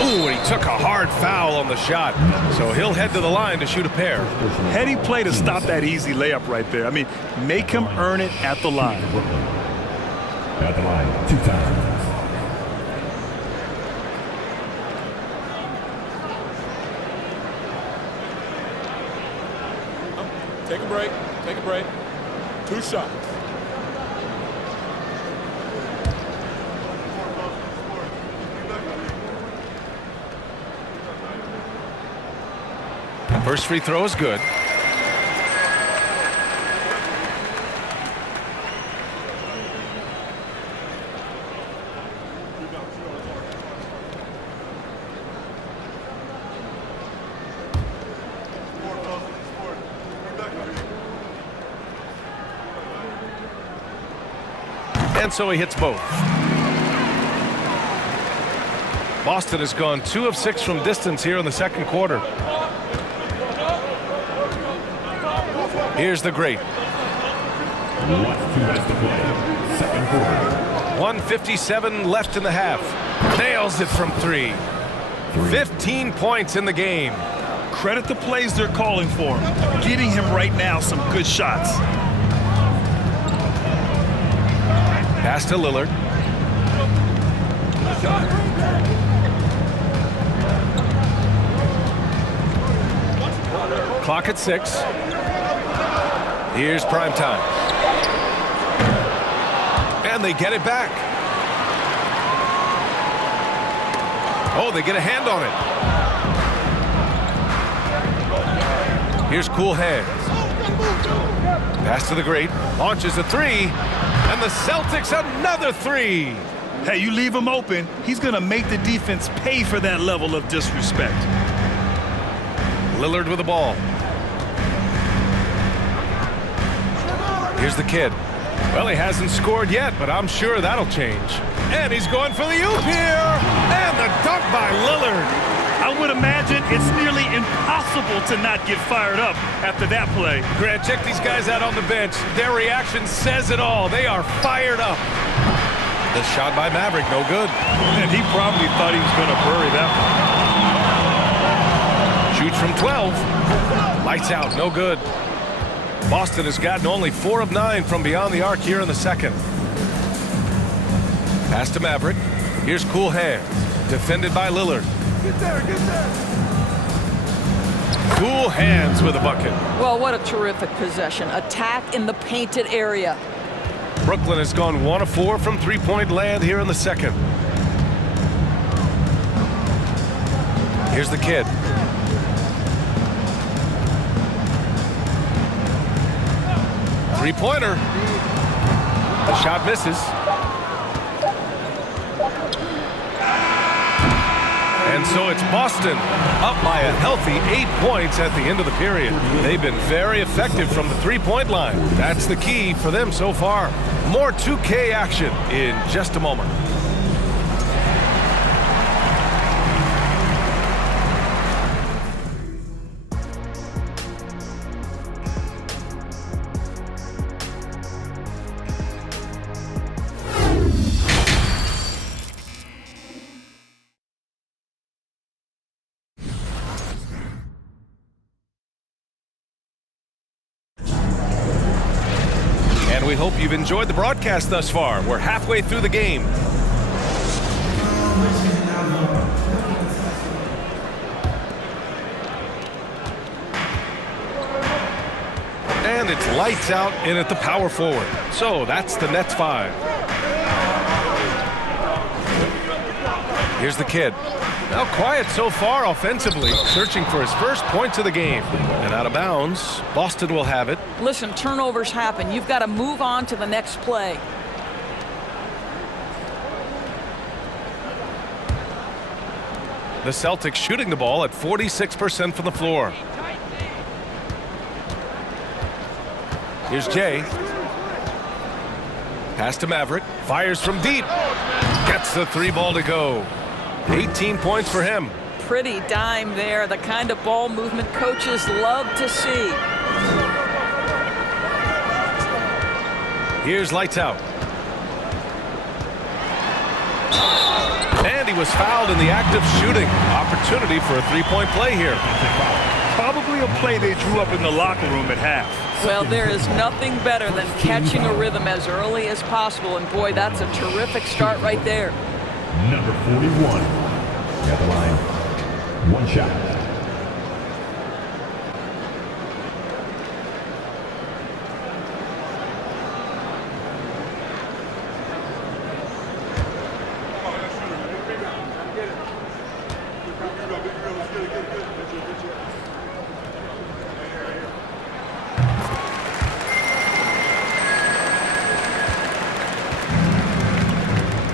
Ooh, and he took a hard foul on the shot. So he'll head to the line to shoot a pair. Heady play to stop that easy layup right there. I mean, make him earn it at the line. At the line, 2 times. Take a break. Take a break. 2 shots. First free throw is good. And so he hits both. Boston has gone 2 of 6 from distance here in the second quarter. Here's the great. 1:57 left in the half. Nails it from 3. 15 points in the game. Credit the plays they're calling for him. Getting him right now some good shots. Pass to Lillard. Clock at 6. Here's prime time. And they get it back. Oh, they get a hand on it. Here's cool hands. Pass to the great. Launches a 3. And the Celtics another 3. Hey, you leave him open, he's going to make the defense pay for that level of disrespect. Lillard with the ball. Here's the kid. Well, he hasn't scored yet, but I'm sure that'll change. And he's going for the oop here. And the dunk by Lillard. I would imagine it's nearly impossible to not get fired up after that play. Grant, check these guys out on the bench. Their reaction says it all. They are fired up. The shot by Maverick, no good. And he probably thought he was going to bury that one. Shoots from 12. Lights out, no good. Boston has gotten only 4 of 9 from beyond the arc here in the second. Pass to Maverick. Here's cool hands. Defended by Lillard. Get there, get there. Cool hands with a bucket. Well, what a terrific possession. Attack in the painted area. Brooklyn has gone 1 of 4 from three-point land here in the second. Here's the kid. Three-pointer. The shot misses. And so it's Boston up by a healthy 8 points at the end of the period. They've been very effective from the three-point line. That's the key for them so far. More 2K action in just a moment. And we hope you've enjoyed the broadcast thus far. We're halfway through the game. And it's lights out in at the power forward. So that's the Nets 5. Here's the kid. Now quiet so far offensively, searching for his first points of the game. And out of bounds, Boston will have it. Listen, turnovers happen. You've got to move on to the next play. The Celtics shooting the ball at 46% from the floor. Here's Jay. Pass to Maverick. Fires from deep. Gets the 3 ball to go. 18 points for him. Pretty dime there. The kind of ball movement coaches love to see. Here's lights out. And he was fouled in the act of shooting. Opportunity for a three-point play here. Probably a play they drew up in the locker room at half. Well, there is nothing better than catching a rhythm as early as possible. And boy, that's a terrific start right there. Number 41 at the line. 1 shot.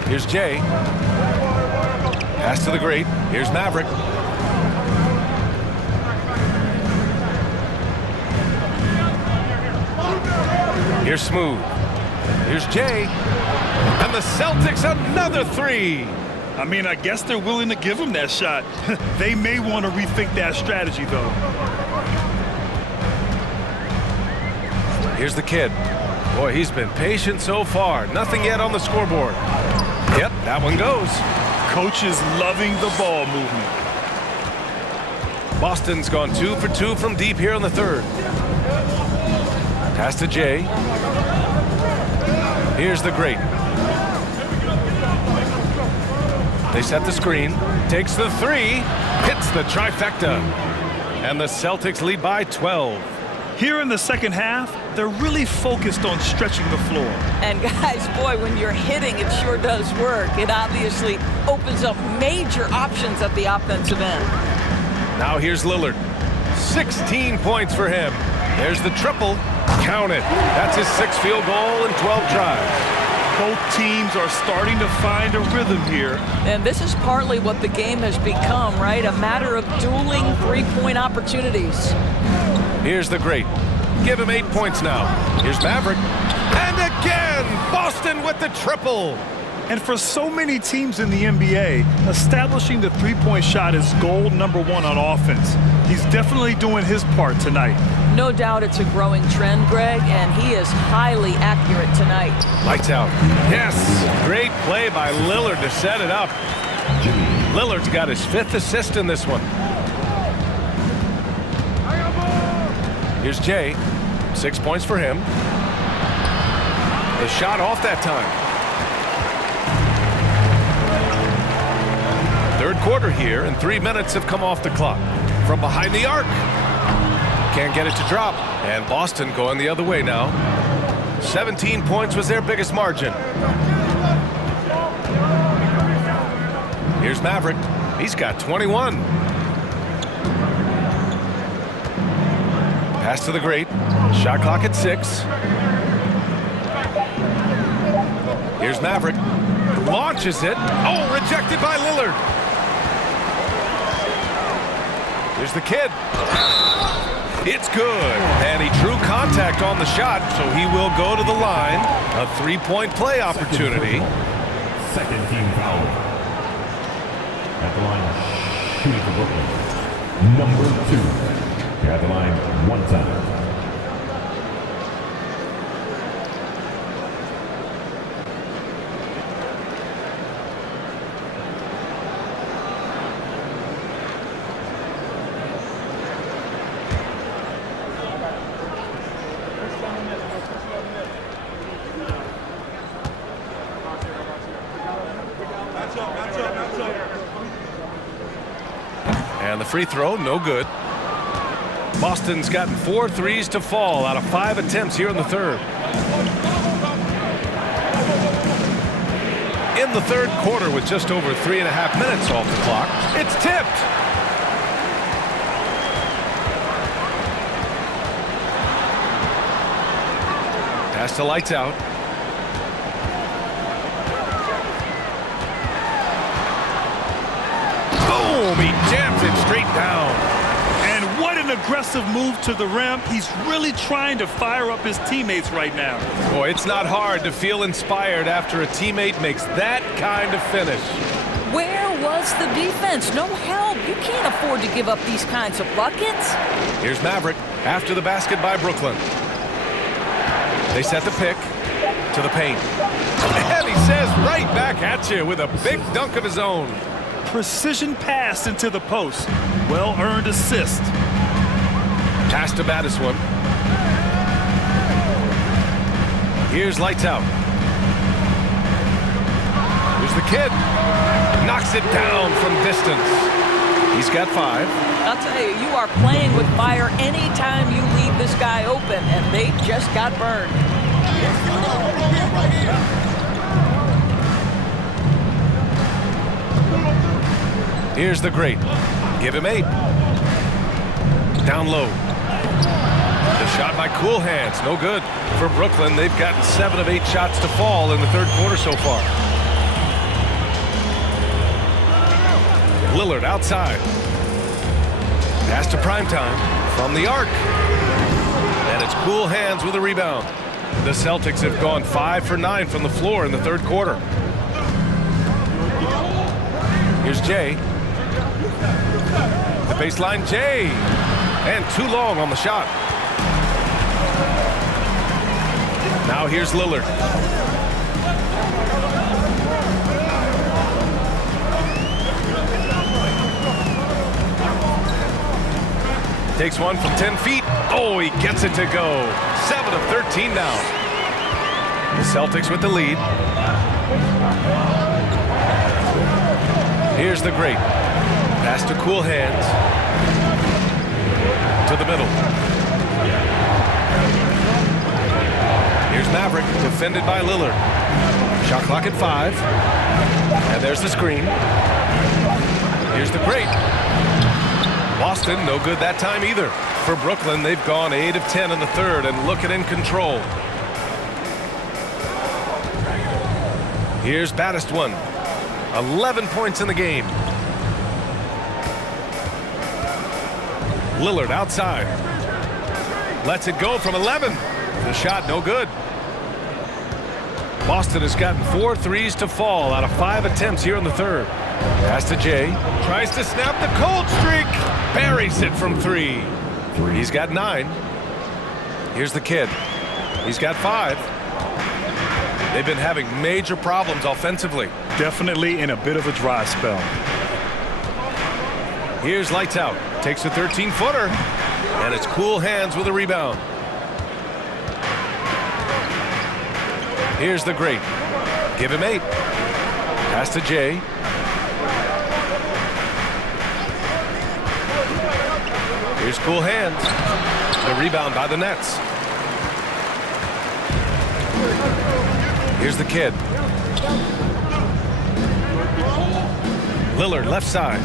Here's Jay. Pass to the great. Here's Maverick. Here's Smooth. Here's Jay. And the Celtics another 3. I mean, I guess they're willing to give him that shot. They may want to rethink that strategy, though. Here's the kid. Boy, he's been patient so far. Nothing yet on the scoreboard. Yep, that one goes. Coach is loving the ball movement. Boston's gone 2 for 2 from deep here in the third. Pass to Jay. Here's the great. They set the screen, takes the three, hits the trifecta. And the Celtics lead by 12. Here in the second half, they're really focused on stretching the floor. And guys, boy, when you're hitting, it sure does work. It obviously opens up major options at the offensive end. Now here's Lillard. 16 points for him. There's the triple. Count it. That's his 6th field goal in 12 tries. Both teams are starting to find a rhythm here. And this is partly what the game has become, right? A matter of dueling three-point opportunities. Here's the great. Give him 8 points now. Here's Maverick. And again, Boston with the triple. And for so many teams in the NBA, establishing the three-point shot is goal number 1 on offense. He's definitely doing his part tonight. No doubt it's a growing trend, Greg, and he is highly accurate tonight. Lights out. Yes, great play by Lillard to set it up. Lillard's got his 5th assist in this one. Here's Jay. 6 points for him. The shot off that time. Third quarter here, and 3 minutes have come off the clock. From behind the arc. Can't get it to drop. And Boston going the other way now. 17 points was their biggest margin. Here's Maverick. He's got 21. Pass to the great. Shot clock at 6. Here's Maverick. Launches it. Oh, rejected by Lillard. Here's the kid. It's good. And he drew contact on the shot, so he will go to the line. A 3-point play opportunity. Second team foul. At the line, shooting for Brooklyn. Number 2. At the line, 1 time. And the free throw, no good. Boston's gotten 4 threes to fall out of 5 attempts here in the third. In the third quarter, with just over 3.5 minutes off the clock, it's tipped. Pass to Lights Out. Boom! He jams it straight down. And what an aggressive move to the rim. He's really trying to fire up his teammates right now. Boy, it's not hard to feel inspired after a teammate makes that kind of finish. Where was the defense? No help. You can't afford to give up these kinds of buckets. Here's Maverick after the basket by Brooklyn. They set the pick to the paint. And he says right back at you with a big dunk of his own. Precision pass into the post. Well-earned assist. Pass to Battiswood. Here's Lights Out. Here's the kid. Knocks it down from distance. He's got 5. I'll tell you, you are playing with fire anytime you leave this guy open, and they just got burned. Here's the great. Give him 8. Down low. The shot by Cool Hands. No good for Brooklyn. They've gotten 7 of 8 shots to fall in the third quarter so far. Lillard outside. Pass to Primetime from the arc. And it's Cool Hands with a rebound. The Celtics have gone 5 for 9 from the floor in the third quarter. Here's Jay. The baseline, Jay. And too long on the shot. Now here's Lillard. Takes one from 10 feet. Oh, he gets it to go. 7 of 13 now. The Celtics with the lead. Here's the great. Pass to Cool Hands. To the middle. Here's Maverick, defended by Lillard. Shot clock at 5. And there's the screen. Here's the great. Boston, no good that time either. For Brooklyn, they've gone 8 of 10 in the third and looking in control. Here's Battiston. 11 points in the game. Lillard outside. Lets it go from 11. The shot no good. Boston has gotten 4 threes to fall out of 5 attempts here in the third. Pass to Jay. Tries to snap the cold streak. Buries it from 3. He's got 9. Here's the kid. He's got 5. They've been having major problems offensively. Definitely in a bit of a dry spell. Here's Lights Out. Takes a 13-footer. And it's Cool Hands with a rebound. Here's the great. Give him 8. Pass to Jay. Here's Cool Hands. The rebound by the Nets. Here's the kid. Lillard left side.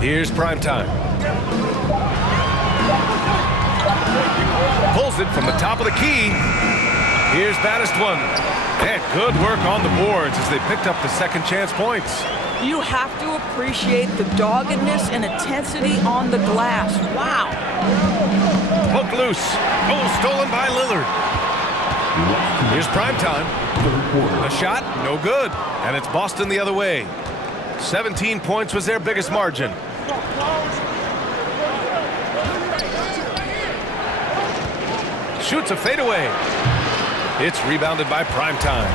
Here's Primetime. Pulls it from the top of the key. Here's Battiston. And good work on the boards as they picked up the second chance points. You have to appreciate the doggedness and intensity on the glass. Wow. Poke loose. Oh, stolen by Lillard. Here's Primetime. A shot, no good. And it's Boston the other way. 17 points was their biggest margin. Shoots a fadeaway. It's rebounded by Primetime.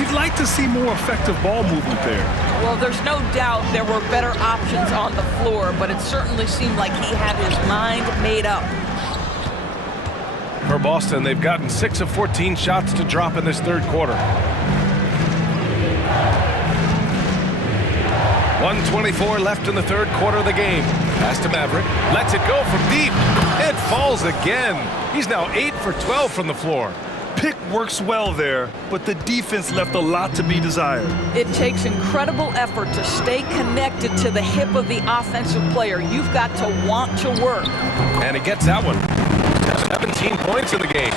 You'd like to see more effective ball movement there. Well, there's no doubt there were better options on the floor, but it certainly seemed like he had his mind made up. For Boston, they've gotten 6 of 14 shots to drop in this third quarter. 1:24 left in the third quarter of the game. Pass to Maverick. Lets it go from deep. It falls again. He's now 8 for 12 from the floor. Pick works well there, but the defense left a lot to be desired. It takes incredible effort to stay connected to the hip of the offensive player. You've got to want to work. And he gets that one. 17 points in the game.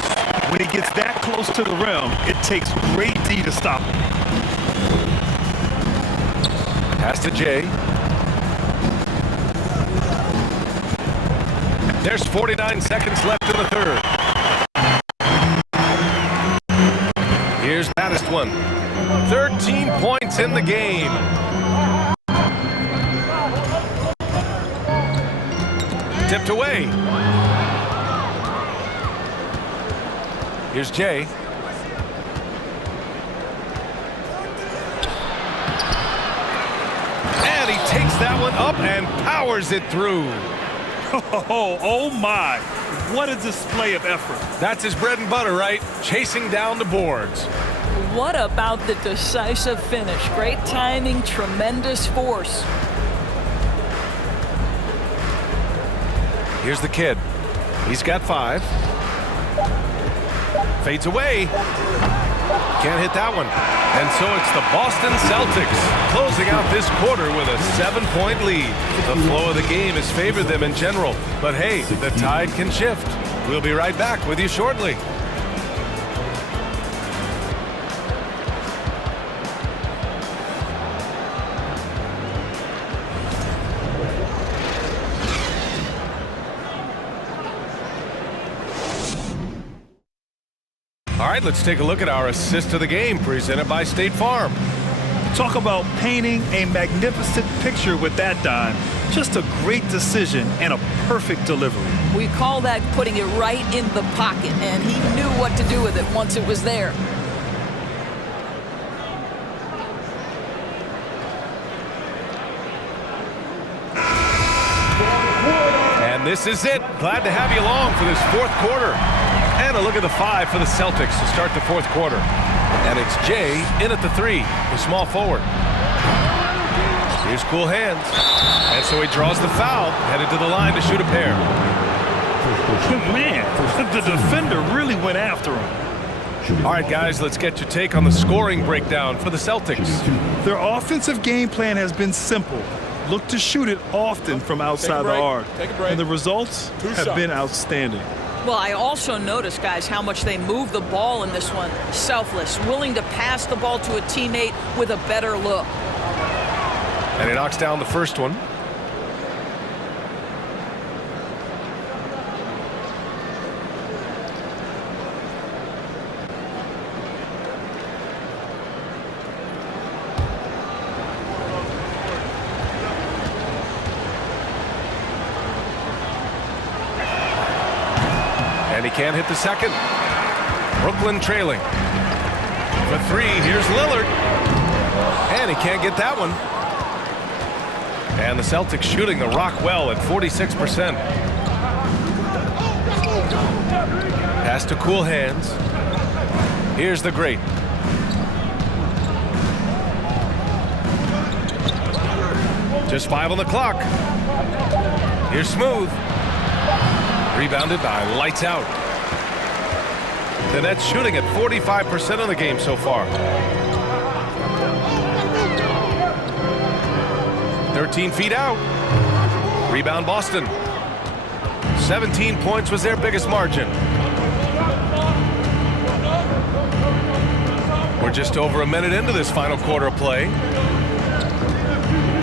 When he gets that close to the rim, it takes great D to stop him. Pass to Jay. There's 49 seconds left in the third. Here's Battiston. 13 points in the game. Tipped away. Here's Jay. And he takes that one up and powers it through. Oh my. What a display of effort. That's his bread and butter, right? Chasing down the boards. What about the decisive finish? Great timing, tremendous force. Here's the kid. He's got 5. Fades away. Can't hit that one. And so it's the Boston Celtics closing out this quarter with a 7-point lead. The flow of the game has favored them in general. But hey, the tide can shift. We'll be right back with you shortly. All right, let's take a look at our assist of the game presented by State Farm. Talk about painting a magnificent picture with that dime. Just a great decision and a perfect delivery. We call that putting it right in the pocket, and he knew what to do with it once it was there. And this is it. Glad to have you along for this fourth quarter. And a look at the 5 for the Celtics to start the fourth quarter. And it's Jay in at the 3, the small forward. Here's cool hands. And so he draws the foul, headed to the line to shoot a pair. Man, the defender really went after him. All right, guys, let's get your take on the scoring breakdown for the Celtics. Their offensive game plan has been simple. Look to shoot it often from outside the arc. And the results have been outstanding. Well, I also noticed, guys, how much they move the ball in this one. Selfless, willing to pass the ball to a teammate with a better look. And he knocks down the first one. And he can't hit the second. Brooklyn trailing. For 3, here's Lillard. And he can't get that one. And the Celtics shooting the rock well at 46%. Pass to cool hands. Here's the great. Just 5 on the clock. Here's Smooth. Rebounded by Lights Out. The Nets shooting at 45% of the game so far. 13 feet out. Rebound Boston. 17 points was their biggest margin. We're just over a minute into this final quarter of play.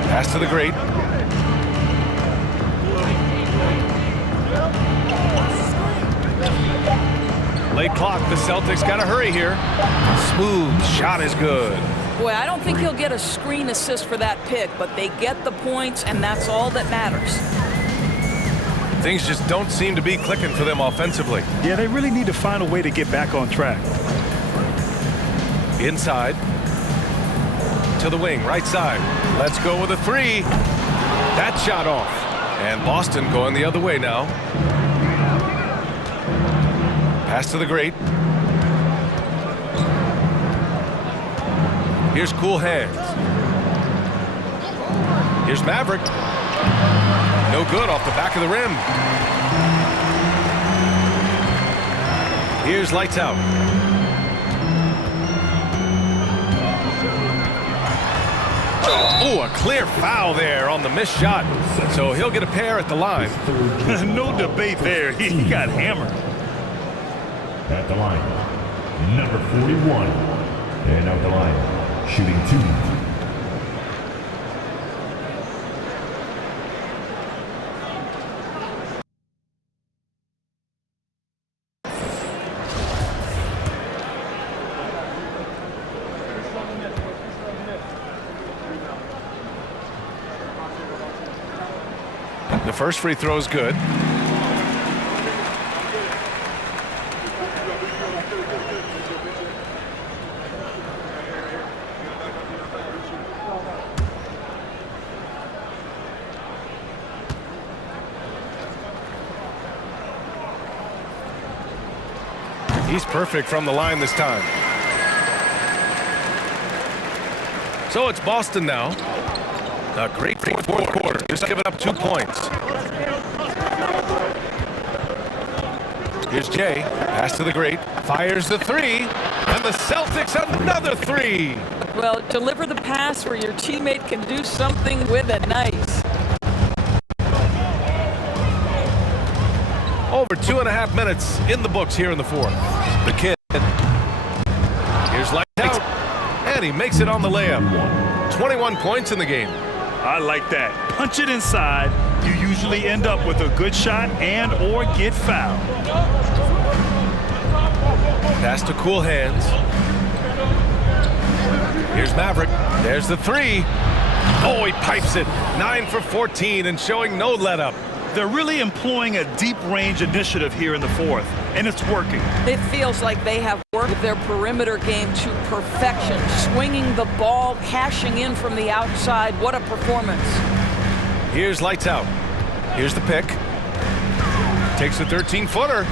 Pass to the great. Late clock, the Celtics got to hurry here. Smooth shot is good. Boy, I don't think he'll get a screen assist for that pick, but they get the points, and that's all that matters. Things just don't seem to be clicking for them offensively. Yeah, they really need to find a way to get back on track. Inside. To the wing, right side. Let's go with a 3. That shot off. And Boston going the other way now. Pass to the great. Here's cool hands. Here's Maverick. No good off the back of the rim. Here's Lights Out. Oh, a clear foul there on the missed shot. So he'll get a pair at the line. No debate there. He got hammered. At the line, number 41. And out the line, shooting 2. The first free throw is good. He's perfect from the line this time. So it's Boston now. A great fourth quarter. Just giving up 2 points. Here's Jay. Pass to the great. Fires the 3. And the Celtics another 3. Well, deliver the pass where your teammate can do something with it. Nice. Over 2.5 minutes in the books here in the fourth. The kid. Here's Lights Out. And he makes it on the layup. 21 points in the game. I like that. Punch it inside. You usually end up with a good shot and or get fouled. Pass to cool hands. Here's Maverick. There's the 3. Oh, he pipes it. 9 for 14 and showing no let up. They're really employing a deep range initiative here in the fourth, and it's working. It feels like they have worked their perimeter game to perfection, swinging the ball, cashing in from the outside. What a performance. Here's Lights Out. Here's the pick. Takes a 13-footer.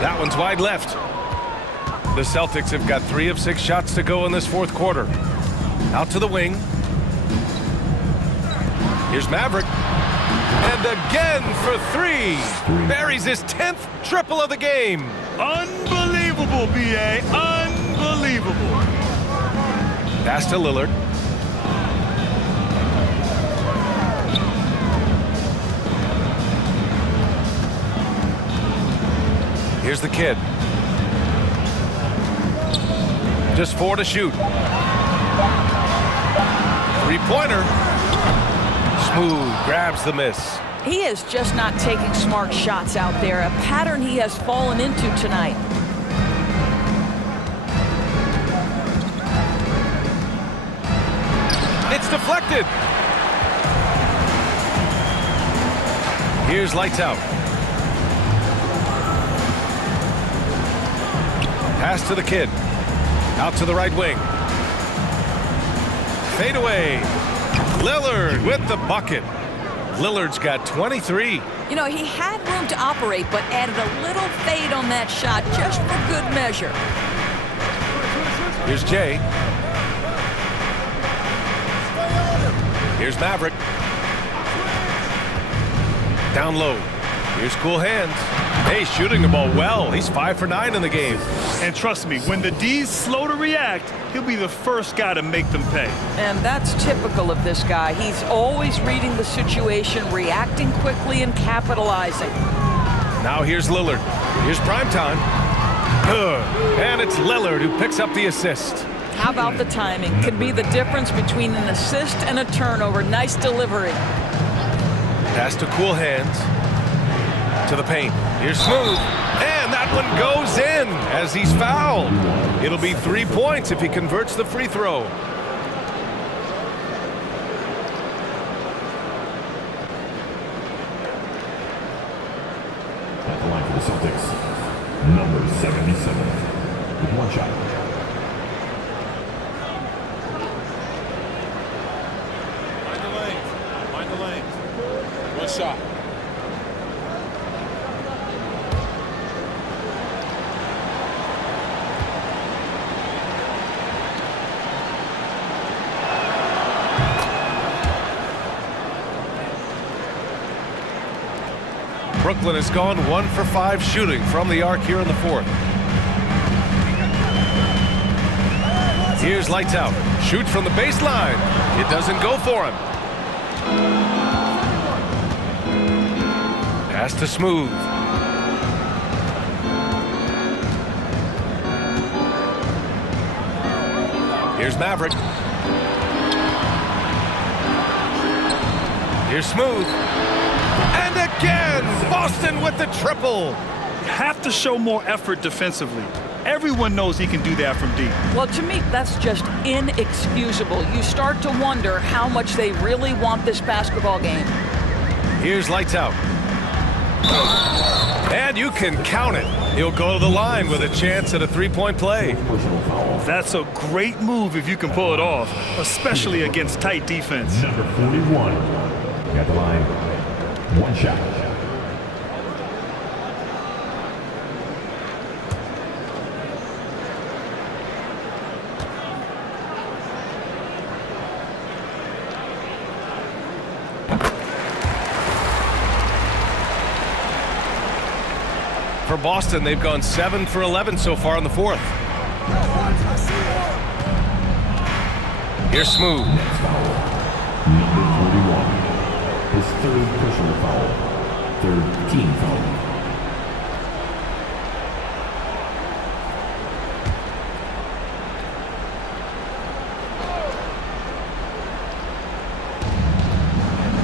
That one's wide left. The Celtics have got 3 of 6 shots to go in this fourth quarter. Out to the wing. Here's Maverick. And again for 3. Buries his 10th triple of the game. Unbelievable, B.A. Unbelievable. Pass to Lillard. Here's the kid. Just 4 to shoot. 3-pointer. Smooth, grabs the miss. He is just not taking smart shots out there, a pattern he has fallen into tonight. It's deflected. Here's lights out. Pass to the kid. Out to the right wing. Fade away. Lillard with the bucket. Lillard's got 23. You know, he had room to operate, but added a little fade on that shot just for good measure. Here's Jay. Here's Maverick. Down low. Here's Cool Hands. Hey, shooting the ball well. He's 5 for 9 in the game. And trust me, when the D's slow to react, he'll be the first guy to make them pay. And that's typical of this guy. He's always reading the situation, reacting quickly and capitalizing. Now here's Lillard. Here's primetime. And it's Lillard who picks up the assist. How about the timing? Can be the difference between an assist and a turnover. Nice delivery. Pass to Cool Hands. To the paint. Here's Smooth. And that one goes in as he's fouled. It'll be 3 points if he converts the free throw. At the line for the Celtics, number 77, with 1 shot. Mind the lanes. 1 shot. Brooklyn has gone 1 for 5 shooting from the arc here in the fourth. Here's lights out. Shoots from the baseline. It doesn't go for him. Pass to Smooth. Here's Maverick. Here's Smooth. And again, Boston with the triple. Have to show more effort defensively. Everyone knows he can do that from deep. Well, to me, that's just inexcusable. You start to wonder how much they really want this basketball game. Here's lights out. And you can count it. He'll go to the line with a chance at a 3-point play. That's a great move if you can pull it off, especially against tight defense. Number 41, at the line, 1 shot. For Boston, they've gone 7 for 11 so far in the fourth. Here's Smooth. Next foul, number 41. His 3rd personal foul. 3rd team foul.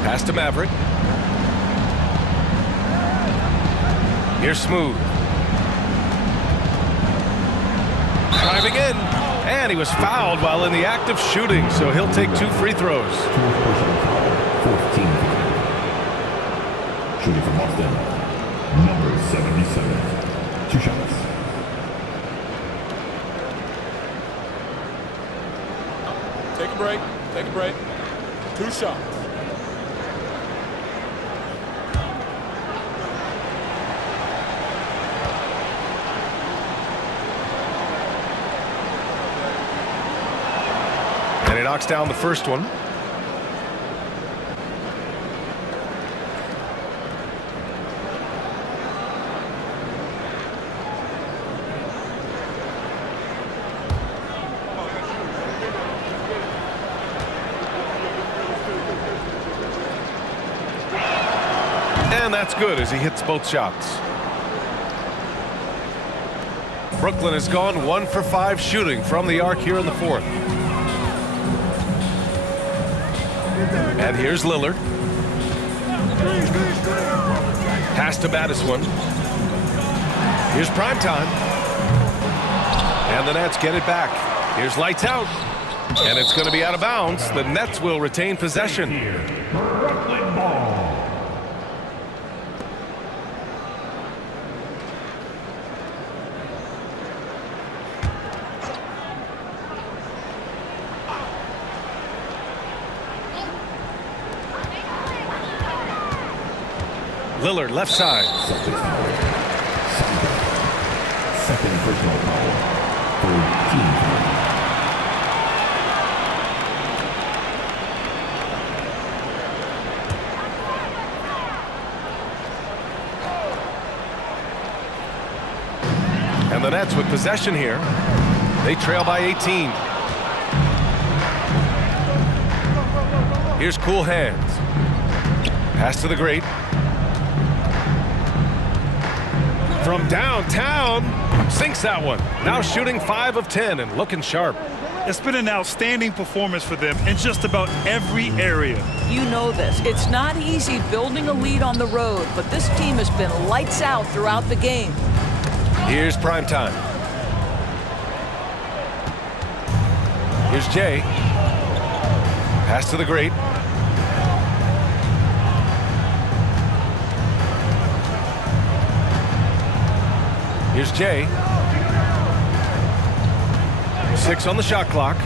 Pass to Maverick. Here's Smooth. Driving in. And he was fouled while in the act of shooting, so he'll take 2 free throws. 4th personal foul. 4th team foul. Shooting for Boston, number 77. 2 shots. Take a break. Take a break. 2 shots. knocks down the first one. And that's good as he hits both shots. Brooklyn has gone 1 for 5 shooting from the arc here in the fourth. And here's Lillard. Pass to Battiswan. Here's Primetime. And the Nets get it back. Here's lights out. And it's going to be out of bounds. The Nets will retain possession. Brooklyn ball. Lillard, left side. Second personal foul. Third team foul. And the Nets with possession here. They trail by 18. Here's Cool Hands. Pass to the great. From downtown, sinks that one. Now shooting 5 of 10 and looking sharp. It's been an outstanding performance for them in just about every area. You know this. It's not easy building a lead on the road, but this team has been lights out throughout the game. Here's Primetime. Here's Jay. Pass to the great. Here's Jay. 6 on the shot clock.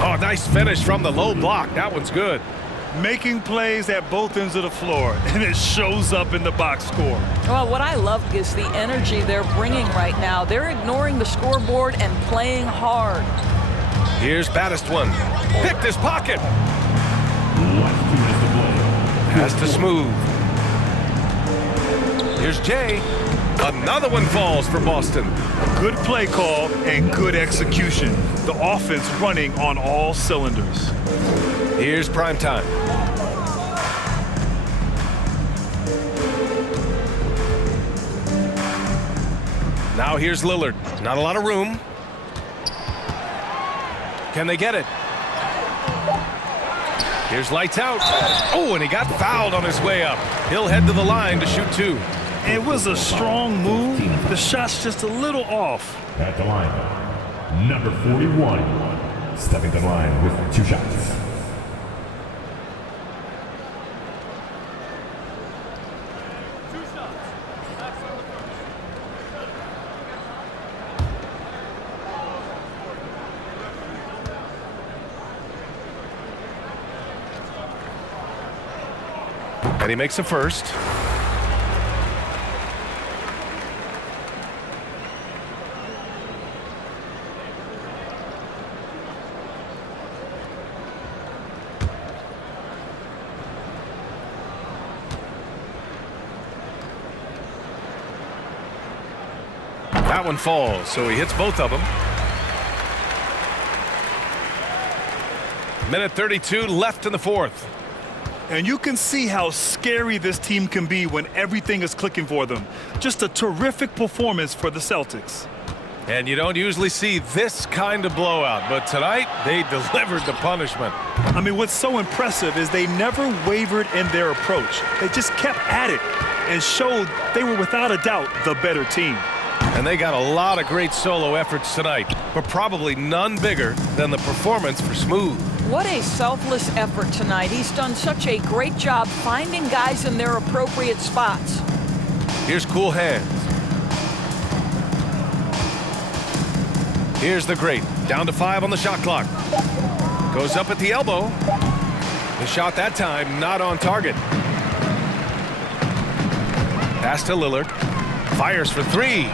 Oh, nice finish from the low block. That one's good. Making plays at both ends of the floor, and it shows up in the box score. Well, what I love is the energy they're bringing right now. They're ignoring the scoreboard and playing hard. Here's Battiswan. Picked his pocket. Has to Smooth. Here's Jay. Another one falls for Boston. Good play call and good execution. The offense running on all cylinders. Here's Primetime. Now here's Lillard. Not a lot of room. Can they get it? Here's lights out. Oh, and he got fouled on his way up. He'll head to the line to shoot 2. It was a strong move. The shot's just a little off. At the line, number 41, stepping to the line with 2 shots. And he makes a first. That one falls, so he hits both of them. Minute 32 left in the fourth. And you can see how scary this team can be when everything is clicking for them. Just a terrific performance for the Celtics. And you don't usually see this kind of blowout, but tonight they delivered the punishment. I mean, what's so impressive is they never wavered in their approach. They just kept at it and showed they were without a doubt the better team. And they got a lot of great solo efforts tonight, but probably none bigger than the performance for Smooth. What a selfless effort tonight. He's done such a great job finding guys in their appropriate spots. Here's Cool Hands. Here's the great. Down to 5 on the shot clock. Goes up at the elbow. The shot that time not on target. Pass to Lillard. Fires for 3.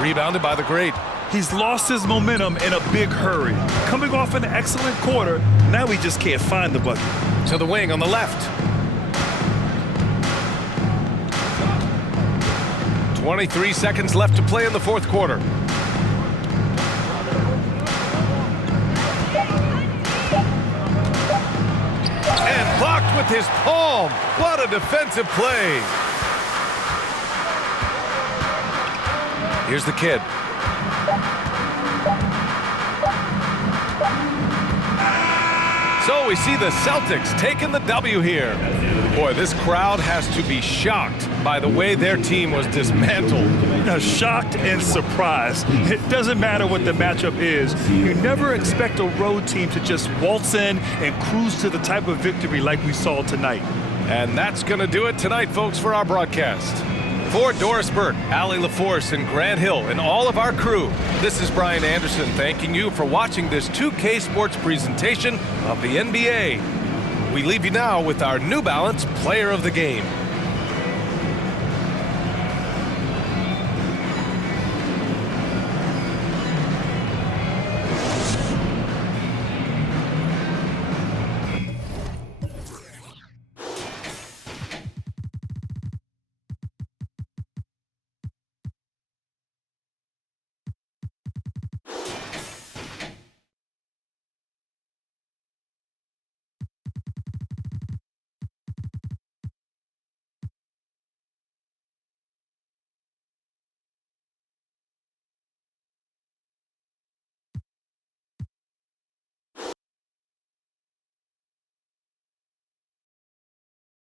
Rebounded by the great. He's lost his momentum in a big hurry. Coming off an excellent quarter, now he just can't find the bucket. To the wing on the left. 23 seconds left to play in the fourth quarter. And blocked with his palm. What a defensive play. Here's the kid. So we see the Celtics taking the W here. Boy, this crowd has to be shocked by the way their team was dismantled. Now, shocked and surprised. It doesn't matter what the matchup is. You never expect a road team to just waltz in and cruise to the type of victory like we saw tonight. And that's going to do it tonight, folks, for our broadcast. For Doris Burke, Allie LaForce, and Grant Hill, and all of our crew, this is Brian Anderson thanking you for watching this 2K Sports presentation of the NBA. We leave you now with our New Balance Player of the Game.